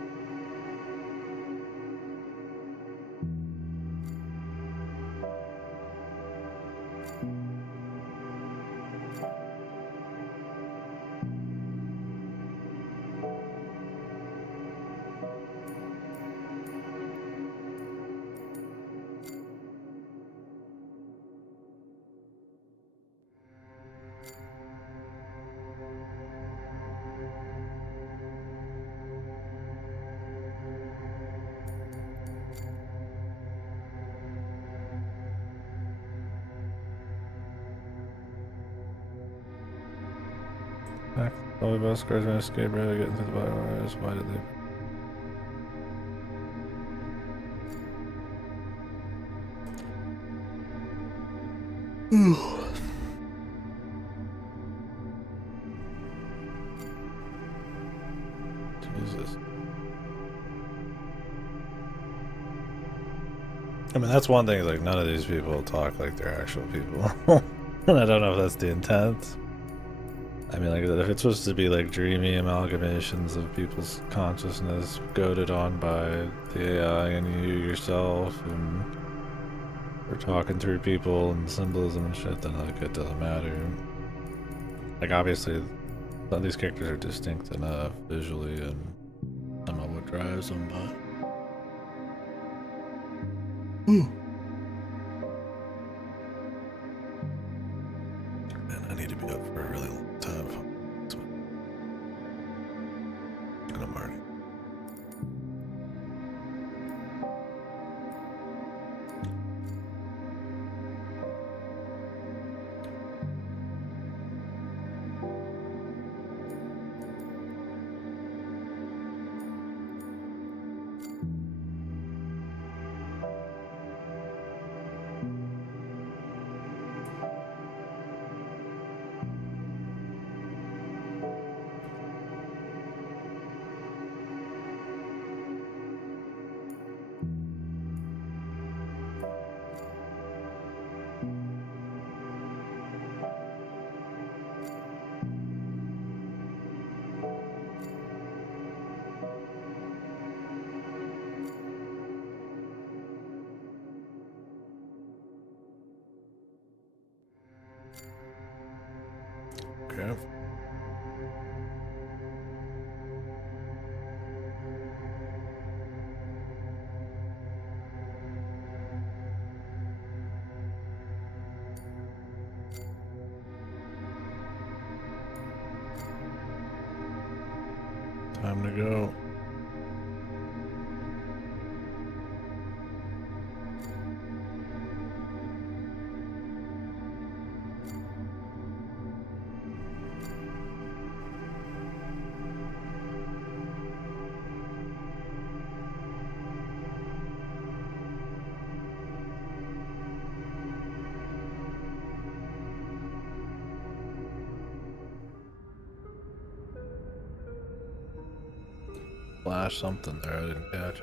Probably best guards gonna escape right getting through the biowares. Why did they? Jesus. I mean, that's one thing, is like none of these people talk like they're actual people. And I don't know if that's the intent. I mean, like, if it's supposed to be like dreamy amalgamations of people's consciousness goaded on by the AI and you yourself, and we're talking through people and symbolism and shit, then like it doesn't matter. Like, obviously, some of these characters are distinct enough visually, and I don't know what drives them, but. Man, I need to be up for a really long time. And I'm already. Okay. Time to go. Flash something there I didn't catch.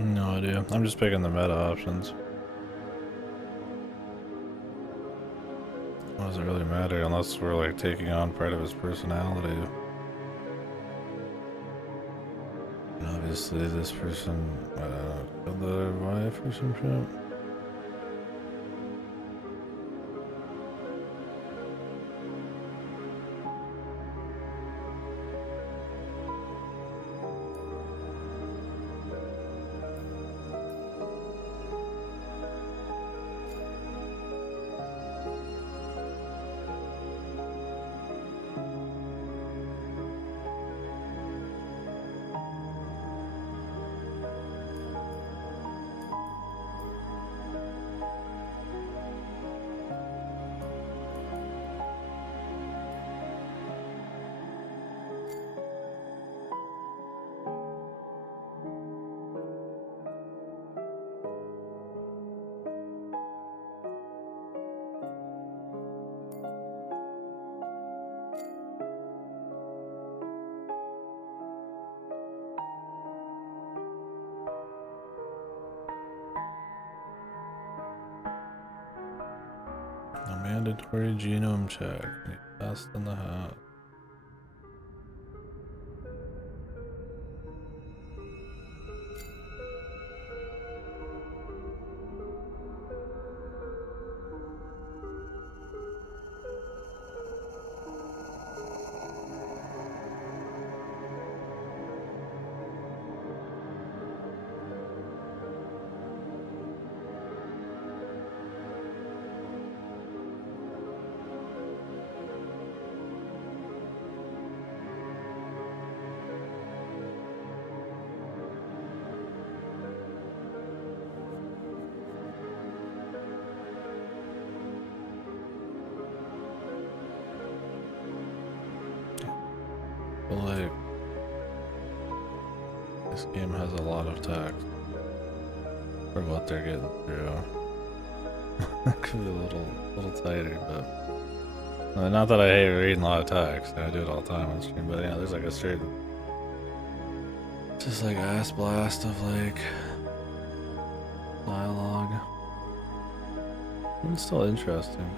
No idea. I'm just picking the meta options. What does it really matter unless we're like taking on part of his personality? And obviously this person, killed the wife or some shit. A mandatory genome check. Best in the house. Like, this game has a lot of text for what they're getting through. It could be a little tighter, but not that I hate reading a lot of text. I do it all the time on stream, but yeah, there's like a certain just like ass blast of like dialogue. It's still interesting.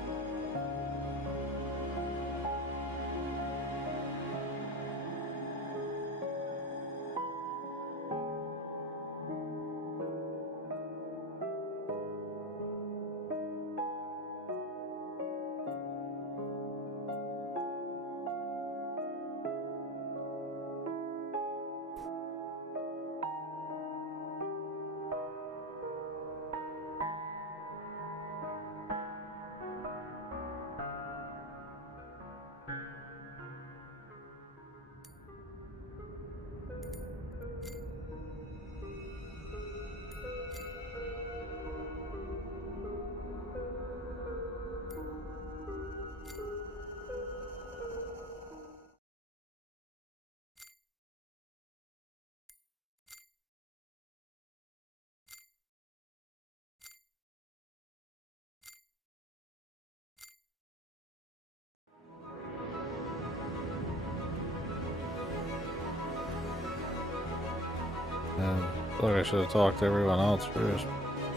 I feel like I should have talked to everyone else first.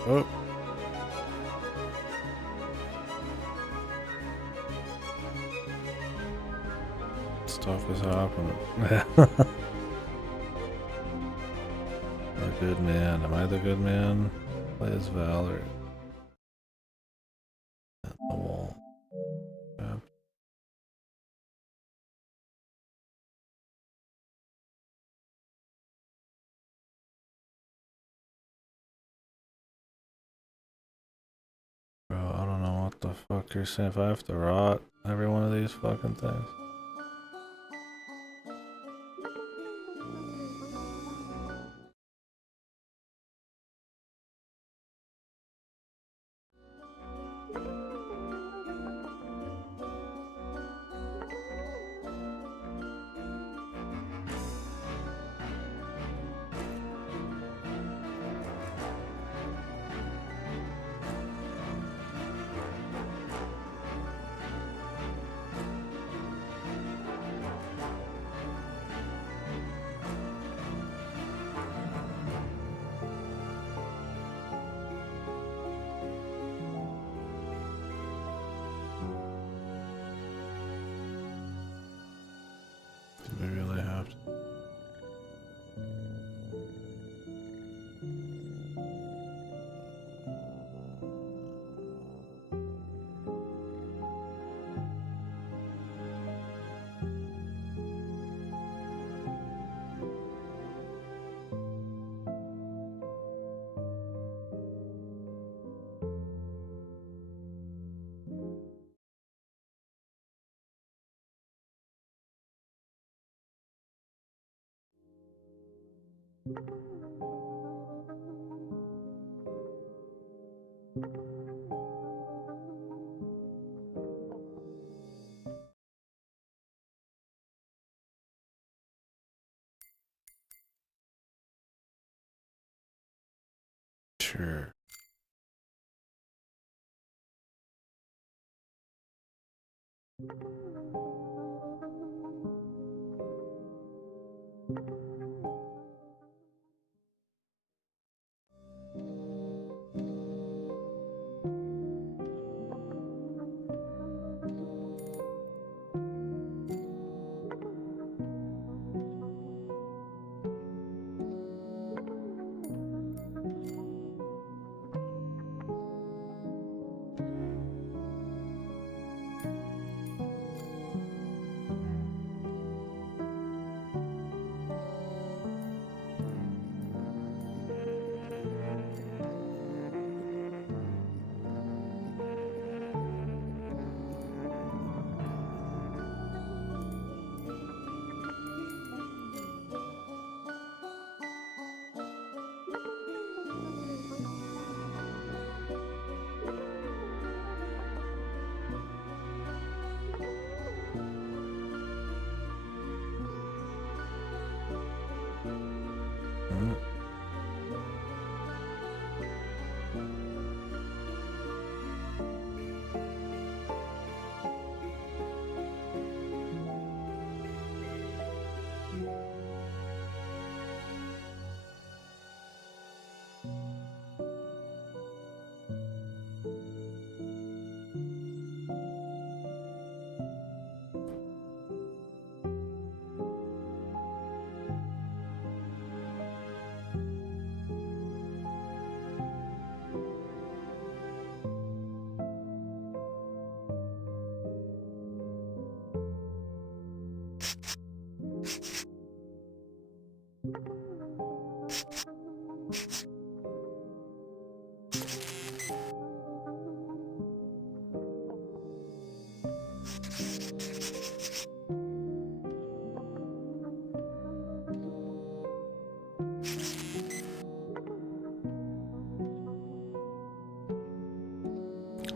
Oh. Stuff is happening. The good man. Am I the good man? Play as Valor. At the wall. Yeah. Bro, I don't know what the fuck you're saying. If I have to rot every one of these fucking things. Sure.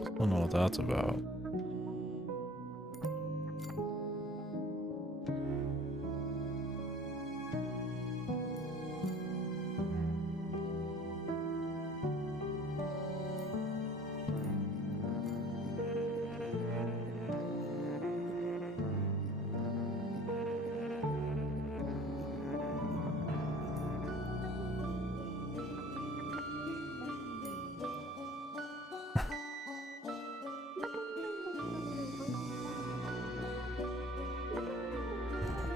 I don't know what that's about.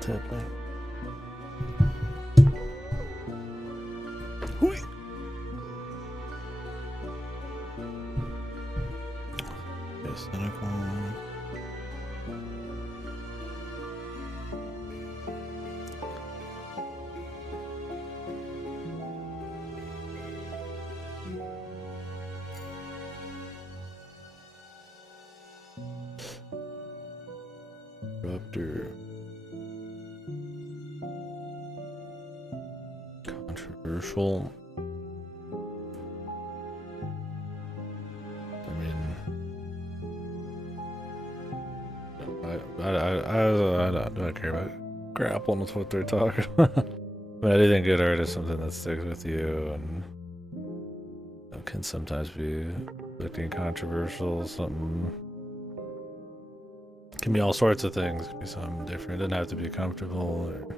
Tipping. Hui. Cynical. Rupture. Controversial. I mean, I don't care about grappling with what they're talking about. But anything good art is something that sticks with you and can sometimes be looking controversial. Something can be all sorts of things. It can be something different. It doesn't have to be comfortable or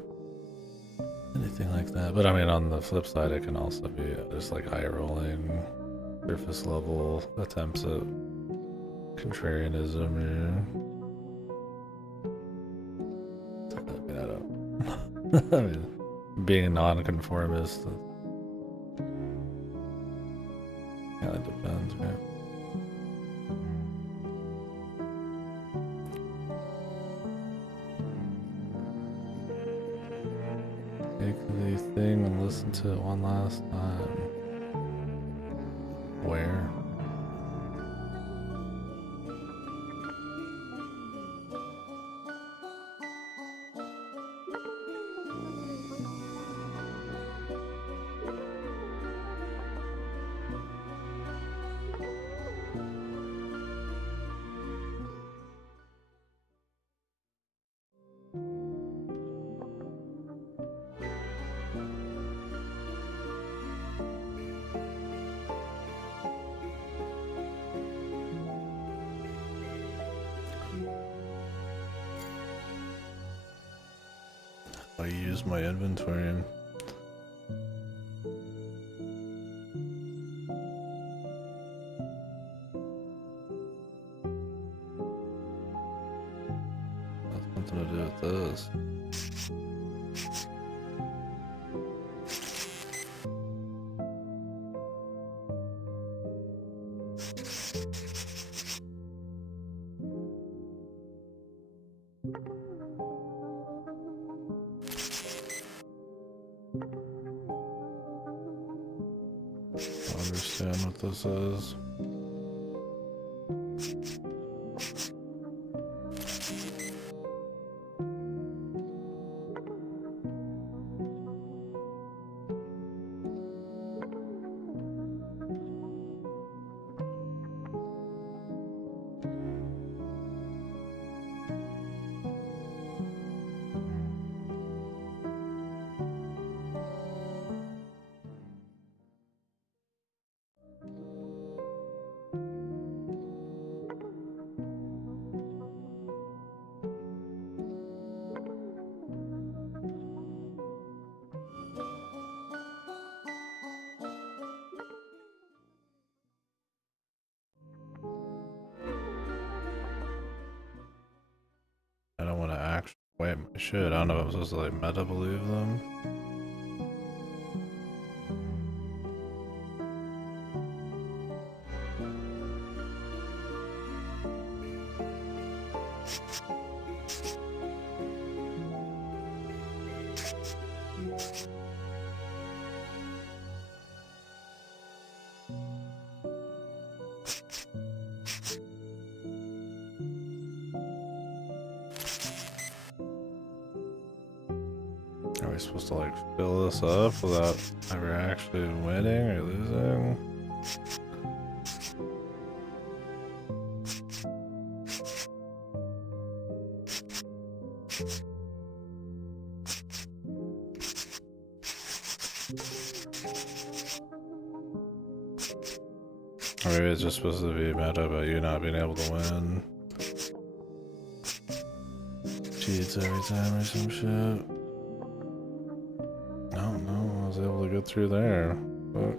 anything like that. But I mean, on the flip side, it can also be just like eye rolling, surface level attempts at contrarianism. Yeah. I mean, I don't. I mean, being a nonconformist kind of depends, right? Take the thing and listen to it one last time. Where? I use my inventory. That's something to do with this. I understand what this is. I don't want to actually wait my shit. I don't know if I'm supposed to like meta believe them. Are we supposed to like fill this up without ever actually winning or losing? Or maybe it's just supposed to be meta about you not being able to win. Cheats every time or some shit. I don't know, I was able to get through there. But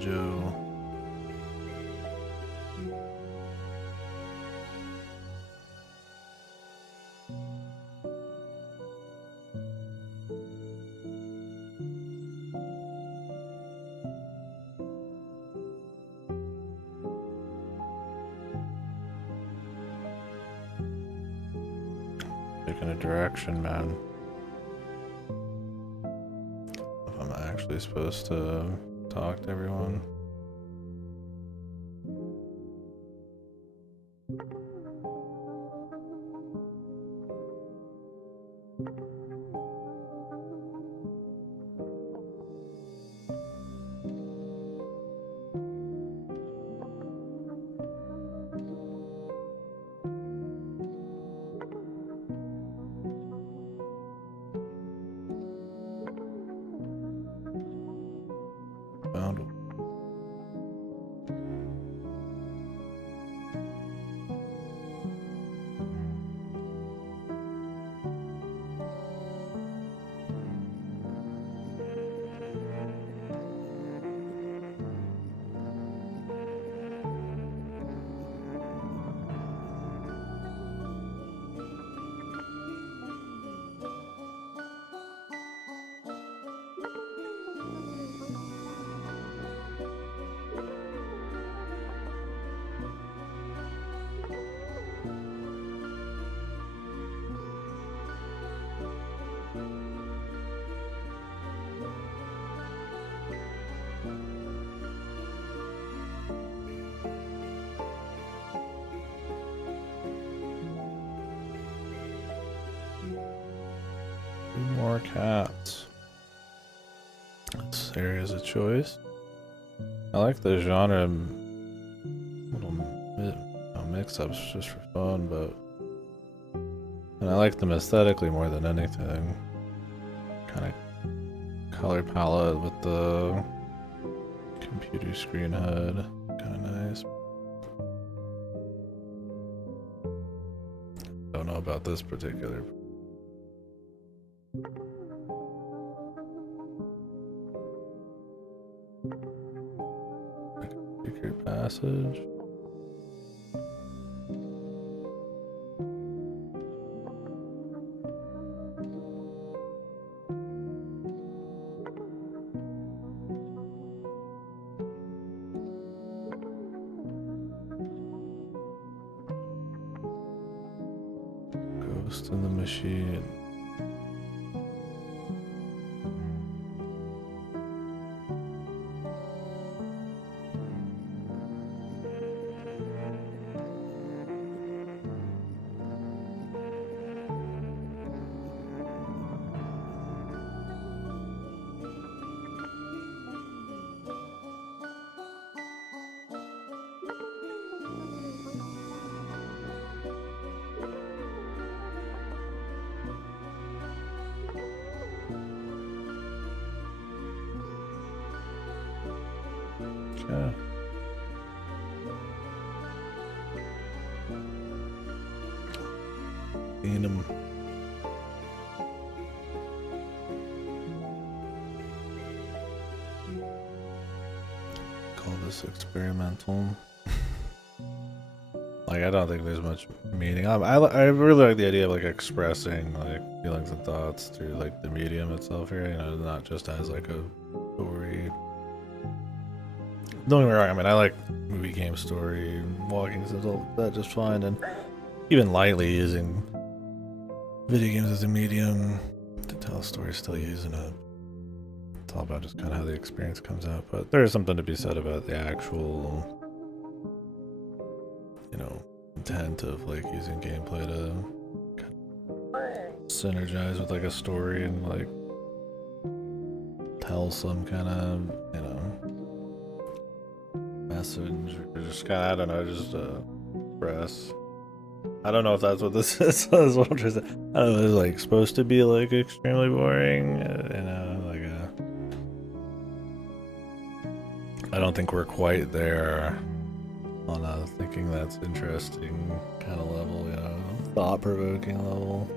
Joe. Picking a direction, man. If I'm actually supposed to talk to everyone. Found him. more cats. This area is a choice. I like the genre little mix-ups just for fun, but and I like them aesthetically more than anything. Kind of color palette with the computer screen HUD, kind of nice. Don't know about this particular. Secret passage. Ghost in the machine. Okay. Seen him. Call this experimental. Like, I don't think there's much meaning. I really like the idea of like expressing like feelings and thoughts through like the medium itself here. You know, not just as like a story. Don't get me wrong. I mean, I like movie, game, story, walking sims, all that just fine, and even lightly using video games as a medium to tell a story, still using it. It's all about just kind of how the experience comes out. But there is something to be said about the actual, you know, intent of like using gameplay to kind of synergize with like a story and like tell some kind of, you know, message or just kind of, I don't know, just express. I don't know if that's what this is. That's what I'm trying to say. I don't know, it's like supposed to be like extremely boring, you know, like I don't think we're quite there on a thinking that's interesting kind of level, you know, thought-provoking level.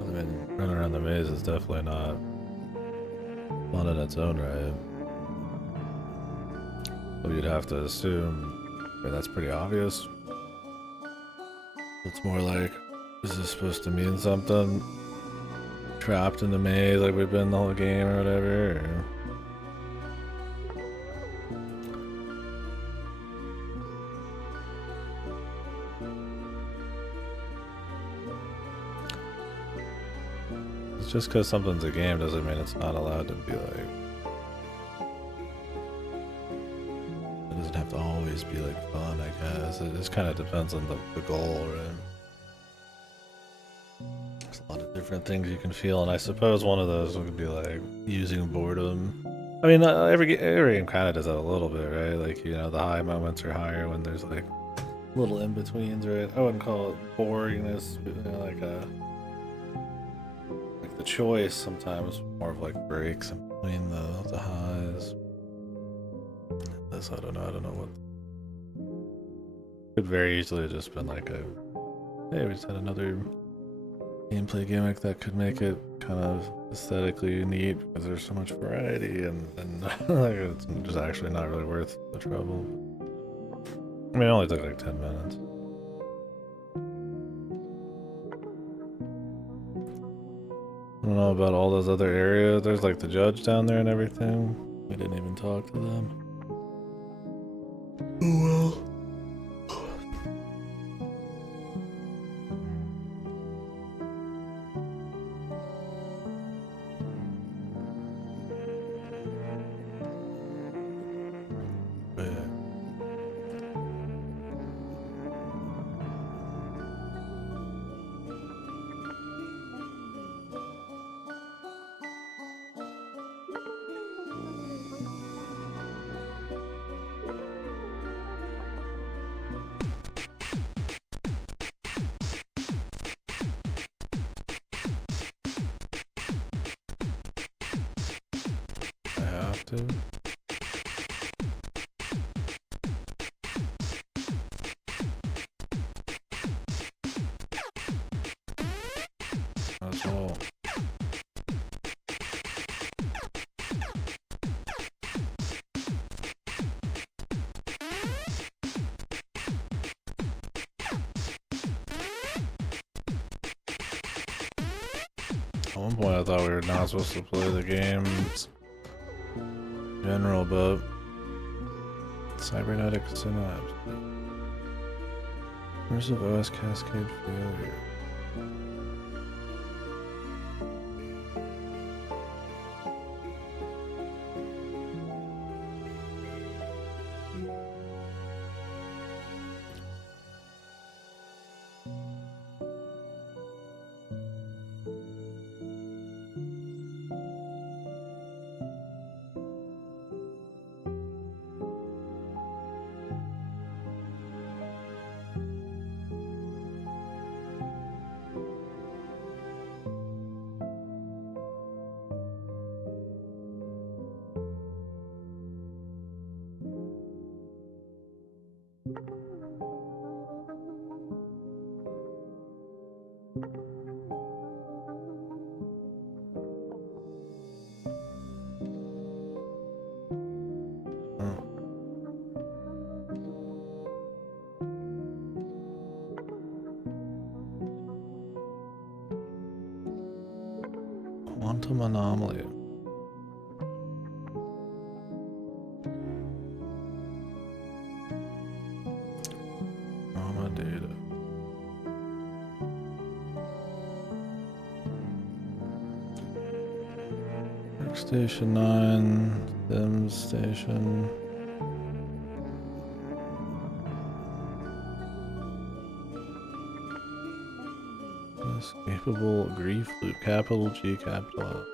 I mean, running around the maze is definitely not fun in its own right. So you'd have to assume, but that's pretty obvious. It's more like, is this supposed to mean something? Trapped in the maze like we've been the whole game or whatever? Or... It's just because something's a game doesn't mean it's not allowed to be like... It doesn't have to always be like fun, I guess. It just kind of depends on the goal, right? There's a lot of different things you can feel, and I suppose one of those would be like using boredom. I mean, every game kind of does that a little bit, right? Like, you know, the high moments are higher when there's like little in-betweens, right? I wouldn't call it boringness, but, you know, like the choice sometimes more of like breaks in between the highs. This I don't know what could very easily have just been like a hey, we just had another gameplay gimmick that could make it kind of aesthetically neat because there's so much variety and like it's just actually not really worth the trouble. I mean, it only took like 10 minutes. I don't know about all those other areas. There's like the judge down there and everything. We didn't even talk to them. Oh well. active. That's all. At one point I thought we were not supposed to play the games in general, but cybernetic synapse. Immersive OS cascade failure. Quantum anomaly. Trauma data. Workstation 9, Sim Station. Inescapable grief loop, capital G, capital L.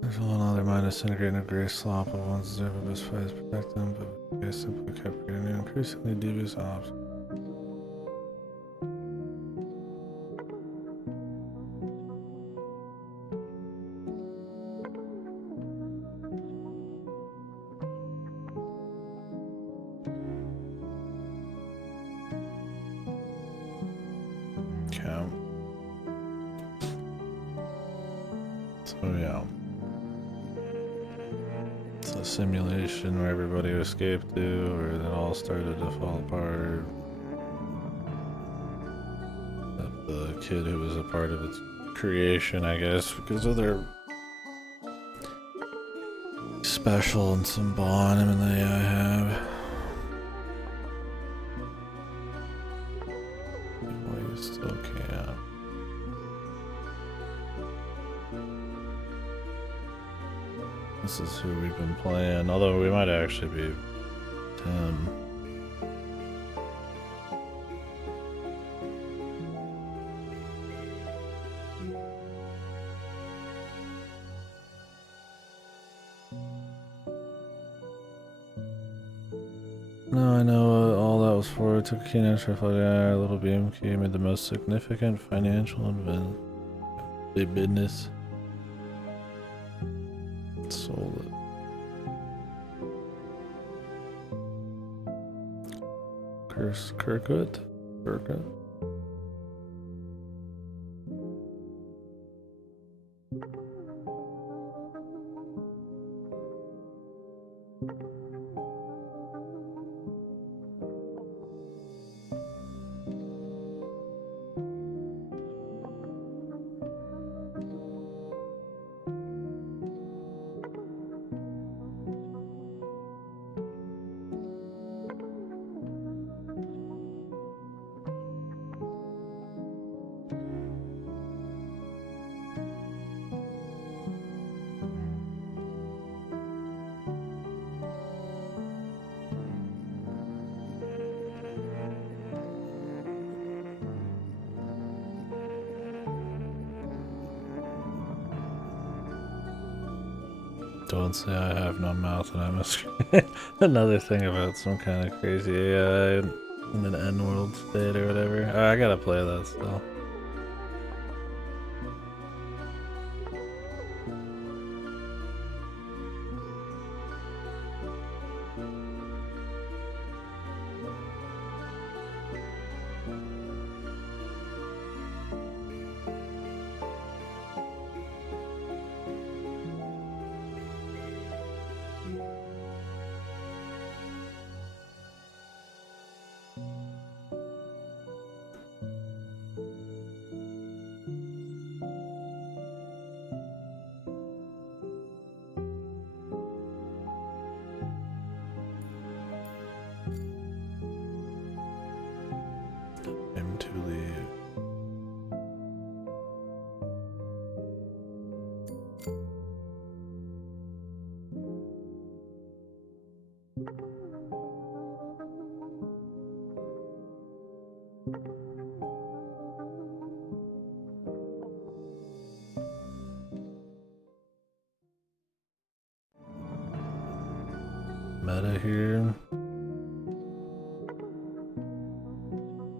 There's another mind disintegrating a gray slop of one's best fights protect them, but they simply kept getting increasingly devious ops. Count. So yeah. It's a simulation where everybody escaped to, where it all started to fall apart. The kid who was a part of its creation, I guess, because of their special and some bond him and the AI have. Well, you still can't. This is who we've been playing, although we might actually be Tim. No, I know all that was for. It took a keen interest for our little BMK made the most significant financial event. Big business. Sold it. Kirkwood? Kirkwood? Don't say I have no mouth and I'm a screen. Another thing about some kind of crazy AI in an N-world state or whatever. I gotta play that still. Him to leave. Meta here.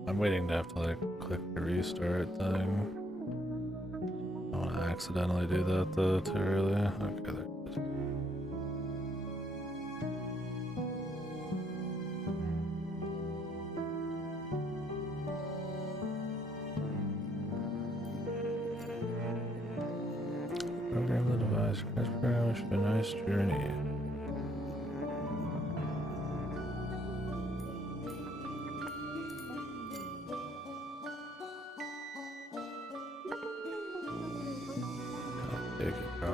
I'm waiting to have to like click the restart thing. I don't want to accidentally do that though too early. Okay, there it is. Program the device. Crash program should be a nice journey. Take it, bro.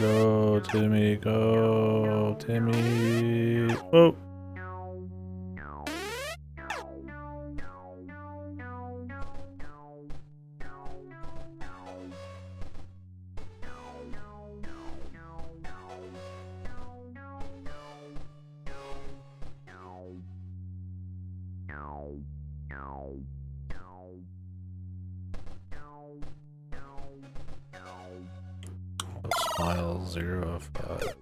Go, Timmy, go, Timmy. Oh. Smile 05.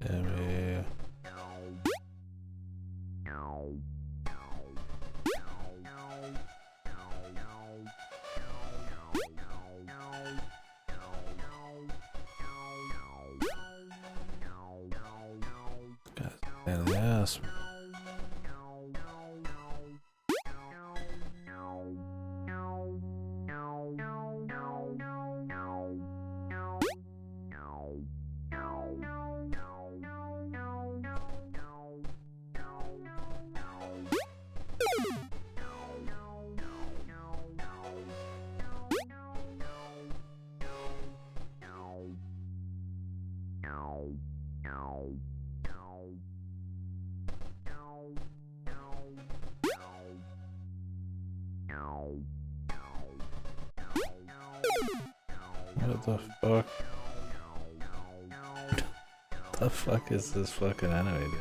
Timmy. Guys, pain in the ass. What the fuck? The fuck is this fucking enemy, dude?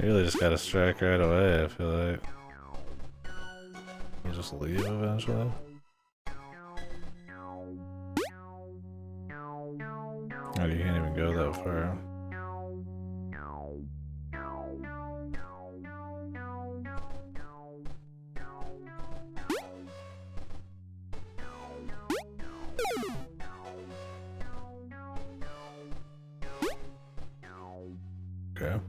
You really just gotta strike right away, I feel like. You just leave eventually? Oh, you can't even go that far. Okay.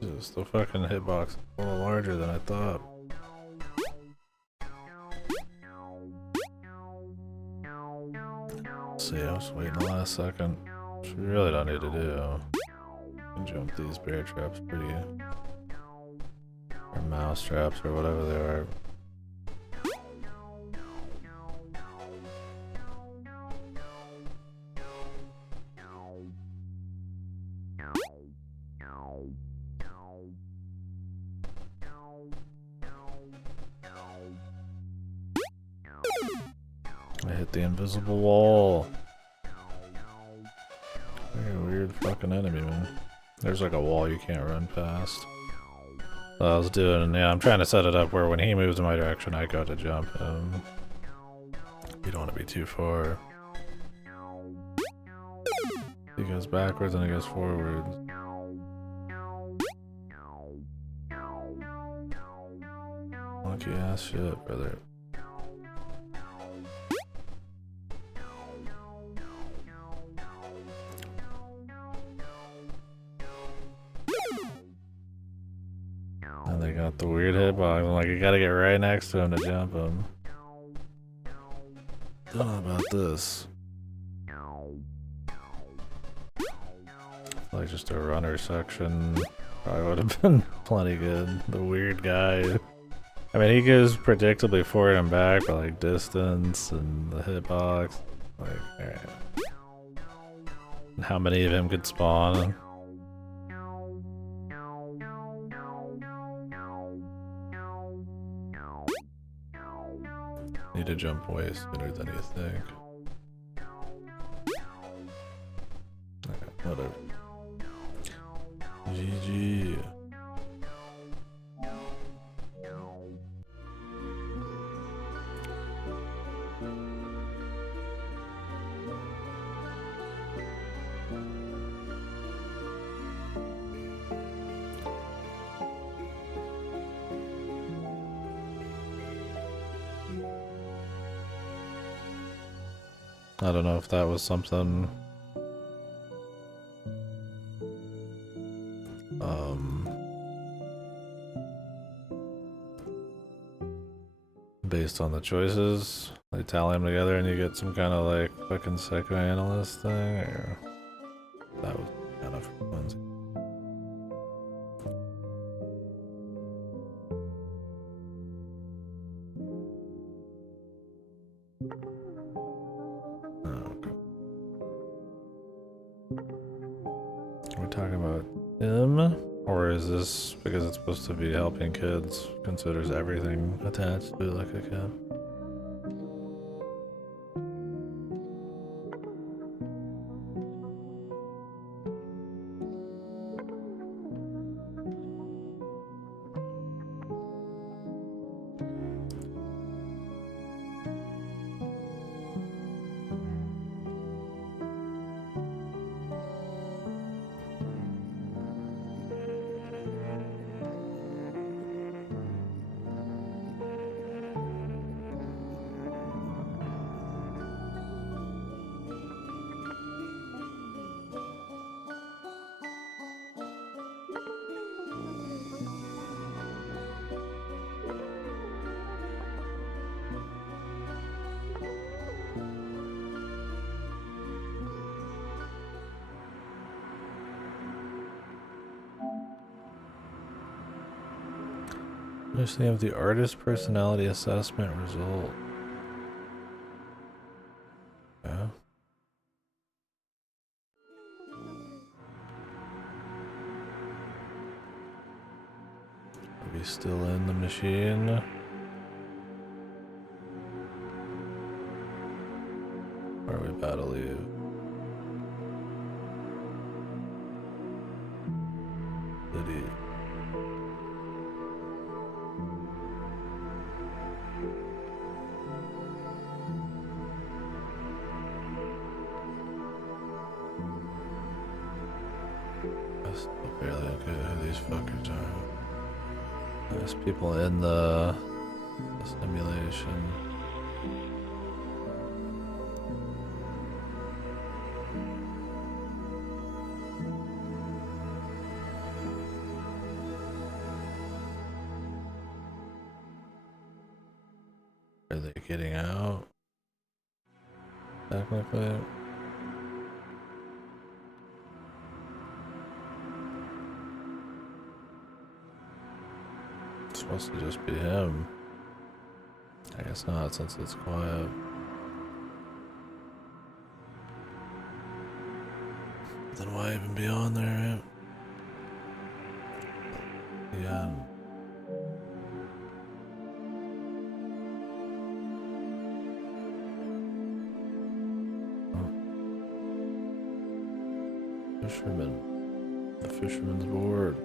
Jesus, the fucking hitbox is a little larger than I thought. See, I was waiting the last second, which we really don't need to do. You can jump these bear traps pretty, or mouse traps, or whatever they are. I hit the invisible wall. You're a weird fucking enemy, man. There's like a wall you can't run past. So I was doing, yeah, I'm trying to set it up where when he moves in my direction, I go to jump him. You don't want to be too far. He goes backwards and he goes forwards. Monkey ass shit, brother. And they got the weird hitbox. I'm like, you gotta get right next to him to jump him. Don't know about this. Like just a runner section probably would have been plenty good. The weird guy. I mean, he goes predictably forward and back, but like distance and the hitbox. Like, alright. And how many of him could spawn? Need to jump way sooner than you think. Okay, whatever. GG. I don't know if that was something based on the choices, they tally them together and you get some kind of like fucking psychoanalyst thing, or that was kind of fun. We're talking about him, or is this because it's supposed to be helping kids, considers everything attached to like a kid? Mostly of the artist personality assessment result. Yeah. Are we still in the machine? Or are we about to leave? City. I still barely get who these fuckers are. There's people in the simulation. Are they getting out? Technically. It's supposed to just be him. I guess not, since it's quiet. Then why even be on there? Yeah. Fisherman. The fisherman's board.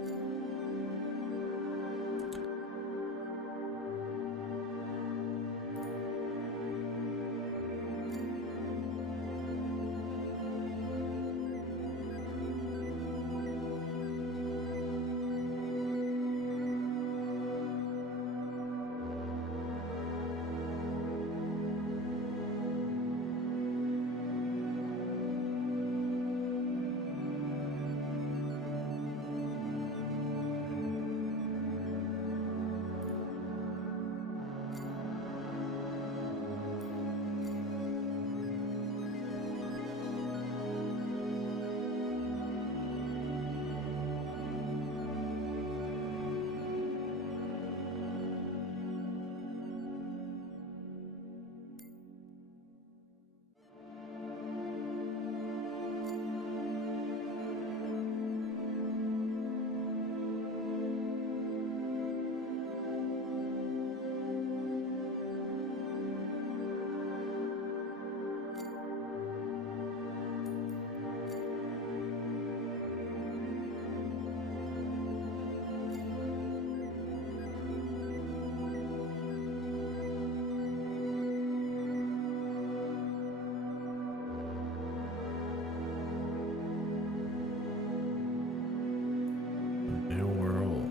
New world.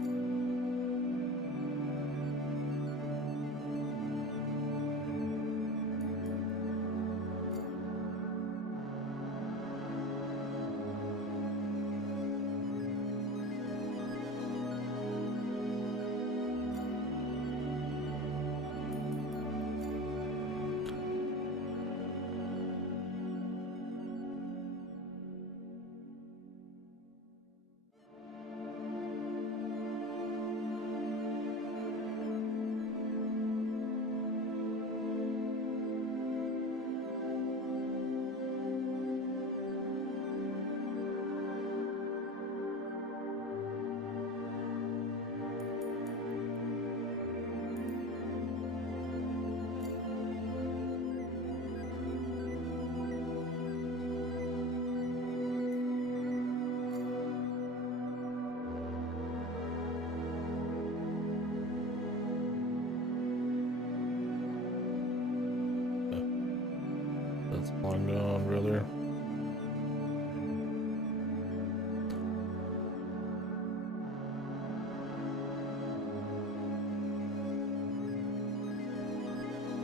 That's long gone, brother.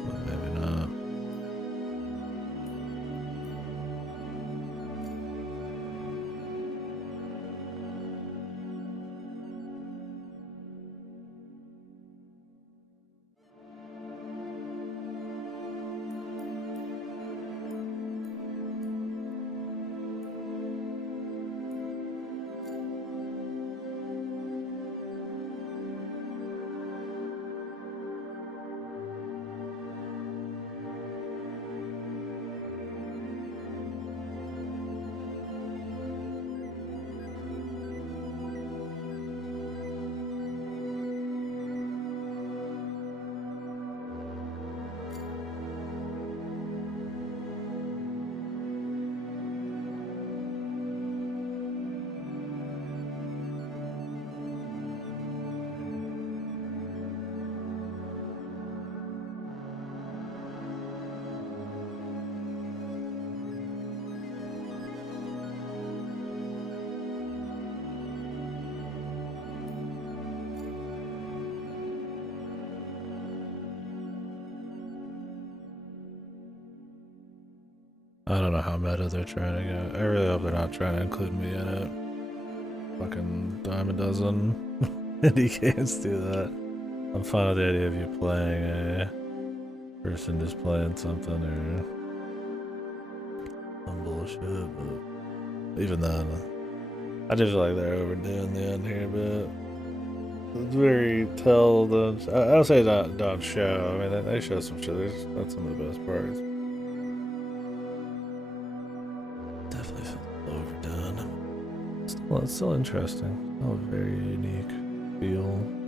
But maybe not. I don't know how meta they're trying to get. I really hope they're not trying to include me in it. Fucking dime a dozen indie games do that. I'm fine with the idea of you playing a person just playing something or some bullshit, but even then, I just feel like they're overdoing the end here, but it's very tell the. I don't say don't show. I mean, they show some shit. That's some of the best parts. Definitely feels overdone. It's still interesting. Still a very unique feel.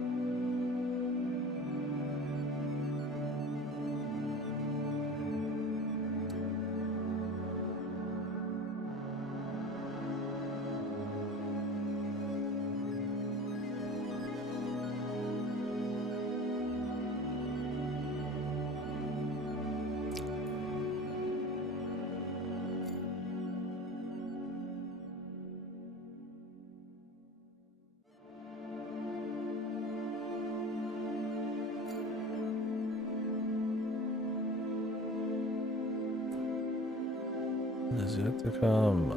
Is yet to come.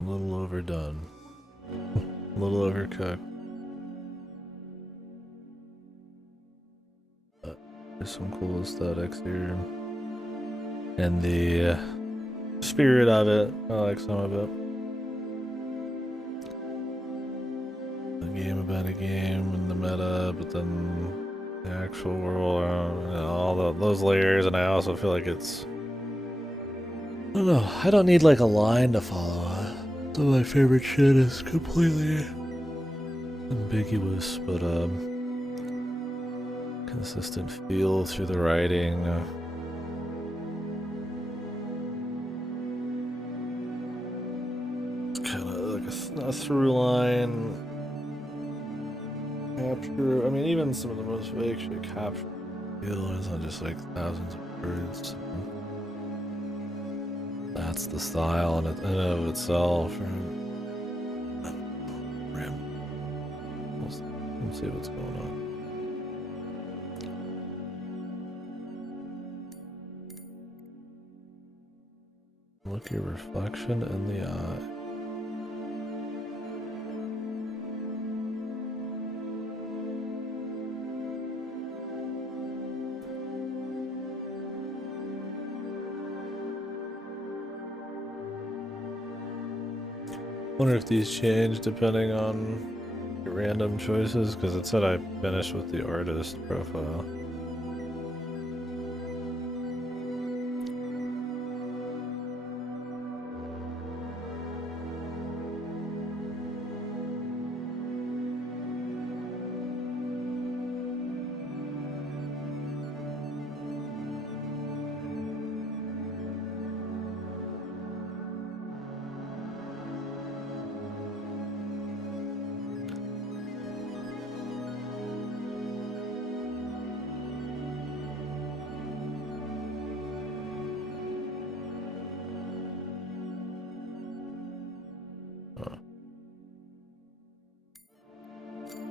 A little overdone. A little overcooked. But there's some cool aesthetics here. And the spirit of it, I like some of it. The game about a game and the meta, but then the actual world, all those layers, and I also feel like it's. I don't know, I don't need like a line to follow. Some of my favorite shit is completely ambiguous, but consistent feel through the writing. It's kind of like a through line capture. I mean, even some of the most fake shit capture feel. It's not just like thousands of words. That's the style in and of itself. Let's see what's going on. Look your reflection in the eye. Wonder if these change depending on your random choices, because it said I finished with the artist profile.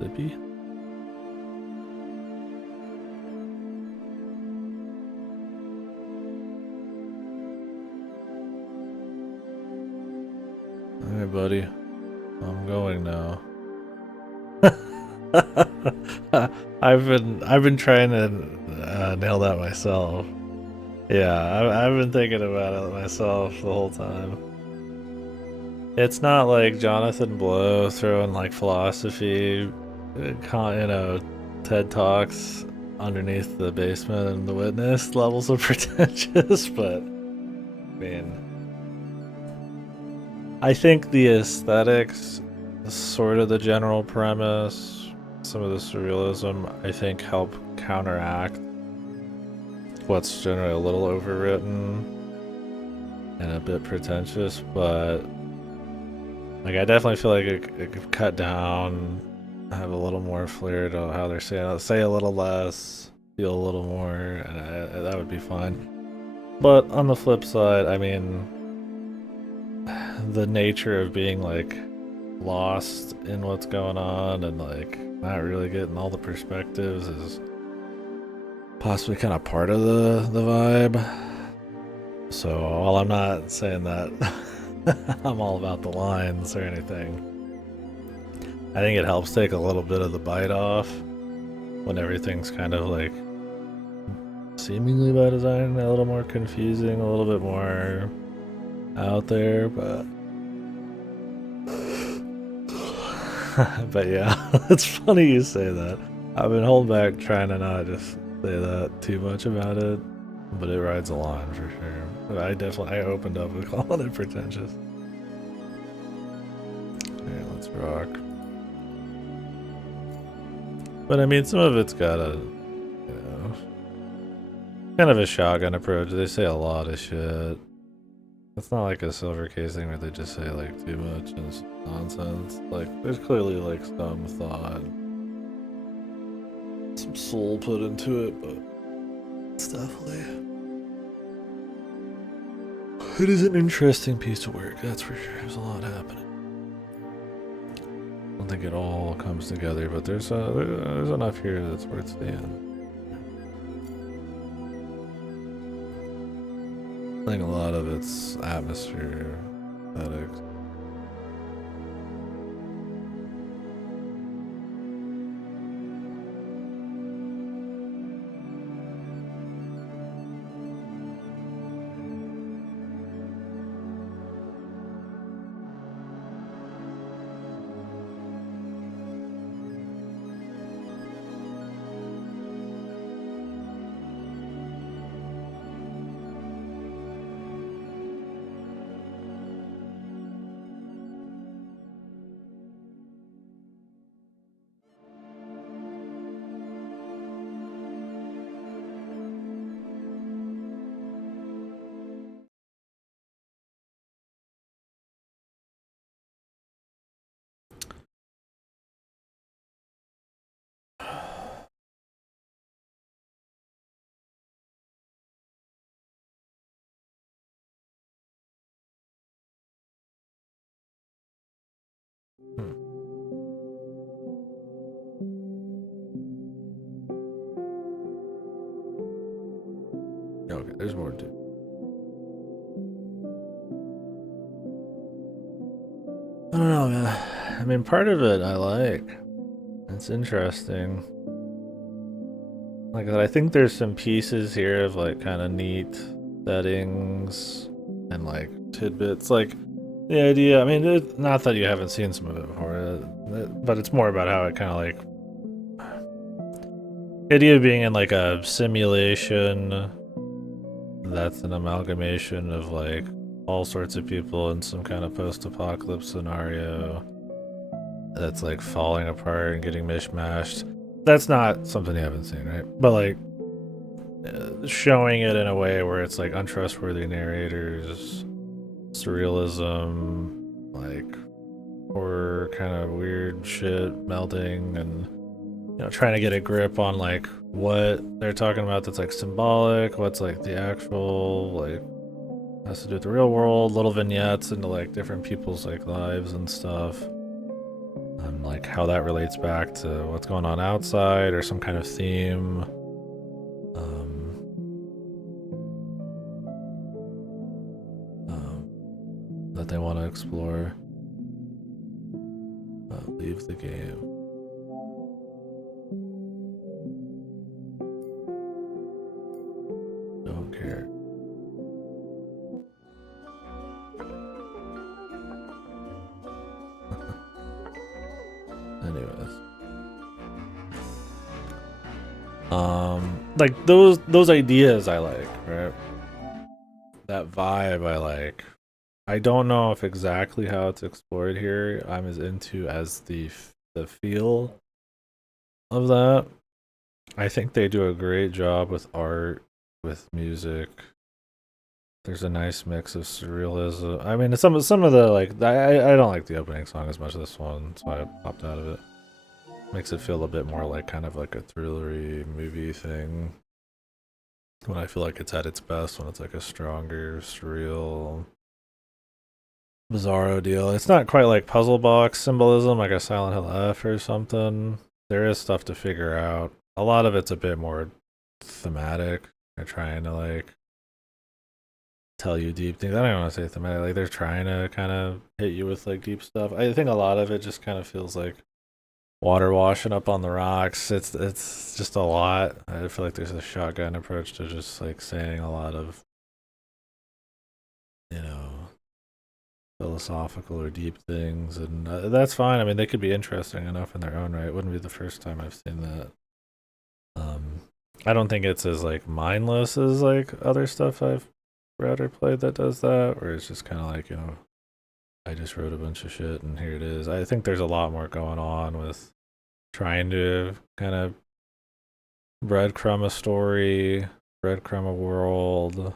Lippy? Alright, buddy. I'm going now. I've been trying to nail that myself. Yeah, I've been thinking about it myself the whole time. It's not like Jonathan Blow throwing like philosophy, TED Talks underneath the basement and the witness levels of pretentious, but mean, I think the aesthetics, sort of the general premise, some of the surrealism, I think help counteract what's generally a little overwritten and a bit pretentious, but like I definitely feel like it could cut down, have a little more flair to how they're saying it, say a little less, feel a little more, and that would be fine. But on the flip side, I mean, the nature of being like lost in what's going on and like not really getting all the perspectives is possibly kind of part of the vibe. So while I'm not saying that I'm all about the lines or anything, I think it helps take a little bit of the bite off when everything's kind of like seemingly by design, a little more confusing, a little bit more out there, but but yeah, it's funny you say that. I've been holding back trying to not just say that too much about it, but it rides a line for sure. But I opened up with calling it pretentious. Okay, let's rock. But I mean, some of it's got a, you know, kind of a shotgun approach. They say a lot of shit. It's not like a silver casing where they just say like too much and it's nonsense. Like there's clearly like some thought, some soul put into it, but it's definitely, it is an interesting piece of work, that's for sure. There's a lot happening. I don't think it all comes together, but there's enough here that's worth seeing. I think a lot of it's atmosphere, aesthetics. Okay, there's more to it. I don't know, man. I mean, part of it I like. It's interesting. Like, I think there's some pieces here of like kind of neat settings and like tidbits. Like the idea. I mean, not that you haven't seen some of it before, but it's more about how it kind of like the idea of being in like a simulation that's an amalgamation of like all sorts of people in some kind of post-apocalypse scenario that's like falling apart and getting mishmashed. That's not something you haven't seen, right? But like showing it in a way where it's like untrustworthy narrators, surrealism, like horror kind of weird shit melding, and you know, trying to get a grip on like what they're talking about that's like symbolic, what's like the actual like has to do with the real world, little vignettes into like different people's like lives and stuff, and like how that relates back to what's going on outside or some kind of theme. That they want to explore. Leave the game. Don't care. Anyways. Like those ideas I like, right? that vibe I like. I don't know if exactly how it's explored here. I'm as into as the feel of that. I think they do a great job with art, with music. There's a nice mix of surrealism. I mean, some of the like I don't like the opening song as much as this one, so I popped out of it. Makes it feel a bit more like kind of like a thrillery movie thing. When I feel like it's at its best, when it's like a stronger, surreal, bizarro deal. It's not quite like puzzle box symbolism, like a Silent Hill F or something. There is stuff to figure out. A lot of it's a bit more thematic. They're trying to like tell you deep things. I don't want to say thematic. Like they're trying to kind of hit you with like deep stuff. I think a lot of it just kind of feels like water washing up on the rocks. It's just a lot. I feel like there's a shotgun approach to just like saying a lot of, you know, philosophical or deep things, and that's fine. I mean, they could be interesting enough in their own right. It wouldn't be the first time I've seen that. Um, I don't think it's as like mindless as like other stuff I've read or played that does that, where it's just kind of like, you know, I just wrote a bunch of shit and here it is. I think there's a lot more going on with trying to kind of breadcrumb a story, breadcrumb a world,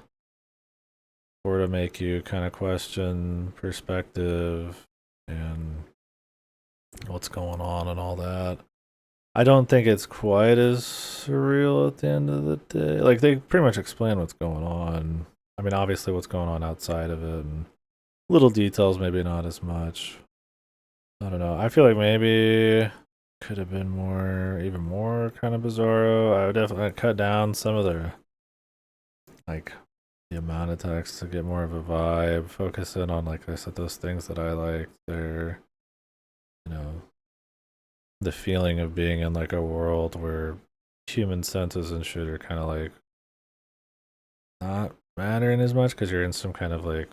or to make you kind of question perspective and what's going on and all that. I don't think it's quite as surreal at the end of the day. Like they pretty much explain what's going on. I mean, obviously what's going on outside of it, and little details, maybe not as much. I don't know. I feel like maybe could have been more, even more kind of bizarro. I would definitely cut down some of the like the amount of text to get more of a vibe. Focus in on, like I said, those things that I like. They're, you know, the feeling of being in like a world where human senses and shit are kind of like not mattering as much because you're in some kind of like,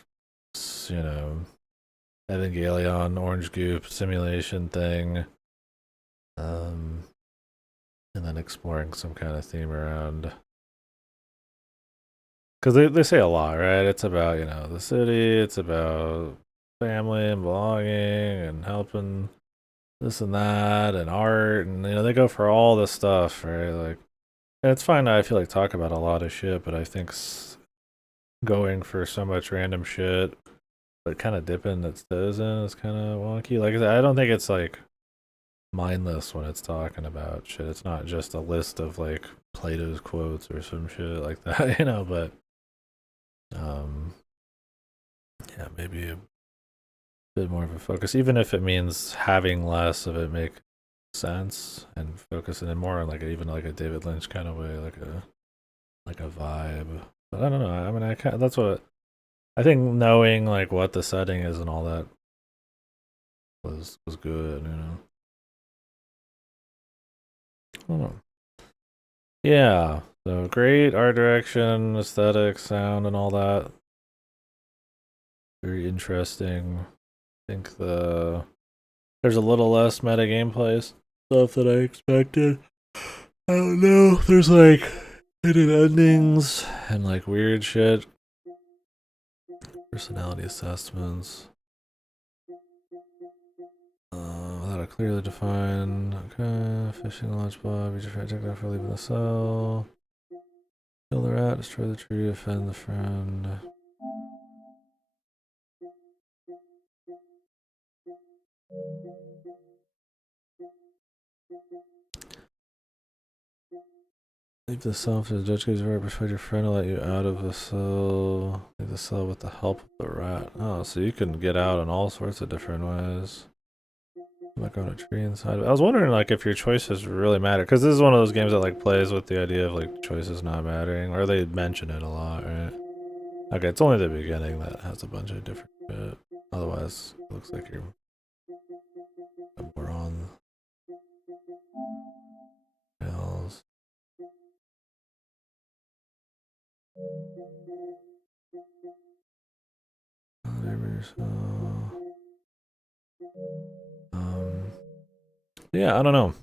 you know, Evangelion orange goop simulation thing. Um, and then exploring some kind of theme around, because they say a lot, right? It's about, you know, the city, it's about family and belonging and helping this and that and art, and you know they go for all this stuff, right? Like, and it's fine. I feel like talk about a lot of shit, but I think going for so much random shit, but kind of dipping its toes in is kind of wonky. Like I don't think it's like mindless when it's talking about shit. It's not just a list of like Plato's quotes or some shit like that, you know. But um, yeah, maybe a bit more of a focus, even if it means having less of it make sense and focusing in more on like even like a David Lynch kind of way, like a vibe. But I don't know. I mean, I kind that's what I think. Knowing like what the setting is and all that was good. You know. I don't know. Yeah. So great art direction, aesthetic, sound, and all that. Very interesting. I think there's a little less meta gameplay stuff that I expected. I don't know. There's like hidden endings and like weird shit. Personality assessments. Without a clearly defined. Okay. Fishing launch blob. You just try to take off for leaving the cell. Kill the rat. Destroy the tree. Offend the friend. Leave the cell if the judge gives you right. Persuade your friend to let you out of the cell. Leave the cell with the help of the rat. Oh, so you can get out in all sorts of different ways. Like on a tree inside. I was wondering like if your choices really matter, because this is one of those games that like plays with the idea of like choices not mattering, or they mention it a lot, right? Okay, it's only the beginning that has a bunch of different shit. Otherwise, it looks like you're more on rails. Um, yeah, I don't know.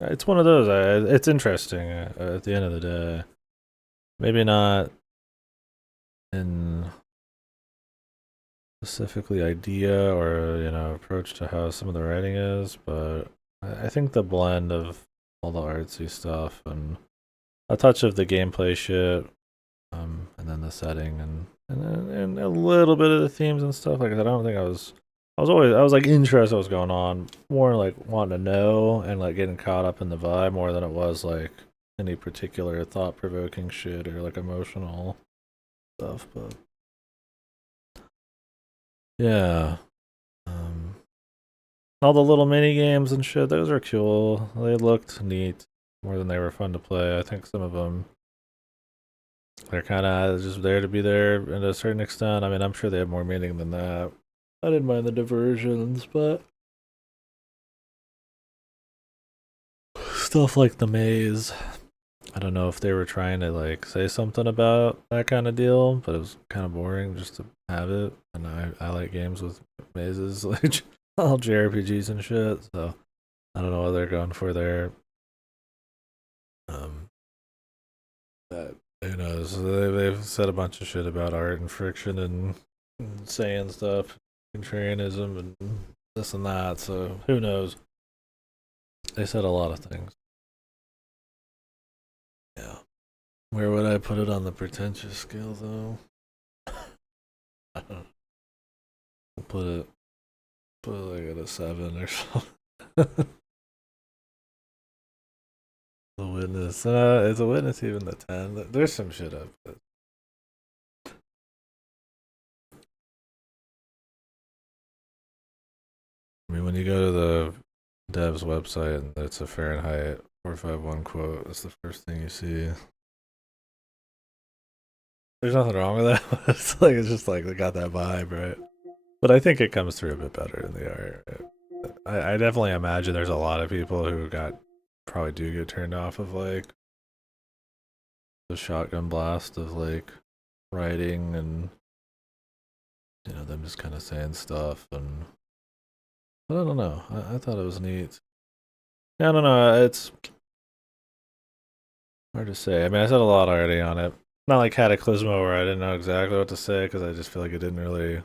It's one of those. It's interesting at the end of the day. Maybe not in specifically idea or, you know, approach to how some of the writing is, but I think the blend of all the artsy stuff and a touch of the gameplay shit, and then the setting and a little bit of the themes and stuff. Like I said, I don't think I was like interested in what was going on, more like wanting to know and like getting caught up in the vibe more than it was like any particular thought provoking shit or like emotional stuff. But yeah, all the little mini games and shit, those are cool. They looked neat more than they were fun to play. I think some of them they're kind of just there to be there to a certain extent. I mean, I'm sure they have more meaning than that. I didn't mind the diversions, but stuff like the maze, I don't know if they were trying to like say something about that kind of deal, but it was kind of boring just to have it. And I like games with mazes, like all JRPGs and shit. So I don't know what they're going for there. But who knows? They've said a bunch of shit about art and friction and saying stuff, contrarianism and this and that. So who knows? They said a lot of things. Yeah. Where would I put it on the pretentious scale, though? I don't know. Put it like at a 7 or something. The Witness. Is a Witness even the 10? There's some shit up. But I mean, when you go to the dev's website and it's a Fahrenheit 451 quote, that's the first thing you see. There's nothing wrong with that. It's just like they got that vibe, right? But I think it comes through a bit better in the art. Right? I definitely imagine there's a lot of people who probably do get turned off of like the shotgun blast of like writing and you know them just kind of saying stuff and but I don't know. I thought it was neat. Yeah, I don't know. It's hard to say. I mean, I said a lot already on it. Not like Cataclysmo where I didn't know exactly what to say because I just feel like it didn't really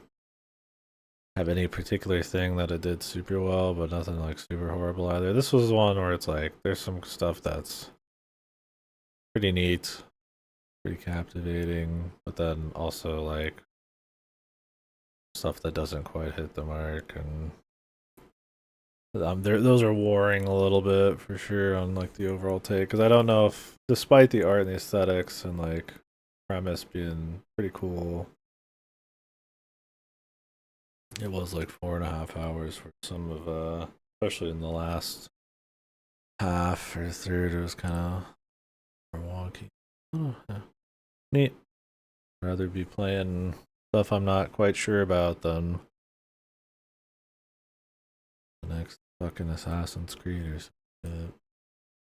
have any particular thing that it did super well, but nothing like super horrible either. This was one where it's like there's some stuff that's pretty neat, pretty captivating, but then also like stuff that doesn't quite hit the mark and those are warring a little bit for sure on like the overall take because I don't know if despite the art and the aesthetics and like premise being pretty cool, it was like 4.5 hours for some of especially in the last half or third it was kind of wonky. Oh, yeah. Neat. Rather be playing stuff I'm not quite sure about than the next fucking Assassin's Creed or something.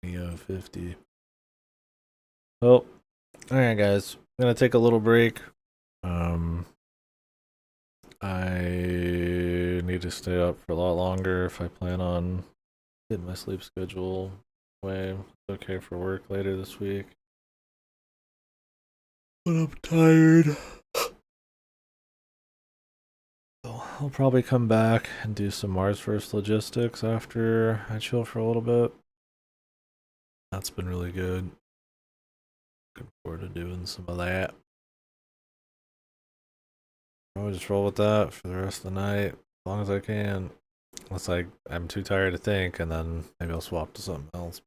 Neo 50. Well, alright guys. I'm gonna take a little break. Um I need to stay up for a lot longer if I plan on getting my sleep schedule way. It's okay for work later this week. But I'm tired. I'll probably come back and do some Mars First logistics after I chill for a little bit. That's been really good. Looking forward to doing some of that. I'll just roll with that for the rest of the night, as long as I can. Unless I'm too tired to think, and then maybe I'll swap to something else.